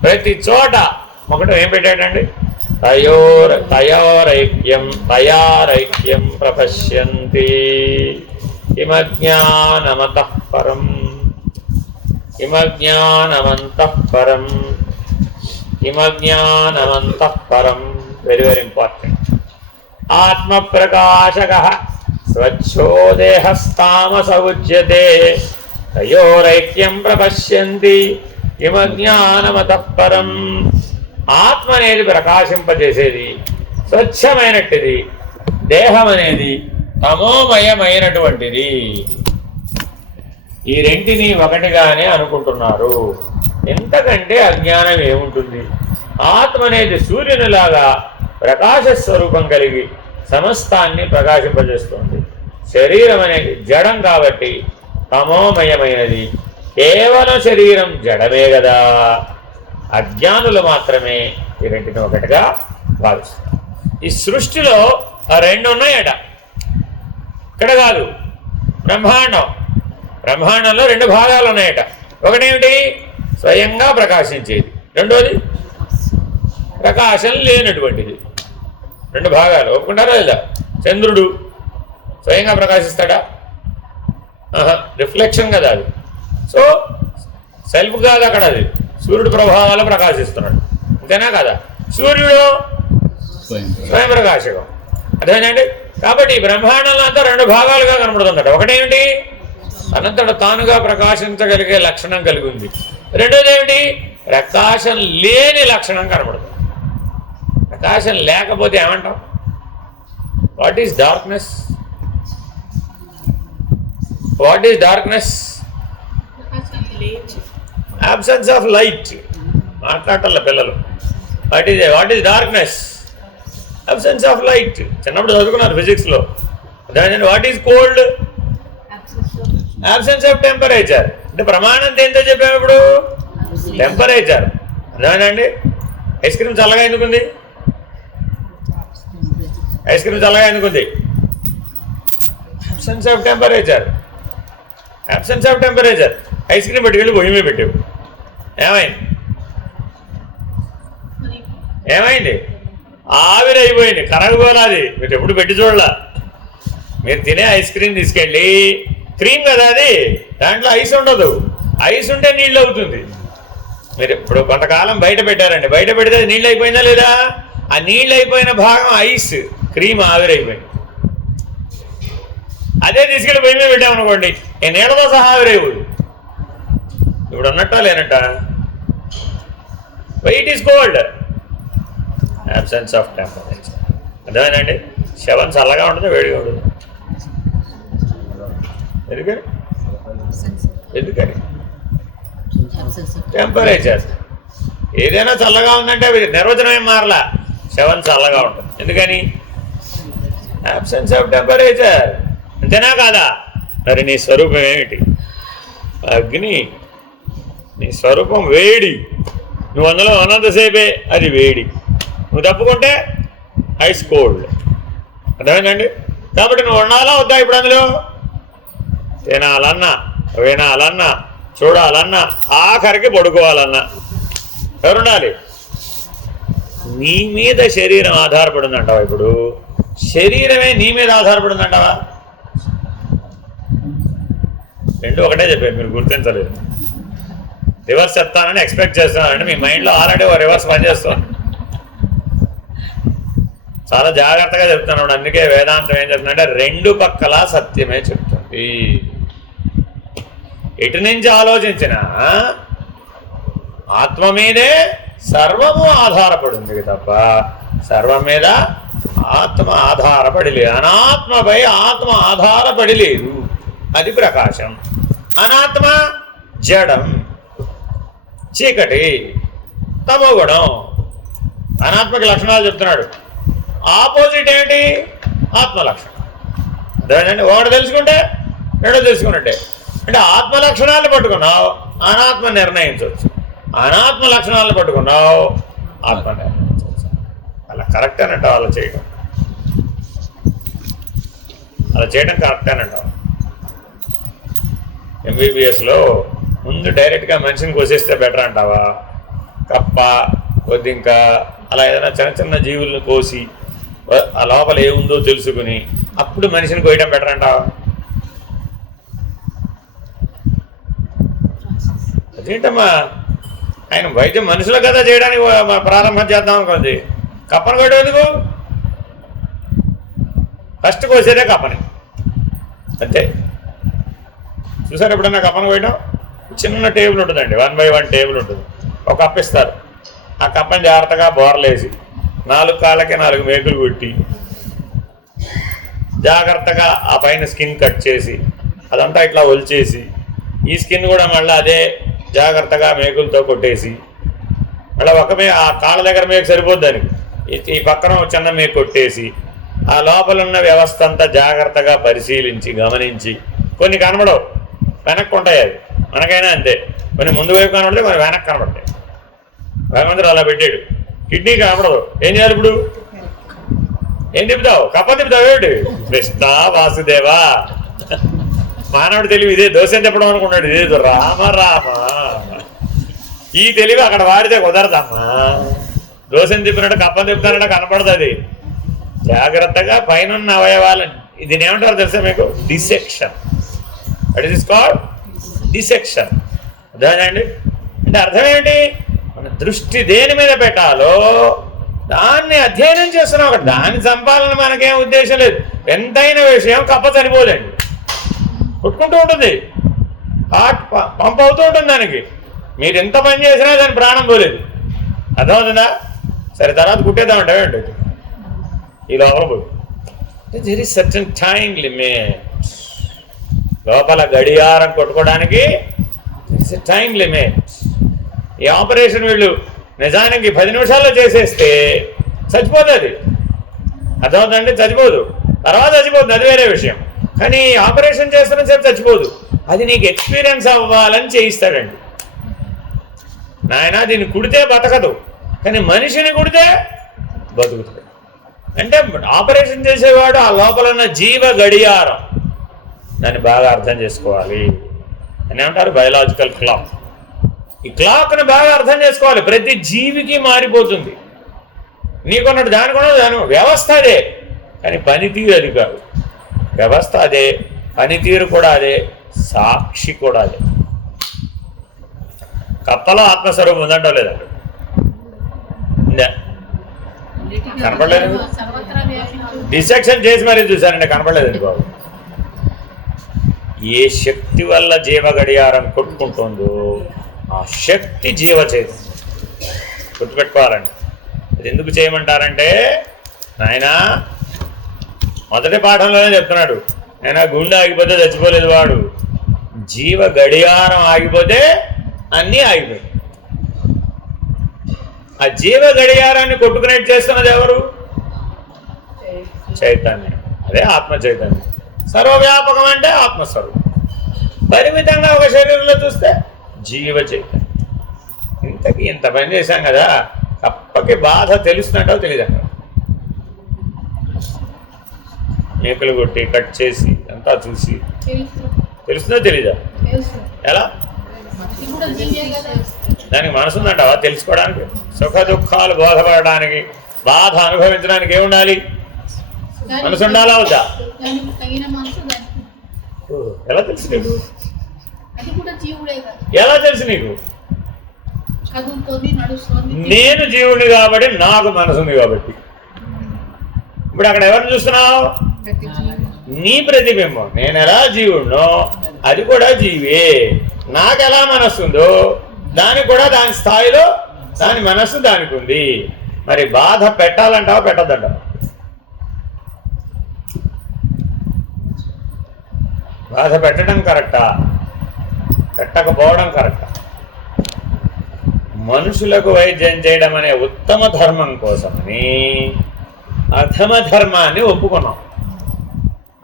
ప్రతి చోట ఒకటి ఏం పెట్టాడండి? తయారైక్యం ప్రపశ్యంతి కిమజ్ఞానమతః పరం, కిమజ్ఞానమంతః పరం, కిమజ్ఞానమంతః పరం. Very very important. ఆత్మ ప్రకాశక స్వచ్ఛో దేహస్తామస ఉచ్యతే తయోరైక్యం ప్రపశ్యంతి కిమజ్ఞానమతః పరం. ఆత్మ అనేది ప్రకాశింపజేసేది, స్వచ్ఛమైనట్టుది. దేహం అనేది తమోమయమైనటువంటిది. ఈ రెంటిని ఒకటిగానే అనుకుంటున్నారు. ఎంతకంటే అజ్ఞానం ఏముంటుంది? ఆత్మ అనేది సూర్యునిలాగా ప్రకాశ స్వరూపం కలిగి సమస్తాన్ని ప్రకాశింపజేస్తుంది. శరీరం అనేది జడం కాబట్టి తమోమయమైనది. కేవలం శరీరం జడమే కదా. అజ్ఞానులు మాత్రమే ఈ రెంటిని ఒకటిగా భావిస్తారు. ఈ సృష్టిలో రెండు ఉన్నాయట. ఇక్కడ కాదు, బ్రహ్మాండం. బ్రహ్మాండంలో రెండు భాగాలు ఉన్నాయట. ఒకటేమిటి? స్వయంగా ప్రకాశించేది. రెండోది ప్రకాశం లేనటువంటిది. రెండు భాగాలు. ఒప్పుకుంటారా లేదా? చంద్రుడు స్వయంగా ప్రకాశిస్తాడా? రిఫ్లెక్షన్ కదా అది. సో సెల్ఫ్ కాదు అక్కడ, అది సూర్యుడు ప్రభావాలు ప్రకాశిస్తున్నాడు. అంతేనా కదా? సూర్యుడు స్వయం ప్రకాశకం. అదేనండి. కాబట్టి బ్రహ్మాండంలో అంతా రెండు భాగాలుగా కనబడుతుందట. ఒకటేమిటి? అనంతట తానుగా ప్రకాశించగలిగే లక్షణం కలిగి ఉంది. రెండోది ఏమిటి? ప్రకాశం లేని లక్షణం కనబడుతుంది. ప్రకాశం లేకపోతే ఏమంటాం? What is darkness? What is darkness? absence of light. మాట్లాడాల పిల్లలు. What is darkness? Absence of light. చిన్నప్పుడు చదువుకున్నారు ఫిజిక్స్లో. దాని what is cold? Absence of temperature. అంటే ప్రమాణం దేంతో చెప్పాము ఇప్పుడు? టెంపరేచర్. అదేనండి. ఐస్ క్రీమ్ చల్లగా ఎందుకుంది? ఐస్ క్రీమ్ చల్లగా ఎందుకుంది? Absence of temperature. Absence of temperature. Ice cream పెట్టుకెళ్ళి పొయ్యి మీద పెట్టావు, ఏమైంది? ఏమైంది? ఆవిరి అయిపోయింది, కరగబోనాది. మీరు ఎప్పుడు పెట్టి చూడాల. మీరు తినే ఐస్ క్రీమ్ తీసుకెళ్ళి, క్రీమ్ కదా అది, దాంట్లో ఐస్ ఉండదు. ఐస్ ఉంటే నీళ్ళు అవుతుంది. మీరు ఇప్పుడు కొంతకాలం బయట పెట్టారండి, బయట పెడితే నీళ్ళు అయిపోయిందా లేదా? ఆ నీళ్ళు అయిపోయిన భాగం ఐస్, క్రీమ్ ఆవిరైపోయింది. అదే తీసుకెళ్ళి పొయ్యి మీద పెట్టామనుకోండి, ఈ నీళ్ళతో సహా ఆవిరైపోదు. ఇప్పుడు ఉన్నట్టా లేనట్ట? Why it is cold? Absence of temperature. అర్థమైందండి? శవం చల్లగా ఉంటుంది, వేడిగా ఉంటుంది. ఎందుకని టెంపరేచర్. ఏదైనా చల్లగా ఉందంటే అవి నిర్వచనం ఏం మారలా, శవం చల్లగా ఉంటుంది. ఎందుకని? Absence of temperature. అంతేనా కాదా? మరి నీ స్వరూపం ఏమిటి? అగ్ని. నీ స్వరూపం వేడి. నువ్వు అందులో ఉన్నంతసేపే అది వేడి, నువ్వు తప్పుకుంటే ఐస్ కోల్డ్. అర్థమైందండి? కాబట్టి నువ్వు ఉండాలా వద్దా ఇప్పుడు అందులో? తినాలన్నా, వినాలన్నా, చూడాలన్నా, ఆఖరికి పడుకోవాలన్నా ఎవరుండాలి? నీ మీద శరీరం ఆధారపడిందంటావా? ఇప్పుడు శరీరమే నీ మీద ఆధారపడిందంటావా? రెండు ఒకటే చెప్పారు, మీరు గుర్తించలేదు. రివర్స్ చెప్తానని ఎక్స్పెక్ట్ చేస్తున్నానంటే మీ మైండ్లో ఆల్రెడీ ఓ రివర్స్ పనిచేస్తుంది. చాలా జాగ్రత్తగా చెప్తున్నాడు. అందుకే వేదాంతం ఏం చెప్తుందంటే రెండు పక్కల సత్యమే చెప్తుంది. ఎటు నుంచి ఆలోచించినా ఆత్మ మీదే సర్వము ఆధారపడింది తప్ప సర్వం మీద ఆత్మ ఆధారపడి లేదు. అనాత్మపై ఆత్మ ఆధారపడి లేదు. అది ప్రకాశం. అనాత్మ జడం, చీకటి, తమోగుణం. అనాత్మకి లక్షణాలు చెప్తున్నాడు. ఆపోజిట్ ఏంటి? ఆత్మ లక్షణం. అదేనండి, ఒకటి తెలుసుకుంటే రెండో తెలుసుకున్నట్టే. అంటే ఆత్మ లక్షణాలను పట్టుకున్నావు, అనాత్మ నిర్ణయించవచ్చు. అనాత్మ లక్షణాలను పట్టుకున్నావు, ఆత్మ నిర్ణయించవచ్చు. అలా కరెక్ట్ అని అంటావు. అలా చేయడం కరెక్ట్ అని అంటావు. ఎంబీబీఎస్లో ముందు డైరెక్ట్గా మనిషిని కోసేస్తే బెటర్ అంటావా? కప్ప, కొద్దింక అలా ఏదైనా చిన్న చిన్న జీవులను కోసి ఆ లోపల ఏముందో తెలుసుకుని అప్పుడు మనిషిని కోయడం బెటర్ అంటావా? అదేంటమ్మా, ఆయన వైద్యం మనుషుల కదా చేయడానికి ప్రారంభం చేద్దాం అనుకోండి. కప్పను కోయడం ఎందుకు? ఫస్ట్ కోసేదే కప్పని. అంతే. చూసారు ఎప్పుడన్నా కప్పను కోయడం? చిన్న టేబుల్ ఉంటుందండి, 1 by 1 టేబుల్ ఉంటుంది. ఒక కప్ప ఇస్తారు. ఆ కప్పని జాగ్రత్తగా బోర్లేసి 4 కాళ్ళకి 4 మేకులు కొట్టి జాగ్రత్తగా ఆ పైన స్కిన్ కట్ చేసి అదంతా ఇట్లా ఒలిచేసి ఈ స్కిన్ కూడా మళ్ళీ అదే జాగ్రత్తగా మేకులతో కొట్టేసి మళ్ళీ ఆ కాళ్ళ దగ్గర మేకు సరిపోద్ది దానికి. ఈ పక్కన చిన్న మేకు కొట్టేసి ఆ లోపల ఉన్న వ్యవస్థ అంతా జాగ్రత్తగా పరిశీలించి గమనించి కొన్ని కనబడవు, వెనక్కి ఉంటాయి. అవి మనకైనా అంతే. కొన్ని ముందు వైపు కనబడితే కొన్ని వెనక్కి కనబడతాయి. భగవంతుడు అలా పెట్టాడు. కిడ్నీ కనబడదు, ఏం చేయాలి ఇప్పుడు? ఏం తిప్పుతావు? కప్ప తిప్పుతావు ఏమిటి? కృష్ణ వాసుదేవా. మానవుడు తెలివి ఇదే. దోశ తిప్పడం అనుకున్నాడు, ఇదే రామ రామ. ఈ తెలివి అక్కడ వాడితే కుదరదమ్మా. దోశని తిప్పినట్టు కప్పని తిప్పుతానంటే కనపడదు. అది జాగ్రత్తగా పైన అవయవాలని. దీని ఏమంటారు తెలుసా మీకు? Dissection. What is called? Dissection. అర్థమేనండి? అంటే అర్థం ఏంటి? మన దృష్టి దేని మీద పెట్టాలో దాన్ని అధ్యయనం చేస్తున్నాం. ఒకటి దాన్ని చంపాలని మనకేం ఉద్దేశం లేదు. ఎంతైన విషయం కప్ప చనిపోలేండి, కొట్టుకుంటూ ఉంటుంది, హార్ట్ పంప్ అవుతూ ఉంటుంది దానికి. మీరు ఎంత పని చేసినా దాని ప్రాణం పోలేదు. అర్థమవుతుందా? సరే, తర్వాత కుట్టేద్దామంటే ఏంటి ఈ లోపల పోయి. There is certain time limit. లోపల గడియారం కొట్టుకోవడానికి ఇట్స్ ఎ టైం లిమిట్. ఈ ఆపరేషన్ వీళ్ళు నిజానికి 10 నిమిషాల్లో చేసేస్తే చచ్చిపోతుంది. అర్థమవుతుందండి? చచ్చిపోదు, తర్వాత చచ్చిపోతుంది, అది వేరే విషయం. కానీ ఆపరేషన్ చేస్తున్న సేపు చచ్చిపోదు. అది నీకు ఎక్స్పీరియన్స్ అవ్వాలని చేయిస్తాడండి. నాయన దీన్ని కుడితే బతకదు, కానీ మనిషిని కుడితే బతుకుతుంది. అంటే ఆపరేషన్ చేసేవాడు ఆ లోపల ఉన్న జీవ గడియారం, దాన్ని బాగా అర్థం చేసుకోవాలి. అని ఏమంటారు? Biological clock. ఈ క్లాక్ని బాగా అర్థం చేసుకోవాలి. ప్రతి జీవికి మారిపోతుంది. నీకున్నట్టు దానికున్నది దాని వ్యవస్థ అదే, కానీ పనితీరు అది కాదు. వ్యవస్థ అదే, పనితీరు కూడా అదే, సాక్షి కూడా అదే. కప్పలో ఆత్మస్వరూపం ఉందంటో లేదంట? కనపడలేదు. డిసెక్షన్ చేసి మరీ చూశానండి, కనపడలేదండి బాబు. ఏ శక్తి వల్ల జీవ గడియారం కొట్టుకుంటుందో ఆ శక్తి జీవ చైతన్యం. గుర్తుపెట్టుకోవాలండి. అది ఎందుకు చేయమంటారంటే నాయనా మొదటి పాఠంలోనే చెప్తున్నాడు, ఆయన గుండె ఆగిపోతే చచ్చిపోలేదు వాడు, జీవ గడియారం ఆగిపోతే అన్నీ ఆగిపోయాయి. ఆ జీవ గడియారాన్ని కొట్టుకునేట్టు చేస్తున్నది ఎవరు? చైతన్యం. అదే ఆత్మ చైతన్యం. సర్వవ్యాపకం అంటే ఆత్మస్వరూపం. పరిమితంగా ఒక శరీరంలో చూస్తే జీవ చైతన్యం. ఇంతకీ ఇంత పని చేశాం కదా, తప్పకి బాధ తెలుస్తున్నట్టో తెలియదు. మేకలు కొట్టి కట్ చేసి అంతా చూసి తెలుస్తుందో తెలీదా? ఎలా? దానికి మనసు ఉందంటావా తెలుసుకోవడానికి? సుఖ దుఃఖాలు బోధపడడానికి, బాధ అనుభవించడానికి ఏముండాలి? మనసు ఉండాలా వద్దా? ఎలా తెలుసు నీకు? ఎలా తెలుసు నీకు? నేను జీవుడిని కాబట్టి నాకు మనసు ఉంది కాబట్టి. ఇప్పుడు అక్కడ ఎవరిని చూస్తున్నావు? నీ ప్రతిబింబం. నేను ఎలా జీవుడినో అది కూడా జీవే. నాకెలా మనస్సు ఉందో దానికి కూడా దాని స్థాయిలో దాని మనస్సు దానికి ఉంది. మరి బాధ పెట్టాలంటావా పెట్టద్దంటావా? బాధ పెట్టడం కరెక్టా, పెట్టకపోవడం కరెక్టా? మనుషులకు వైద్యం చేయడం అనే ఉత్తమ ధర్మం కోసమని అధమ ధర్మాన్ని ఒప్పుకున్నాం.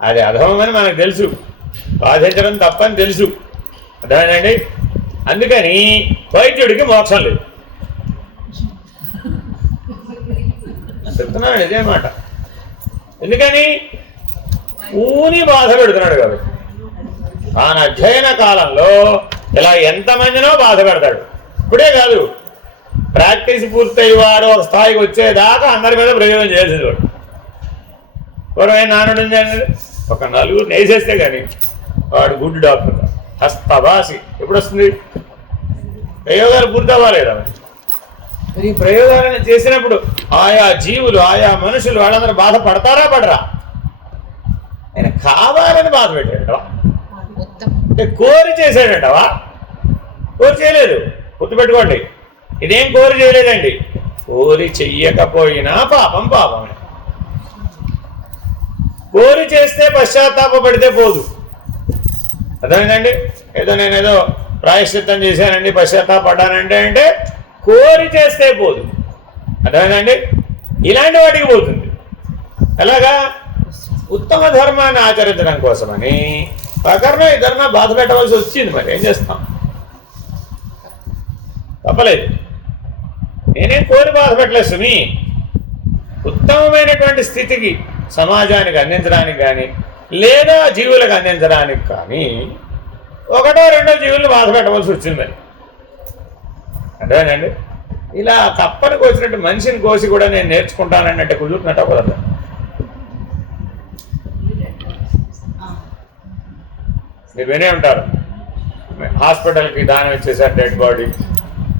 అది అధమమని మనకు తెలుసు, బాధించడం తప్పని తెలుసు, అర్థమైందండి? అందుకని వైద్యుడికి మోక్షం లేదు. చెప్తున్నాడు ఇదే మాట. ఎందుకని? ఊని బాధ పెడుతున్నాడు కాబట్టి. తాను అధ్యయన కాలంలో ఇలా ఎంతమందినో బాధ పెడతాడు. ఇప్పుడే కాదు, ప్రాక్టీస్ పూర్తయి వాడు ఒక స్థాయికి వచ్చేదాకా అందరి మీద ప్రయోగం చేసేది వాడు. పూర్వమైన నానుడు ఒక నలుగురు నేసేస్తే కానీ వాడు గుడ్ డాక్టర్. హస్తభాసి ఎప్పుడు వస్తుంది? ప్రయోగాలు పూర్తి అవ్వాలేదా? మరి ఈ ప్రయోగాలను చేసినప్పుడు ఆయా జీవులు, ఆయా మనుషులు వాళ్ళందరూ బాధపడతారా పడరా? ఆయన కావాలని బాధ పెట్టాడవా? అంటే కోరి చేశాడంటవా? కోరి చేయలేదు. గుర్తుపెట్టుకోండి, ఇదేం కోరి చేయలేదండి. కోరి చెయ్యకపోయినా పాపం పాపమే. కోరి చేస్తే పశ్చాత్తాపడితే పోదు. అర్థమైందండి? నేనేదో ప్రాయశ్చిత్తం చేశానండి పశ్చాత్తాపడ్డానంటే అంటే కోరి చేస్తే పోదు. అర్థమైందండి? ఇలాంటి వాటికి పోతుంది. ఎలాగా? ఉత్తమ ధర్మాన్ని ఆచరించడం కోసమని ప్రకరణ ఇద్దరిన బాధ పెట్టవలసి వచ్చింది. మరి ఏం చేస్తాం? తప్పలేదు. నేనేం కోరి బాధ పెట్టలేదు సుమి. ఉత్తమమైనటువంటి స్థితికి సమాజానికి అందించడానికి కానీ లేదా జీవులకు అందించడానికి కానీ ఒకటో రెండో జీవులను బాధ పెట్టవలసి వచ్చింది. మరి అర్థమేనండి? ఇలా తప్పని కోసినట్టు మనిషిని కోసి కూడా నేను నేర్చుకుంటానంటే కుదురుతున్నట్ట కుదరదు. మీరు వినే ఉంటారు, హాస్పిటల్కి దానం ఇచ్చేసారు డెడ్ బాడీ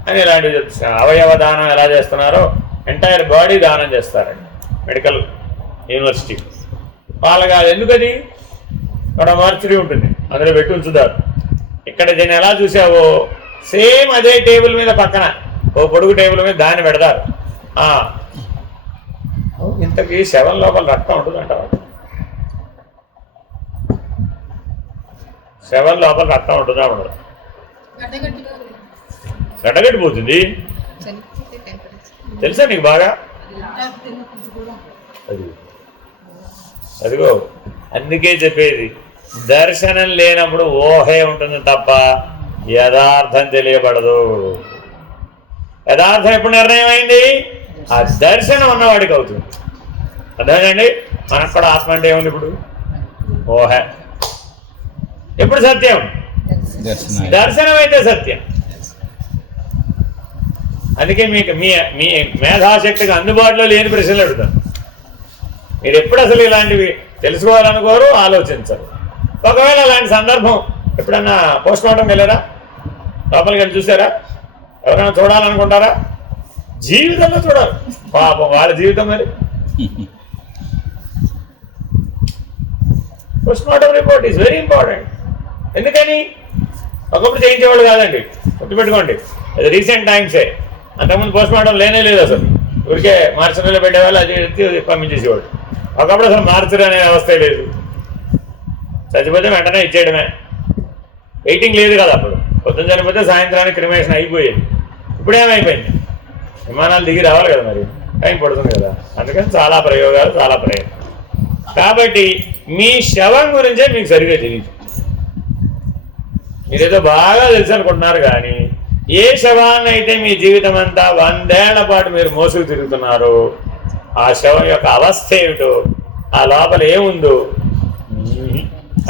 అని ఇలాంటివి చెప్తున్నారు. అవయవ దానం ఎలా చేస్తున్నారో ఎంటైర్ బాడీ దానం చేస్తారండి మెడికల్ యూనివర్సిటీ. వాళ్ళకి అది ఎందుకని? ఇక్కడ మార్చురీ ఉంటుంది, అందులో పెట్టి ఉంచుతారు. ఇక్కడ దీన్ని ఎలా చూసావో సేమ్ అదే టేబుల్ మీద పక్కన ఓ పొడుగు టేబుల్ మీద దాన్ని పెడతారు. ఇంతకీ శవం లోపల రక్తం ఉంటుందంట. శవం లోపల రక్తం ఉంటుందా ఉండదు? గడ్డగట్టిపోతుంది. తెలుసా నీకు బాగా? అదిగో అందుకే చెప్పేది, దర్శనం లేనప్పుడు ఊహే ఉంటుంది తప్ప యథార్థం తెలియబడదు. యథార్థం ఎప్పుడు నిర్ణయం అయింది? ఆ దర్శనం ఉన్నవాడికి అవుతుంది. అర్థమేనండి? మనకు కూడా ఆత్మ అంటే ఏముంది? ఇప్పుడు ఊహ. ఎప్పుడు సత్యం? దర్శనం అయితే సత్యం. అందుకే మీకు మీ మీ మేధాశక్తికి అందుబాటులో లేని ప్రశ్నలు అడుగుతాను. మీరు ఎప్పుడు అసలు ఇలాంటివి తెలుసుకోవాలనుకోరు, ఆలోచించరు. ఒకవేళ అలాంటి సందర్భం ఎప్పుడన్నా పోస్ట్ మార్టంకి వెళ్ళారా? లోపలికి వెళ్ళి చూసారా? ఎవరైనా చూడాలనుకుంటారా? జీవితంలో చూడాలి. పాపం వాళ్ళ జీవితం మరి. Post mortem report is very important. ఎందుకని? ఒకప్పుడు చేయించేవాళ్ళు కాదండి, గుర్తుపెట్టుకోండి. అది రీసెంట్ టైమ్సే. అంతకుముందు పోస్ట్ మార్టం లేనే లేదు అసలు. ఊరికే మార్చరీలో పెట్టేవాళ్ళు, అది ఎత్తి పంపించేసేవాడు. ఒకప్పుడు అసలు మార్చరీ అనే వ్యవస్థే లేదు. చచ్చిపోతే వెంటనే ఇచ్చేయడమే, వెయిటింగ్ లేదు కదా. అప్పుడు పొద్దున్న చనిపోతే సాయంత్రానికి క్రిమేషన్ అయిపోయేది. ఇప్పుడేమైపోయింది, విమానాలు దిగి రావాలి కదా, మరి టైం పడుతుంది కదా. అందుకని చాలా ప్రయోగాలు, చాలా ప్రయత్నం. కాబట్టి మీ శవం గురించే మీకు సరిగ్గా తెలియదు. మీరేదో బాగా తెలుసు అనుకుంటున్నారు, కానీ ఏ శవాన్ని అయితే మీ జీవితం అంతా 100 ఏళ్ల పాటు మీరు మోసుకు తిరుగుతున్నారో ఆ శవం యొక్క అవస్థ ఏమిటో, ఆ లోపల ఏముందో,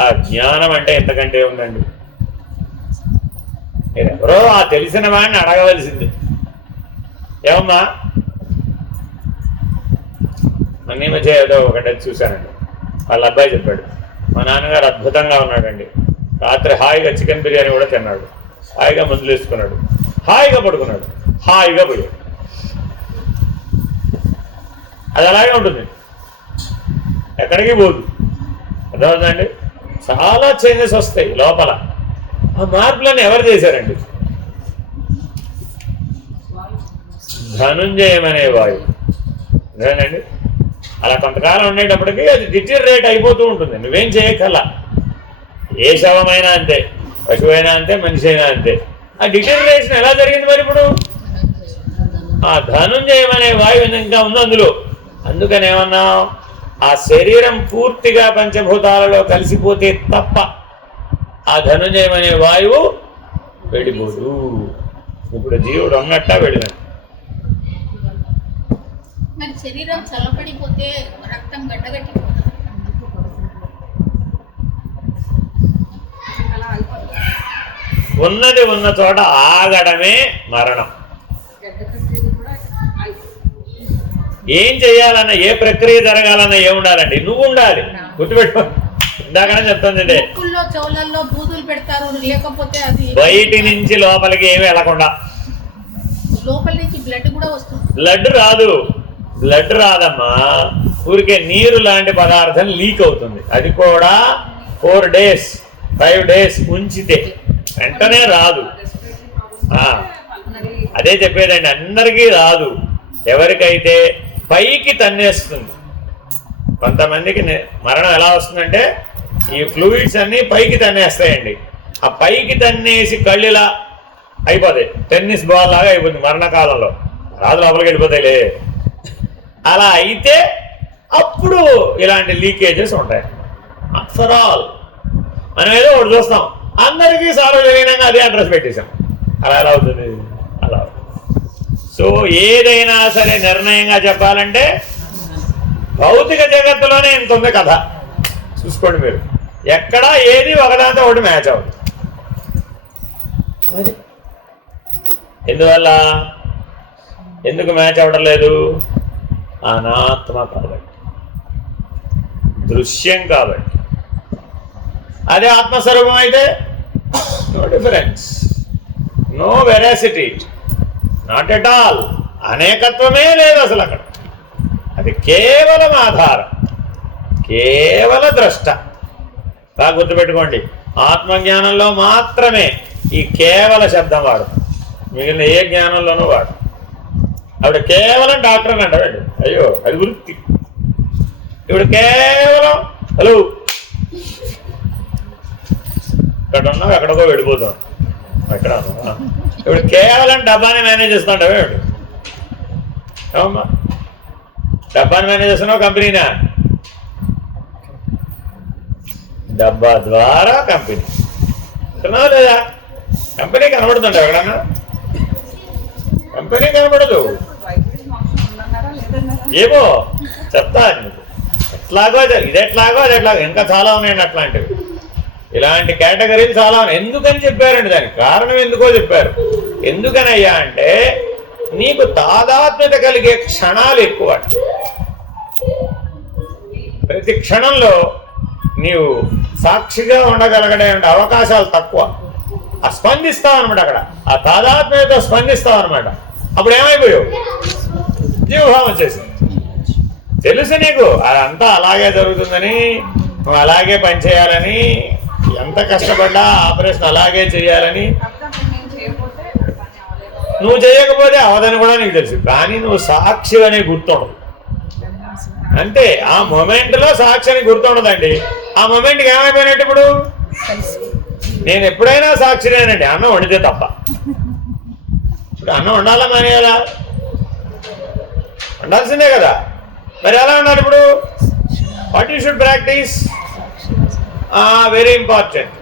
ఆ జ్ఞానం అంటే ఎంతకంటే ఉందండి. మీరెవరో ఆ తెలిసిన వాడిని అడగవలసింది. ఏమమ్మా, అన్నీ మధ్య ఏదో ఒకటి చూశానండి. వాళ్ళ అబ్బాయి చెప్పాడు, మా నాన్నగారు అద్భుతంగా ఉన్నాడండి, రాత్రి హాయిగా చికెన్ బిర్యానీ కూడా తిన్నాడు, హాయిగా మందులు వేసుకున్నాడు, హాయిగా పడుకున్నాడు, హాయిగా పోయాడు. అది అలాగే ఉంటుంది, ఎక్కడికి పోదు. అర్థమవుతుందండి. చాలా చేంజెస్ వస్తాయి లోపల. ఆ మార్పులను ఎవరు చేశారండి? ధనుంజయం అనే వాయువు. అదేనండి. అలా కొంతకాలం ఉండేటప్పటికీ అది డిటీరియరేట్ అయిపోతూ ఉంటుంది. నువ్వేం చేయకల్లా. ఏ శవమైనా అంతే, పశువైనా అంతే, మనిషి అయినా అంతే. ఆ డిటీరియరేషన్ ఎలా జరిగింది మరి ఇప్పుడు? ఆ ధనుంజయం అనే వాయువు ఇంకా ఉంది అందులో. అందుకని ఏమన్నాం, ఆ శరీరం పూర్తిగా పంచభూతాలలో కలిసిపోతే తప్ప ఆ ధనుంజయం అనే వాయువు వెళ్ళిపోదు. ఇప్పుడు జీవుడు ఉన్నట్ట వెళ్ళినట్టు. మరి శరీరం చల్లబడిపోతే రక్తం గడ్డగట్టిపోతుంది. ఉన్నది ఉన్న చోట ఆగడమే మరణం. ఏం చేయాలన్నా, ఏ ప్రక్రియ జరగాలన్నా ఏముండాలండి? నువ్వు ఉండాలి. గుర్తుపెట్టుకో, ఇందాకనే చెప్తానండి. చెవులలో దూదులు పెడతారు, లేకపోతే అది బయటి నుంచి లోపలికి ఏమి వెళ్ళకుండా. లోపల నుంచి బ్లడ్ కూడా వస్తుంది. బ్లడ్ రాదమ్మా, ఊరికే నీరు లాంటి పదార్థం లీక్ అవుతుంది. అది కూడా 4 days 5 days ఉంచితే, వెంటనే రాదు. అదే చెప్పేదండి, అందరికీ రాదు. ఎవరికైతే పైకి తన్నేస్తుంది. కొంతమందికి మరణం ఎలా వస్తుందంటే, ఈ ఫ్లూయిడ్స్ అన్నీ పైకి తన్నేస్తాయండి. ఆ పైకి తన్నేసి కళ్ళులా అయిపోతాయి, టెన్నిస్ బాల్ లాగా అయిపోతుంది మరణకాలంలో. రాదు, లోపలికి వెళ్ళిపోతాయిలే. అలా అయితే అప్పుడు ఇలాంటి లీకేజెస్ ఉంటాయి. ఫర్ ఆల్ మనం ఏదో ఒకటి చూస్తాం, అందరికీ సార్వజనీనంగా అదే అడ్రస్ పెట్టేశాం. అలా ఎలా అవుతుంది? అలా అవుతుంది. సో ఏదైనా సరే నిర్ణయంగా చెప్పాలంటే భౌతిక జగత్తులోనే ఇంత ఉంది కథ. చూసుకోండి మీరు, ఎక్కడ ఏది ఒకదాంతో ఒకటి మ్యాచ్ అవుతుంది. ఎందువల్ల? ఎందుకు మ్యాచ్ అవ్వడం లేదు? అనాత్మ కాబట్టి, దృశ్యం కాబట్టి. అదే ఆత్మస్వరూపం అయితే no difference, no veracity, not at all. అనేకత్వమే లేదు అసలు అక్కడ. అది కేవలం ఆధారం, కేవల ద్రష్ట. బాగా గుర్తుపెట్టుకోండి, ఆత్మజ్ఞానంలో మాత్రమే ఈ కేవల శబ్దం వాడు, మిగిలిన ఏ జ్ఞానంలోనూ వాడు. ఆవిడ కేవలం డాక్టర్ అని అంటాడు. అయ్యో, అది వృత్తి. ఇప్పుడు కేవలం హలో, ఇక్కడ ఉన్నావు, ఎక్కడికో వెళ్ళిపోతాం. ఎక్కడ ఇప్పుడు కేవలం డబ్బాని మేనేజ్ చేస్తుంటావే. ఏమమ్మా, డబ్బాని మేనేజ్ చేస్తున్నావు, కంపెనీనా? డబ్బా ద్వారా కంపెనీ అంటున్నావు లేదా? కంపెనీ కనబడుతుంటావు ఎక్కడన్నా? కంపెనీ కనబడదు. ఏమో చెప్తా నీకు, ఎట్లాగో ఇది ఎట్లాగో అది ఎట్లాగో, ఇంకా చాలా ఉన్నాయండి అట్లాంటివి. ఇలాంటి కేటగిరీలు చాలా ఉన్నాయి. ఎందుకని చెప్పారండి? దానికి కారణం ఎందుకో చెప్పారు. ఎందుకనయ్యా అంటే, నీకు తాదాత్మ్యత కలిగే క్షణాలు ఎక్కువ. ప్రతి క్షణంలో నీవు సాక్షిగా ఉండగలగడే అవకాశాలు తక్కువ. ఆ స్పందిస్తావు అనమాట, అక్కడ ఆ తాదాత్మ్యతతో స్పందిస్తావు అనమాట. అప్పుడు ఏమైపోయావు? జీవభావం వచ్చేసింది. తెలుసు నీకు అదంతా అలాగే జరుగుతుందని, నువ్వు అలాగే పనిచేయాలని, ఎంత కష్టపడ్డా ఆపరేషన్ అలాగే చేయాలని. నువ్వు చేయకపోతే అవదని కూడా నీకు తెలుసు, కానీ నువ్వు సాక్షి అనే గుర్తుండదు. అంటే ఆ మొమెంట్లో సాక్షి అని గుర్తుండదండి. ఆ మొమెంట్కి ఏమైపోయినట్టు ఇప్పుడు నేను ఎప్పుడైనా సాక్షినేనండి, అన్నం వండితే తప్ప. ఇప్పుడు అన్నం వండాలా మానేయాలా? వండాల్సిందే కదా. మరి ఎలా ఉండాలి ఇప్పుడు? What you should practice, very important.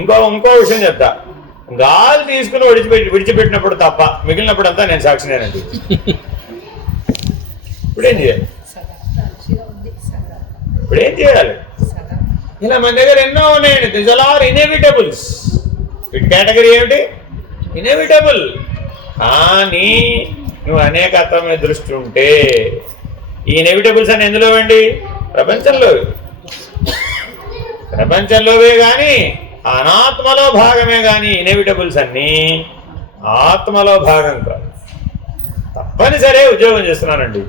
ఇంకో విషయం చెప్తా, గాలి తీసుకుని విడిచిపెట్టినప్పుడు తప్ప మిగిలినప్పుడు అంతా నేను సాక్షినేనండి. ఇప్పుడేం చేయాలి? ఇప్పుడేం చేయాలి? ఇలా మన దగ్గర ఎన్నో ఉన్నాయండి. This all are inevitables. వీటి కేటగిరీ ఏమిటి? ఇన్ఎవిటబుల్. కానీ నువ్వు అనేకత్వం మీద దృష్టి ఉంటే ఈ ఇన్ఎవిటబుల్స్ అని ఎందులో అండి? ప్రపంచంలోవే కానీ అనాత్మలో భాగమే కానీ ఇన్ఎవిటబుల్స్ అన్నీ ఆత్మలో భాగం కాదు. తప్పనిసరే ఉద్యోగం చేస్తున్నానండి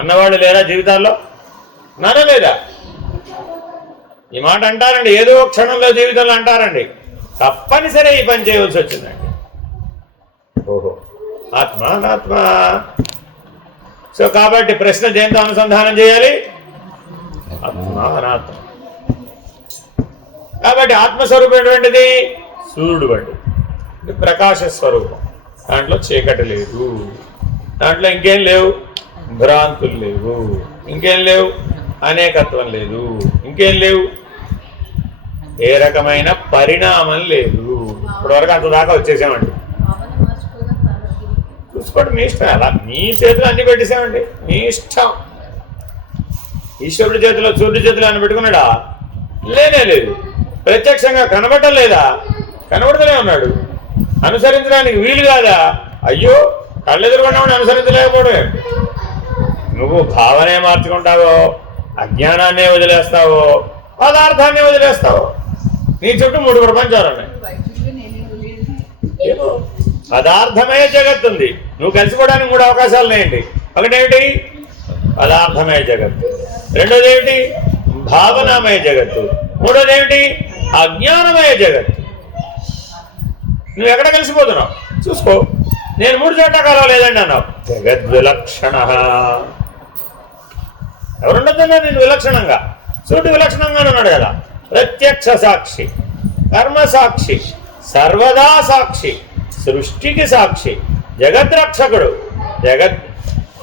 అన్నవాళ్ళు లేరా జీవితాల్లో? ఉన్నారా లేదా? ఈ మాట అంటారండి, ఏదో క్షణంలో జీవితంలో అంటారండి. తప్పనిసరి ఈ పని చేయవలసి వచ్చిందండి. ఓహో, ఆత్మ అనాత్మ. సో కాబట్టి ప్రశ్న దేంతో అనుసంధానం చేయాలి? ఆత్మ అనాత్మ. కాబట్టి ఆత్మస్వరూపం ఎటువంటిది? సూర్యుడు వంటిది, ప్రకాశ స్వరూపం. దాంట్లో చీకటి లేదు, దాంట్లో ఇంకేం లేవు, భ్రాంతులు లేవు, ఇంకేం లేవు, అనేకత్వం లేదు, ఇంకేం లేవు, ఏ రకమైన పరిణామం లేదు. ఇప్పటివరకు అంత దాకా వచ్చేసామండి. చూసుకోండి, మీ ఇష్టం. అలా మీ చేతిలో అన్ని పెట్టేసామండి, మీ ఇష్టం. ఈశ్వరుడి చేతిలో సూర్యుడి చేతిలో అని పెట్టుకున్నాడా? లేనే లేదు. ప్రత్యక్షంగా కనబడటం లేదా? కనబడుతూనే ఉన్నాడు. అనుసరించడానికి వీలు కాదా? అయ్యో, కళ్ళెదురుకున్నామని అనుసరించలేకపోవడమే. నువ్వు భావనే మార్చుకుంటావో, అజ్ఞానాన్నే వదిలేస్తావో, పదార్థాన్నే వదిలేస్తావో. నీ చుట్టూ 3 ప్రపంచాలు ఉన్నాయి. ఏమో, పదార్థమయ జగత్తు ఉంది. నువ్వు కలిసిపోవడానికి 3 అవకాశాలు ఉన్నాయండి. ఒకటేమిటి? పదార్థమయ జగత్తు. రెండోది ఏమిటి? భావనామయ జగత్తు. మూడోది ఏమిటి? అజ్ఞానమయ జగత్తు. నువ్వు ఎక్కడ కలిసిపోతున్నావు చూసుకో. నేను 3 చోట్ల కలవలేదండి అన్నావు. జగద్విలక్షణ. ఎవరుండద్దన్నా నేను విలక్షణంగా? సూర్యుడు విలక్షణంగానే ఉన్నాడు కదా. ప్రత్యక్ష సాక్షి, కర్మ సాక్షి, సర్వదా సాక్షి, సృష్టికి సాక్షి, జగద్రక్షకుడు,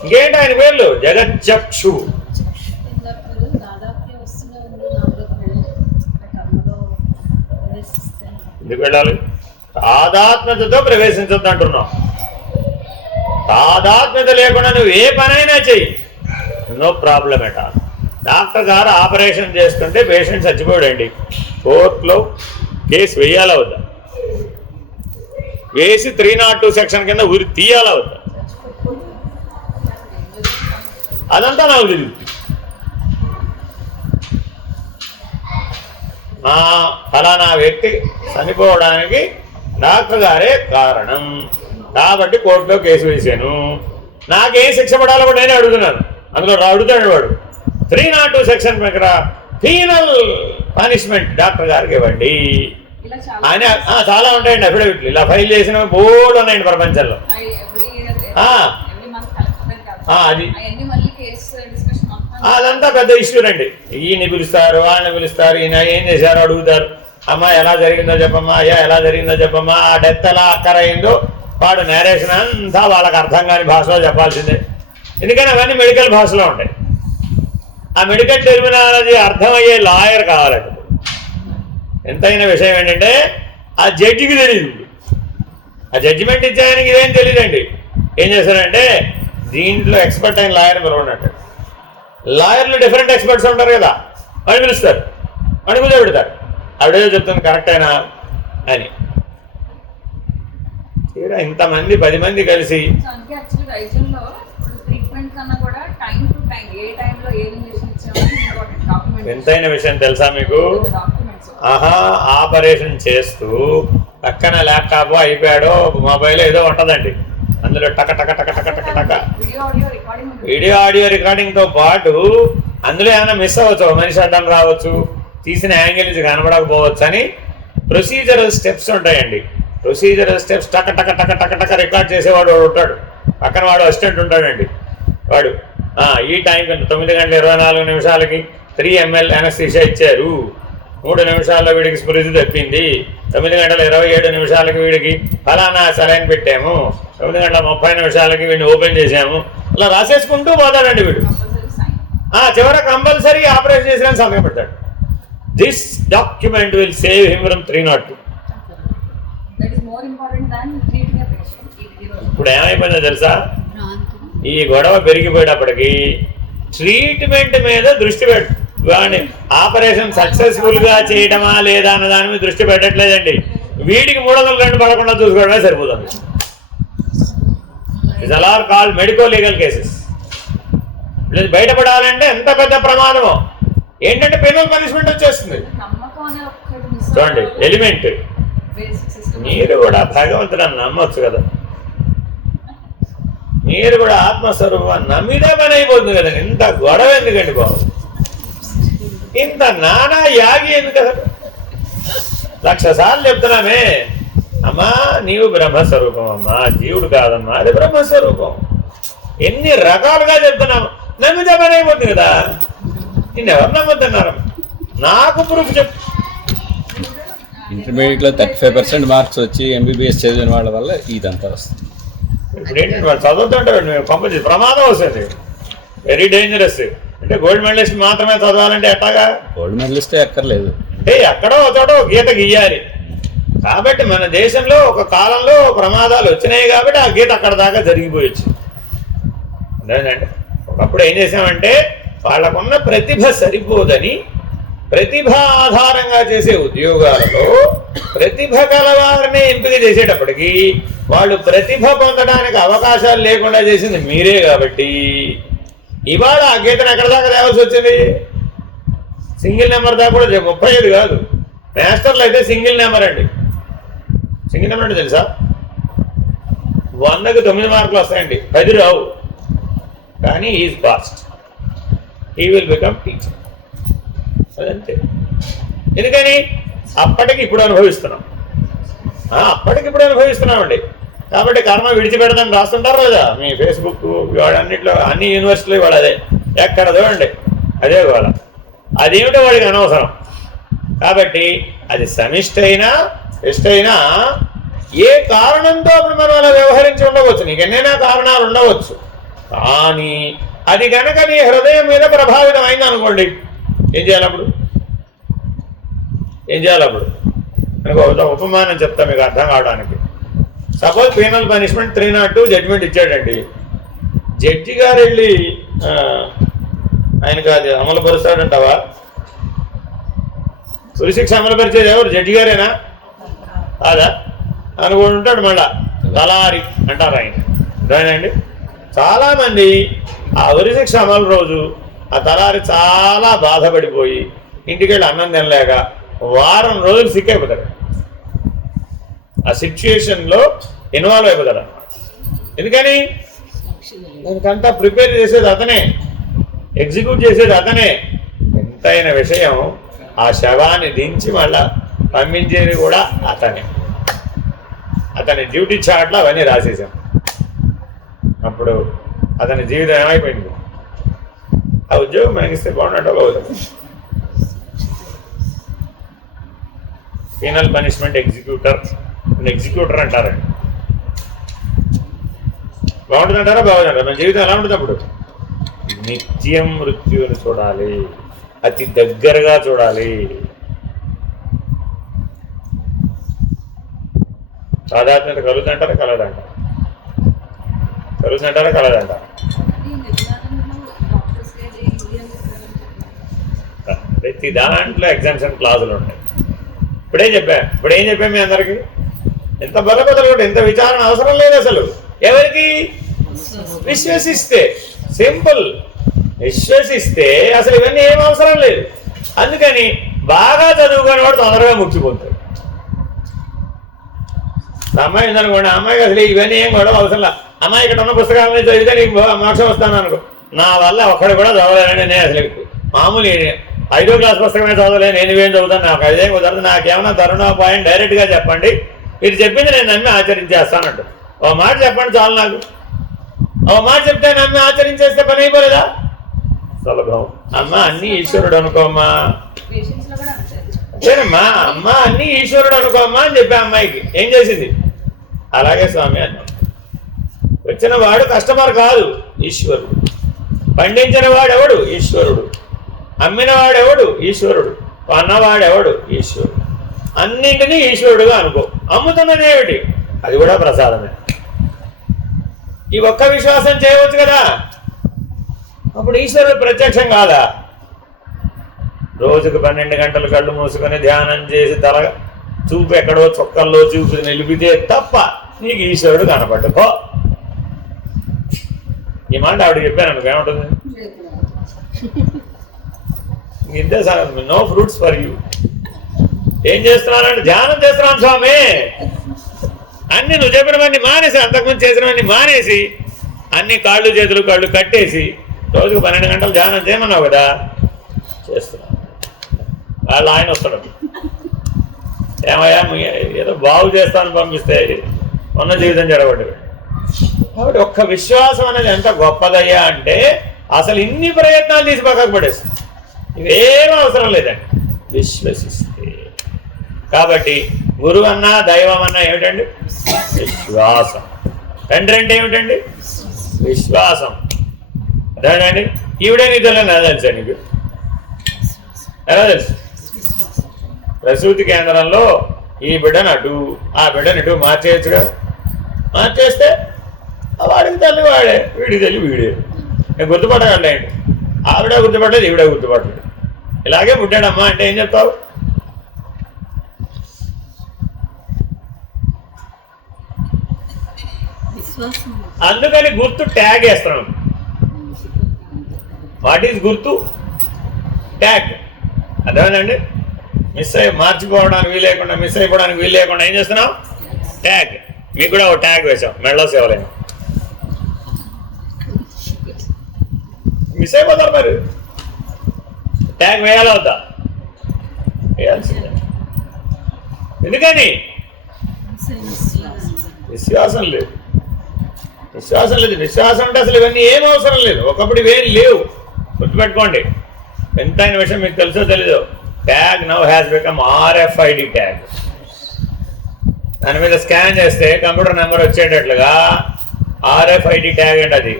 ఇంకేంటి ఆయన పేర్లు? జగజ్జక్షు. ఎందుకు వెళ్ళాలి? తాదాత్మ్యతతో ప్రవేశించొద్దు అంటున్నాం. తాదాత్మ్యత లేకుండా నువ్వు ఏ పనైనా చెయ్యి, no problem at all. Doctor గారు ఆపరేషన్ చేస్తుంటే పేషెంట్ చచ్చిపోయాడండి. కోర్టులో కేసు వేయాలా వద్దా? వేసి 302 సెక్షన్ కింద ఊరి తీయాలా వద్దా? అదంతా నాకు తెలియదు. ఫలానా వ్యక్తి చనిపోవడానికి డాక్టర్ గారే కారణం కాబట్టి కోర్టులో కేసు వేసాను. నాకేం శిక్ష పడాలో కూడా నేనే అడుగుతున్నాను. అందులో అడుగుతాడు వాడు 302 సెక్షన్ దగ్గర పీనల్ పనిష్మెంట్ డాక్టర్ గారికి ఇవ్వండి అని. చాలా ఉంటాయండి అఫిడవిట్లు. ఇలా ఫైల్ చేసిన బోర్డు ఉన్నాయండి ప్రపంచంలో. అది అదంతా పెద్ద ఇష్యూ రండి. ఈయన్ని పిలుస్తారు, వాళ్ళని పిలుస్తారు, ఈయన ఏం చేశారో అడుగుతారు. అమ్మా ఎలా జరిగిందో చెప్పమ్మా, అయ్యా ఎలా జరిగిందో చెప్పమ్మా. ఆ డెత్ ఎలా అక్కరైందో వాడు నేరేషన్ అంతా వాళ్ళకి అర్థం కాని భాషలో చెప్పాల్సిందే. ఎందుకని అవన్నీ మెడికల్ భాషలో ఉంటాయి. ఆ మెడికల్ టెర్మినాలజీ అర్థమయ్యే లాయర్ కావాలండి. ఎంతైన విషయం ఏంటంటే ఆ జడ్జికి తెలియదు. ఆ జడ్జిమెంట్ ఇచ్చేదానికి ఇదేం తెలియదండి. ఏం చేశారంటే దీంట్లో ఎక్స్పర్ట్ అయిన లాయర్ పిలవన్నట్టు. లాయర్లు డిఫరెంట్ ఎక్స్పర్ట్స్ ఉంటారు కదా, అని పిలుస్తారు, అని కూర్చోబెడతారు. ఆవిడేదో చెప్తుంది కరెక్టేనా అని. తీరా ఇంతమంది 10 మంది కలిసి ఎంతైన విషయం తెలుసా మీకు? ఆపరేషన్ చేస్తూ పక్కన ల్యాప్టాప్ అయిపోయాడో మొబైల్ ఏదో ఉంటుందండి. అందులో టక టక టక టక టక టక వీడియో ఆడియో రికార్డింగ్తో పాటు అందులో ఏమైనా మిస్ అవ్వచ్చు, మనిషి అడ్డం రావచ్చు, తీసిన యాంగిల్ కనబడకపోవచ్చు అని ప్రొసీజరల్ స్టెప్స్ ఉంటాయండి. ప్రొసీజరల్ స్టెప్స్ టక టక టక టక టక రికార్డ్ చేసేవాడు వాడు ఉంటాడు, పక్కన వాడు అసిస్టెంట్ ఉంటాడండి. వాడు ఈ టైంకి 9:24 3 ml అనస్థీషియా ఇచ్చారు, 3 నిమిషాల్లో వీడికి స్మృతి తప్పింది, 9:27 వీడికి ఫలానా సలైన్ పెట్టాము, 9:30 వీడిని ఓపెన్ చేసాము, అలా రాసేసుకుంటూ పోతాడండి వీడు. చివర కంపల్సరీ ఆపరేషన్ చేసిన సమయం పెడతాడు. This document will save him from 302. ఇప్పుడు ఏమైపోయిందో తెలుసా, ఈ గొడవ పెరిగిపోయేటప్పటికి ట్రీట్మెంట్ మీద దృష్టి కానీ ఆపరేషన్ సక్సెస్ఫుల్ గా చేయడమా లేదా అన్న దాని మీద దృష్టి పెట్టట్లేదండి. వీడికి 302 పడకుండా చూసుకోవడమే సరిపోతుంది. It's all called medico legal cases. బయటపడాలంటే ఎంత పెద్ద ప్రమాదమో ఏంటంటే పెనల్ పనిష్మెంట్ వచ్చేస్తుంది. చూడండి ఎలిమెంట్, మీరు కూడా భగవంతుని నమ్మొచ్చు కదా, మీరు కూడా ఆత్మస్వరూపాన్ని నమ్మిదే పని అయిపోతుంది కదా. ఇంత గొడవ ఎందుకండి బాబు, ఇంత నానా యాగి ఎందుకు అసలు? 1,00,000 సార్లు చెప్తున్నామే, అమ్మా నీవు బ్రహ్మస్వరూపం అమ్మా, జీవుడు కాదమ్మా, అది బ్రహ్మస్వరూపం. ఎన్ని రకాలుగా చెప్తున్నాము, నమ్మితే పని అయిపోతుంది కదా. నిన్నెవరు నమ్ముతున్నారు? నాకు ప్రూఫ్ చెప్పు. ఇంటర్మీడియట్లో 35% మార్క్స్ వచ్చి MBBS చదివిన వాళ్ళ వల్ల ఇదంతా వస్తుంది. ఇప్పుడు ఏంటంటే వాళ్ళు చదువుతుంటే పంపించి ప్రమాదం వస్తుంది, వెరీ డేంజరస్. అంటే గోల్డ్ మెడలిస్ట్ మాత్రమే చదవాలంటే ఎట్లాగా? గోల్డ్ మెడలిస్టే ఎక్కర్లేదు, అంటే ఎక్కడో ఒక చోట గీత గీయాలి. కాబట్టి మన దేశంలో ఒక కాలంలో ప్రమాదాలు వచ్చినాయి కాబట్టి ఆ గీత అక్కడ దాకా జరిగిపోయచ్చు. అదేనండి, ఒకప్పుడు ఏం చేసామంటే వాళ్ళకున్న ప్రతిభ సరిపోదని ప్రతిభ ఆధారంగా చేసే ఉద్యోగాలలో ప్రతిభ కలవారిని ఎంపిక చేసేటప్పటికి వాళ్ళు ప్రతిభ పొందడానికి అవకాశాలు లేకుండా చేసింది మీరే. కాబట్టి ఇవాళ ఆ గీతను ఎక్కడ దాకా తేవాల్సి వచ్చింది? సింగిల్ నెంబర్ దాకా కూడా 35 కాదు, మాస్టర్లు అయితే సింగిల్ నెంబర్ అండి. సింగిల్ నెంబర్ అంటే తెలుసా? 100కి 9 మార్కులు వస్తాయండి, 10 రావు. కానీ is past, he will become teacher. అదంతే. ఎందుకని? అప్పటికి ఇప్పుడు అనుభవిస్తున్నాం, అప్పటికిప్పుడు అనుభవిస్తున్నామండి. కాబట్టి కర్మ విడిచిపెడదని రాస్తుంటారు కదా మీ ఫేస్బుక్ వాడన్నింటిలో, అన్ని యూనివర్సిటీలు వాడు అదే, ఎక్కడ చూడండి అదే వాళ్ళ. అదేమిటో వాడికి అనవసరం. కాబట్టి అది సమిష్టి అయినా టెస్ట్ అయినా ఏ కారణంతో అప్పుడు మనం అలా వ్యవహరించి ఉండవచ్చు, నీకు ఎన్నైనా కారణాలు ఉండవచ్చు. కానీ అది కనుక నీ హృదయం మీద ప్రభావితం అయింది అనుకోండి, ఏం చేయాలి అప్పుడు? నాకు ఒక ఉపమానం చెప్తా మీకు అర్థం కావడానికి. సపోజ్ పీనల్ పనిష్మెంట్ 302 జడ్జిమెంట్ ఇచ్చాడండి. జడ్జి గారు వెళ్ళి ఆయనకు అది అమలు పరుస్తాడంటావా? ఉరిశిక్ష అమలు పరిచేది ఎవరు? జడ్జి గారేనా? కాదా అనుకుంటూ ఉంటాడు. మళ్ళా తలారి అంటారు ఆయన. అదేనండి, చాలామంది ఆ ఉరిశిక్ష అమలు రోజు ఆ తలారి చాలా బాధపడిపోయి ఇంటికి వెళ్ళి అన్నం తినలేక వారం రోజులు సిక్ అయిపోతాడు. ఆ సిచ్యుయేషన్లో ఇన్వాల్వ్ అయిపోతాడు అన్నమాట. ఎందుకని? దానికంతా ప్రిపేర్ చేసేది అతనే, ఎగ్జిక్యూట్ చేసేది అతనే. ఎంతైన విషయం ఆ శవాన్ని దించి మళ్ళా పంపించేది కూడా అతనే. అతని డ్యూటీ చార్ట్లో అవన్నీ రాసేసాం. అప్పుడు అతని జీవితం ఏమైపోయింది? ఆ ఉద్యోగం మనకి ఇస్తే బాగున్నట్టు అవుతుంది. పీనల్ పనిష్మెంట్ ఎగ్జిక్యూటర్ అంటారండి. బాగుంటుందంటారా? బాగుందంటారా? మన జీవితం ఎలా ఉంటుంది అప్పుడు? నిత్యం మృత్యువుని చూడాలి, అతి దగ్గరగా చూడాలి. సాధారణత కలుగుతుంటారా? కలదంటారా? కలుగుతుంటారా? కలదంటారా? ప్రతి దాంట్లో ఎగ్జామ్షన్ క్లాసులు ఉంటాయి. ఇప్పుడు ఏం చెప్పా మీ అందరికీ? ఎంత బలబదలు కూడా ఎంత విచారణ అవసరం లేదు అసలు. ఎవరికి? విశ్వసిస్తే. సింపుల్. విశ్వసిస్తే అసలు ఇవన్నీ ఏం అవసరం లేదు. అందుకని బాగా చదువుకునే వాడు తొందరగా ముక్తిపోతాడు. అమ్మాయి ఉందనుకోండి, అమ్మాయికి అసలు ఇవన్నీ ఏం గొడవ అవసరం లేదు. అమ్మాయి ఇక్కడ ఉన్న పుస్తకాలని చదివితే నీకు మోక్షం వస్తాను అనుకో. నా వల్ల ఒక్కడు కూడా చదవలేనండి. నేను అసలు మామూలు 5వ క్లాస్ పుస్తకమే చదవలేదు, నేను ఇవేం చదువుతాను, నాకు అదే కుదరదు, నాకేమన్నా తరుణోపాయం డైరెక్ట్గా చెప్పండి, మీరు చెప్పింది నేను నమ్మి ఆచరించేస్తానంటు. ఓ మాట చెప్పండి చాలు నాకు. ఓ మాట చెప్తే నమ్మి ఆచరించేస్తే పని అయిపోలేదా? సులభం. అమ్మ అన్నీ ఈశ్వరుడు అనుకోమ్మా, అంతేనమ్మా, అమ్మ అన్నీ ఈశ్వరుడు అనుకోమ్మా అని చెప్పా అమ్మాయికి. ఏం చేసింది? అలాగే స్వామి అన్న. వచ్చిన వాడు కస్టమర్ కాదు, ఈశ్వరుడు. పండించిన వాడెవడు? ఈశ్వరుడు. అమ్మిన వాడెవడు? ఈశ్వరుడు. అన్నవాడెవడు? ఈశ్వరుడు. అన్నింటినీ ఈశ్వరుడుగా అనుకో. అమ్ముతున్నది ఏమిటి? అది కూడా ప్రసాదమే. ఈ ఒక్క విశ్వాసం చేయవచ్చు కదా, అప్పుడు ఈశ్వరుడు ప్రత్యక్షం కాదా? రోజుకు 12 గంటలు కళ్ళు మూసుకొని ధ్యానం చేసి తల చూపు ఎక్కడో చొక్కల్లో చూపు నిలిపితే తప్ప నీకు ఈశ్వరుడు కనపడ్డుకో. ఈ మాట ఆవిడ చెప్పాను, ఏముంటుంది? ఇంతే sir, no fruits for you. ఏం చేస్తున్నానంటే ధ్యానం చేస్తున్నాను స్వామి. అన్ని నువ్వు చెప్పినవన్నీ మానేసి, అంతకుముందు చేసినవన్నీ మానేసి, అన్ని కాళ్ళు చేతులు కళ్ళు కట్టేసి రోజుకు 12 గంటలు ధ్యానం చేయమన్నావు కదా, చేస్తున్నావు. వాళ్ళు ఆయన వస్తాడు, ఏమయ్యా ఏదో బాగు చేస్తాను పంపిస్తే ఉన్న జీవితం చెడగొట్టు. కాబట్టి ఒక్క విశ్వాసం అనేది ఎంత గొప్పదయ్యా అంటే అసలు ఇన్ని ప్రయత్నాలు తీసి పక్కకు పడేస్తుంది. ఇవేమీ అవసరం లేదండి, విశ్వసిస్తే. కాబట్టి గురువు అన్నా దైవం అన్నా ఏమిటండి? విశ్వాసం. తండ్రి అంటే ఏమిటండి? విశ్వాసం. అదేనండి. ఈవిడే నీ తెలియని ఎలా తెలుసా నీకు? ఎలా తెలుసు? ప్రసూతి కేంద్రంలో ఈ బిడ్డను అటు ఆ బిడ్డను ఇటు మార్చేయచ్చుగా. మార్చేస్తే వాడికి తల్లి వాడే, వీడికి తల్లి వీడే. నేను గుర్తుపట్టగలండి. ఆవిడ గుర్తుపట్టలేదు, ఈవిడ గుర్తుపట్టలేదు. ఇలాగే పుట్టాడమ్మా అంటే ఏం చెప్తావు? అందుకని గుర్తు ట్యాగ్ వేస్తున్నాం. వాట్ ఈజ్ గుర్తు? ట్యాగ్. అర్థమేనండి? మిస్ అయ్యి మార్చిపోవడానికి వీలు లేకుండా, మిస్ అయిపోవడానికి వీలు లేకుండా ఏం చేస్తున్నాం? ట్యాగ్. మీకు కూడా ఒక ట్యాగ్ వేసాం, మెడలో సేవలేము. మిస్ అయిపోతారు మరి. ట్యాగ్ వేయాలా వద్దా? వేయాల్సిందే. ఎందుకని? విశ్వాసం లేదు. విశ్వాసం లేదు. విశ్వాసం అంటే అసలు ఇవన్నీ ఏం అవసరం లేదు. ఒకప్పుడు ఇవేం లేవు. గుర్తుపెట్టుకోండి. ఎంతైన విషయం మీకు తెలుసో తెలీదు, tag now has become RFID tag. దాని మీద స్కాన్ చేస్తే కంప్యూటర్ నెంబర్ వచ్చేటట్లుగా RFID ట్యాగ్ అండి. అది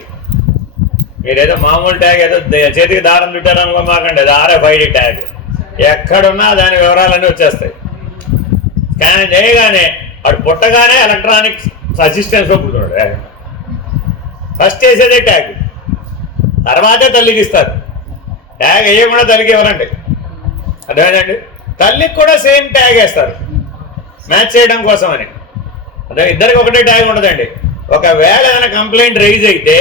మీరేదో మామూలు ట్యాగ్ ఏదో చేతికి దారం చుట్టారనుకో మాకండి, అది RFID ట్యాగ్. ఎక్కడున్నా దాని వివరాలన్నీ వచ్చేస్తాయి. స్కాన్ చేయగానే వాడు పుట్టగానే ఎలక్ట్రానిక్స్ అసిస్టెన్స్ పుడుతున్నాడు. ఫస్ట్ వేసేదే ట్యాగ్, తర్వాతే తల్లికి ఇస్తారు. ట్యాగ్ వేయకుండా తల్లికి ఇవ్వరండి. అదేనండి. తల్లికి కూడా సేమ్ ట్యాగ్ వేస్తారు, మ్యాచ్ చేయడం కోసం అని. అదే ఇద్దరికి ఒకటే ట్యాగ్ ఉండదండి. ఒకవేళ ఏదైనా కంప్లైంట్ రైజ్ అయితే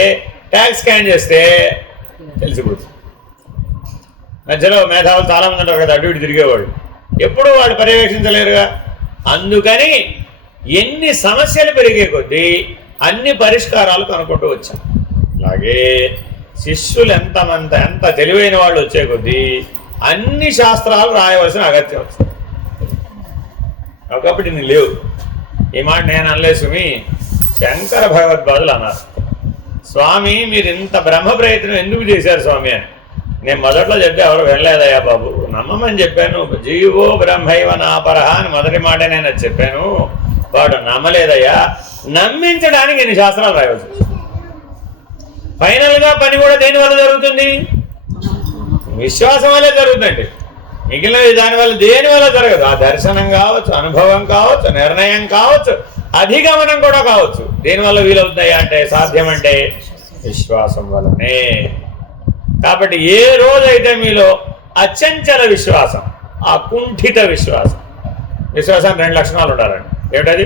ట్యాగ్ స్కాన్ చేస్తే తెలిసిపోతుంది. మధ్యలో మేధావులు చాలామంది ఉంటారు కదా, అటు ఇటు తిరిగేవాళ్ళు, ఎప్పుడూ వాళ్ళు పర్యవేక్షించలేరుగా. అందుకని ఎన్ని సమస్యలు పెరిగే కొద్దీ అన్ని పరిష్కారాలు కనుక్కుంటూ వచ్చాం. అలాగే శిష్యులు ఎంత తెలివైన వాళ్ళు వచ్చే కొద్దీ అన్ని శాస్త్రాలు రాయవలసిన అగత్యం వస్తుంది. ఒకప్పుడు నేను లేవు. ఈ మాట నేను అనలేదు సుమి, శంకర భగవద్పాదులు అన్నారు. స్వామి మీరు ఇంత బ్రహ్మ ప్రయత్నం ఎందుకు చేశారు స్వామి అని. నేను మొదట్లో చెప్తే ఎవరు వెళ్ళలేదయ్యా బాబు, నమ్మమని చెప్పాను. జీవో బ్రహ్మైవ నాపరహ అని మొదటి మాట నేను అది చెప్పాను. వాడు నమ్మలేదయ్యా. నమ్మించడానికి ఎన్ని శాస్త్రాలు రాయవచ్చు. ఫైనల్గా పని కూడా దేని వల్ల జరుగుతుంది? విశ్వాసం వల్లే జరుగుతుందండి. మిగిలినవి దానివల్ల దేని వల్ల జరగదు. ఆ దర్శనం కావచ్చు, అనుభవం కావచ్చు, నిర్ణయం కావచ్చు, అధిగమనం కూడా కావచ్చు. దేనివల్ల వీలవుతాయి అంటే, సాధ్యమంటే విశ్వాసం వల్లనే. కాబట్టి ఏ రోజైతే మీలో అచంచల విశ్వాసం, అకుంఠిత విశ్వాసం, విశ్వాసానికి 2 లక్షణాలు ఉండాలండి. ఏమిటది?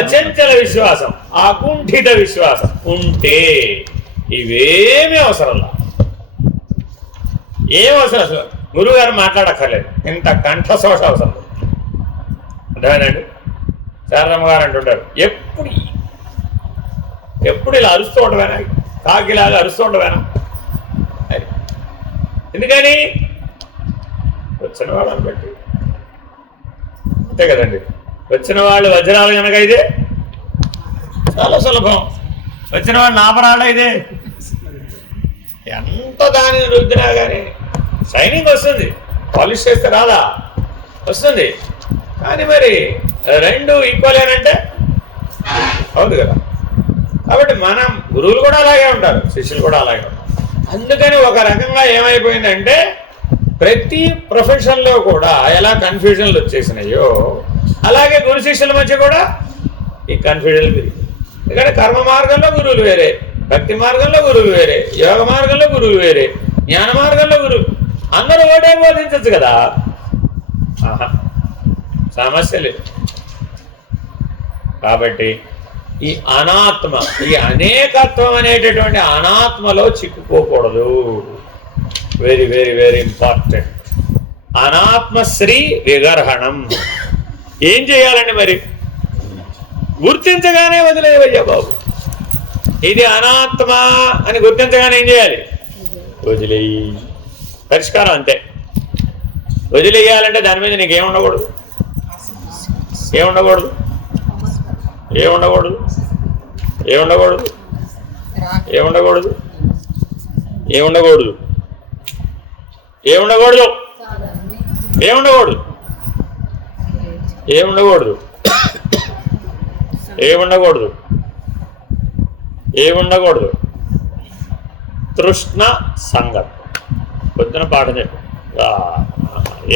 అచంచల విశ్వాసం, అకుంఠిత విశ్వాసం ఉంటే ఇవేమీ అవసరంలా. ఏం అవసరం అసలు. గురువుగారు మాట్లాడక్కర్లేదు, ఇంత కంఠశోష అవసరం. అర్థమేనండి? శారదమ్మ గారు అంటుంటారు, ఎప్పుడు ఇలా అరుస్తూ ఉండవేనా, కాకిలాగా అరుస్తూ ఉండవేనా. ఎందుకని వచ్చిన వాళ్ళని బట్టి అంతే కదండి. వచ్చిన వాళ్ళు వజ్రాలు కనుక అయితే చాలా సులభం, వచ్చిన వాళ్ళు నాపరాళ్ళు అయితే ఎంత దానిని రుద్దినా కానీ షైనింగ్ వస్తుంది. పాలిష్ చేస్తే రాదా? వస్తుంది. కానీ మరి రెండు ఈక్వల్ ఏనంటే అవును కదా. కాబట్టి మనం గురువులు కూడా అలాగే ఉంటారు, శిష్యులు కూడా అలాగే ఉంటారు. అందుకని ఒక రకంగా ఏమైపోయిందంటే ప్రతి ప్రొఫెషన్లో కూడా ఎలా కన్ఫ్యూజన్లు వచ్చేసినాయో అలాగే గురు శిష్యుల మధ్య కూడా ఈ కన్ఫ్యూజన్లు పెరిగింది. ఎందుకంటే కర్మ మార్గంలో గురువులు వేరే, భక్తి మార్గంలో గురువులు వేరే, యోగ మార్గంలో గురువులు వేరే, జ్ఞాన మార్గంలో గురువు అందరూ ఒకటే బోధించచ్చు కదా. సమస్య లేదు. కాబట్టి ఈ అనాత్మ, ఈ అనేకత్వం అనేటటువంటి అనాత్మలో చిక్కుకోకూడదు. Very very very important. అనాత్మశ్రీ విగర్హణం. ఏం చేయాలండి మరి? గుర్తించగానే వదిలేవయ్యా బాబు, ఇది అనాత్మ అని గుర్తించగానే ఏం చేయాలి? వదిలేయి. పరిష్కారం అంతే. వదిలేయాలంటే దాని మీద నీకేముండకూడదు, ఏముండకూడదు, ఏముండకూడదు, ఏముండకూడదు, ఏముండకూడదు, ఏముండకూడదు, ఏముండకూడదు, ఏముండకూడదు, ఏముండకూడదు, ఏముండకూడదు, ఏముండకూడదు. తృష్ణ సంగతి. పొద్దున పాఠం చెప్పు,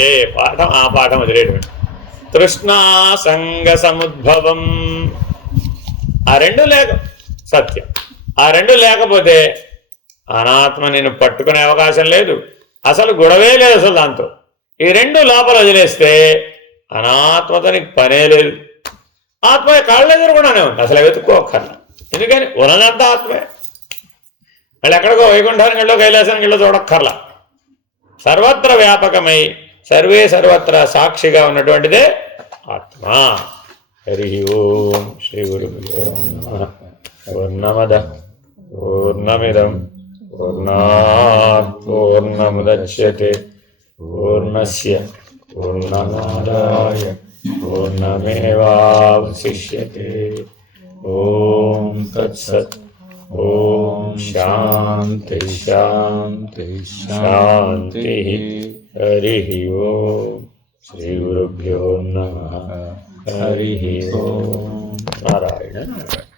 ఏ పాఠం ఆ పాఠం వదిలేటువంటి తృష్ణా సంగ సముద్భవం. ఆ రెండు లేక సత్యం. ఆ రెండు లేకపోతే అనాత్మ నేను పట్టుకునే అవకాశం లేదు, అసలు గొడవే లేదు అసలు దాంతో. ఈ రెండు లోపల వదిలేస్తే అనాత్మతో నీకు పనే లేదు. ఆత్మ కాళ్ళ ఎదురుకుండానే ఉంది, అసలు వెతుక్కోకర్లా. ఎందుకని ఉన్నదంతా ఆత్మే. మళ్ళీ ఎక్కడికో వైకుంఠానికి వెళ్ళో కైలాసానికి వెళ్ళో చూడక్కర్లా. సర్వత్ర వ్యాపకమై సర్వే సర్వత్ర సాక్షిగా ఉన్నటువంటిదే ఆత్మ. హరి ఓం. శ్రీ గురుభ్యో నమః. పూర్ణమదః పూర్ణమిదం పూర్ణాత్ పూర్ణముదచ్యతే పూర్ణస్య పూర్ణమాదాయ పూర్ణమేవావశిష్యతే. ఓం తత్సత్. ఓం శాంతి శాంతి శాంతి. హరి ఓం. శ్రీ గురుభ్యో నమః. హరి ఓం. నారాయణ నారాయణ.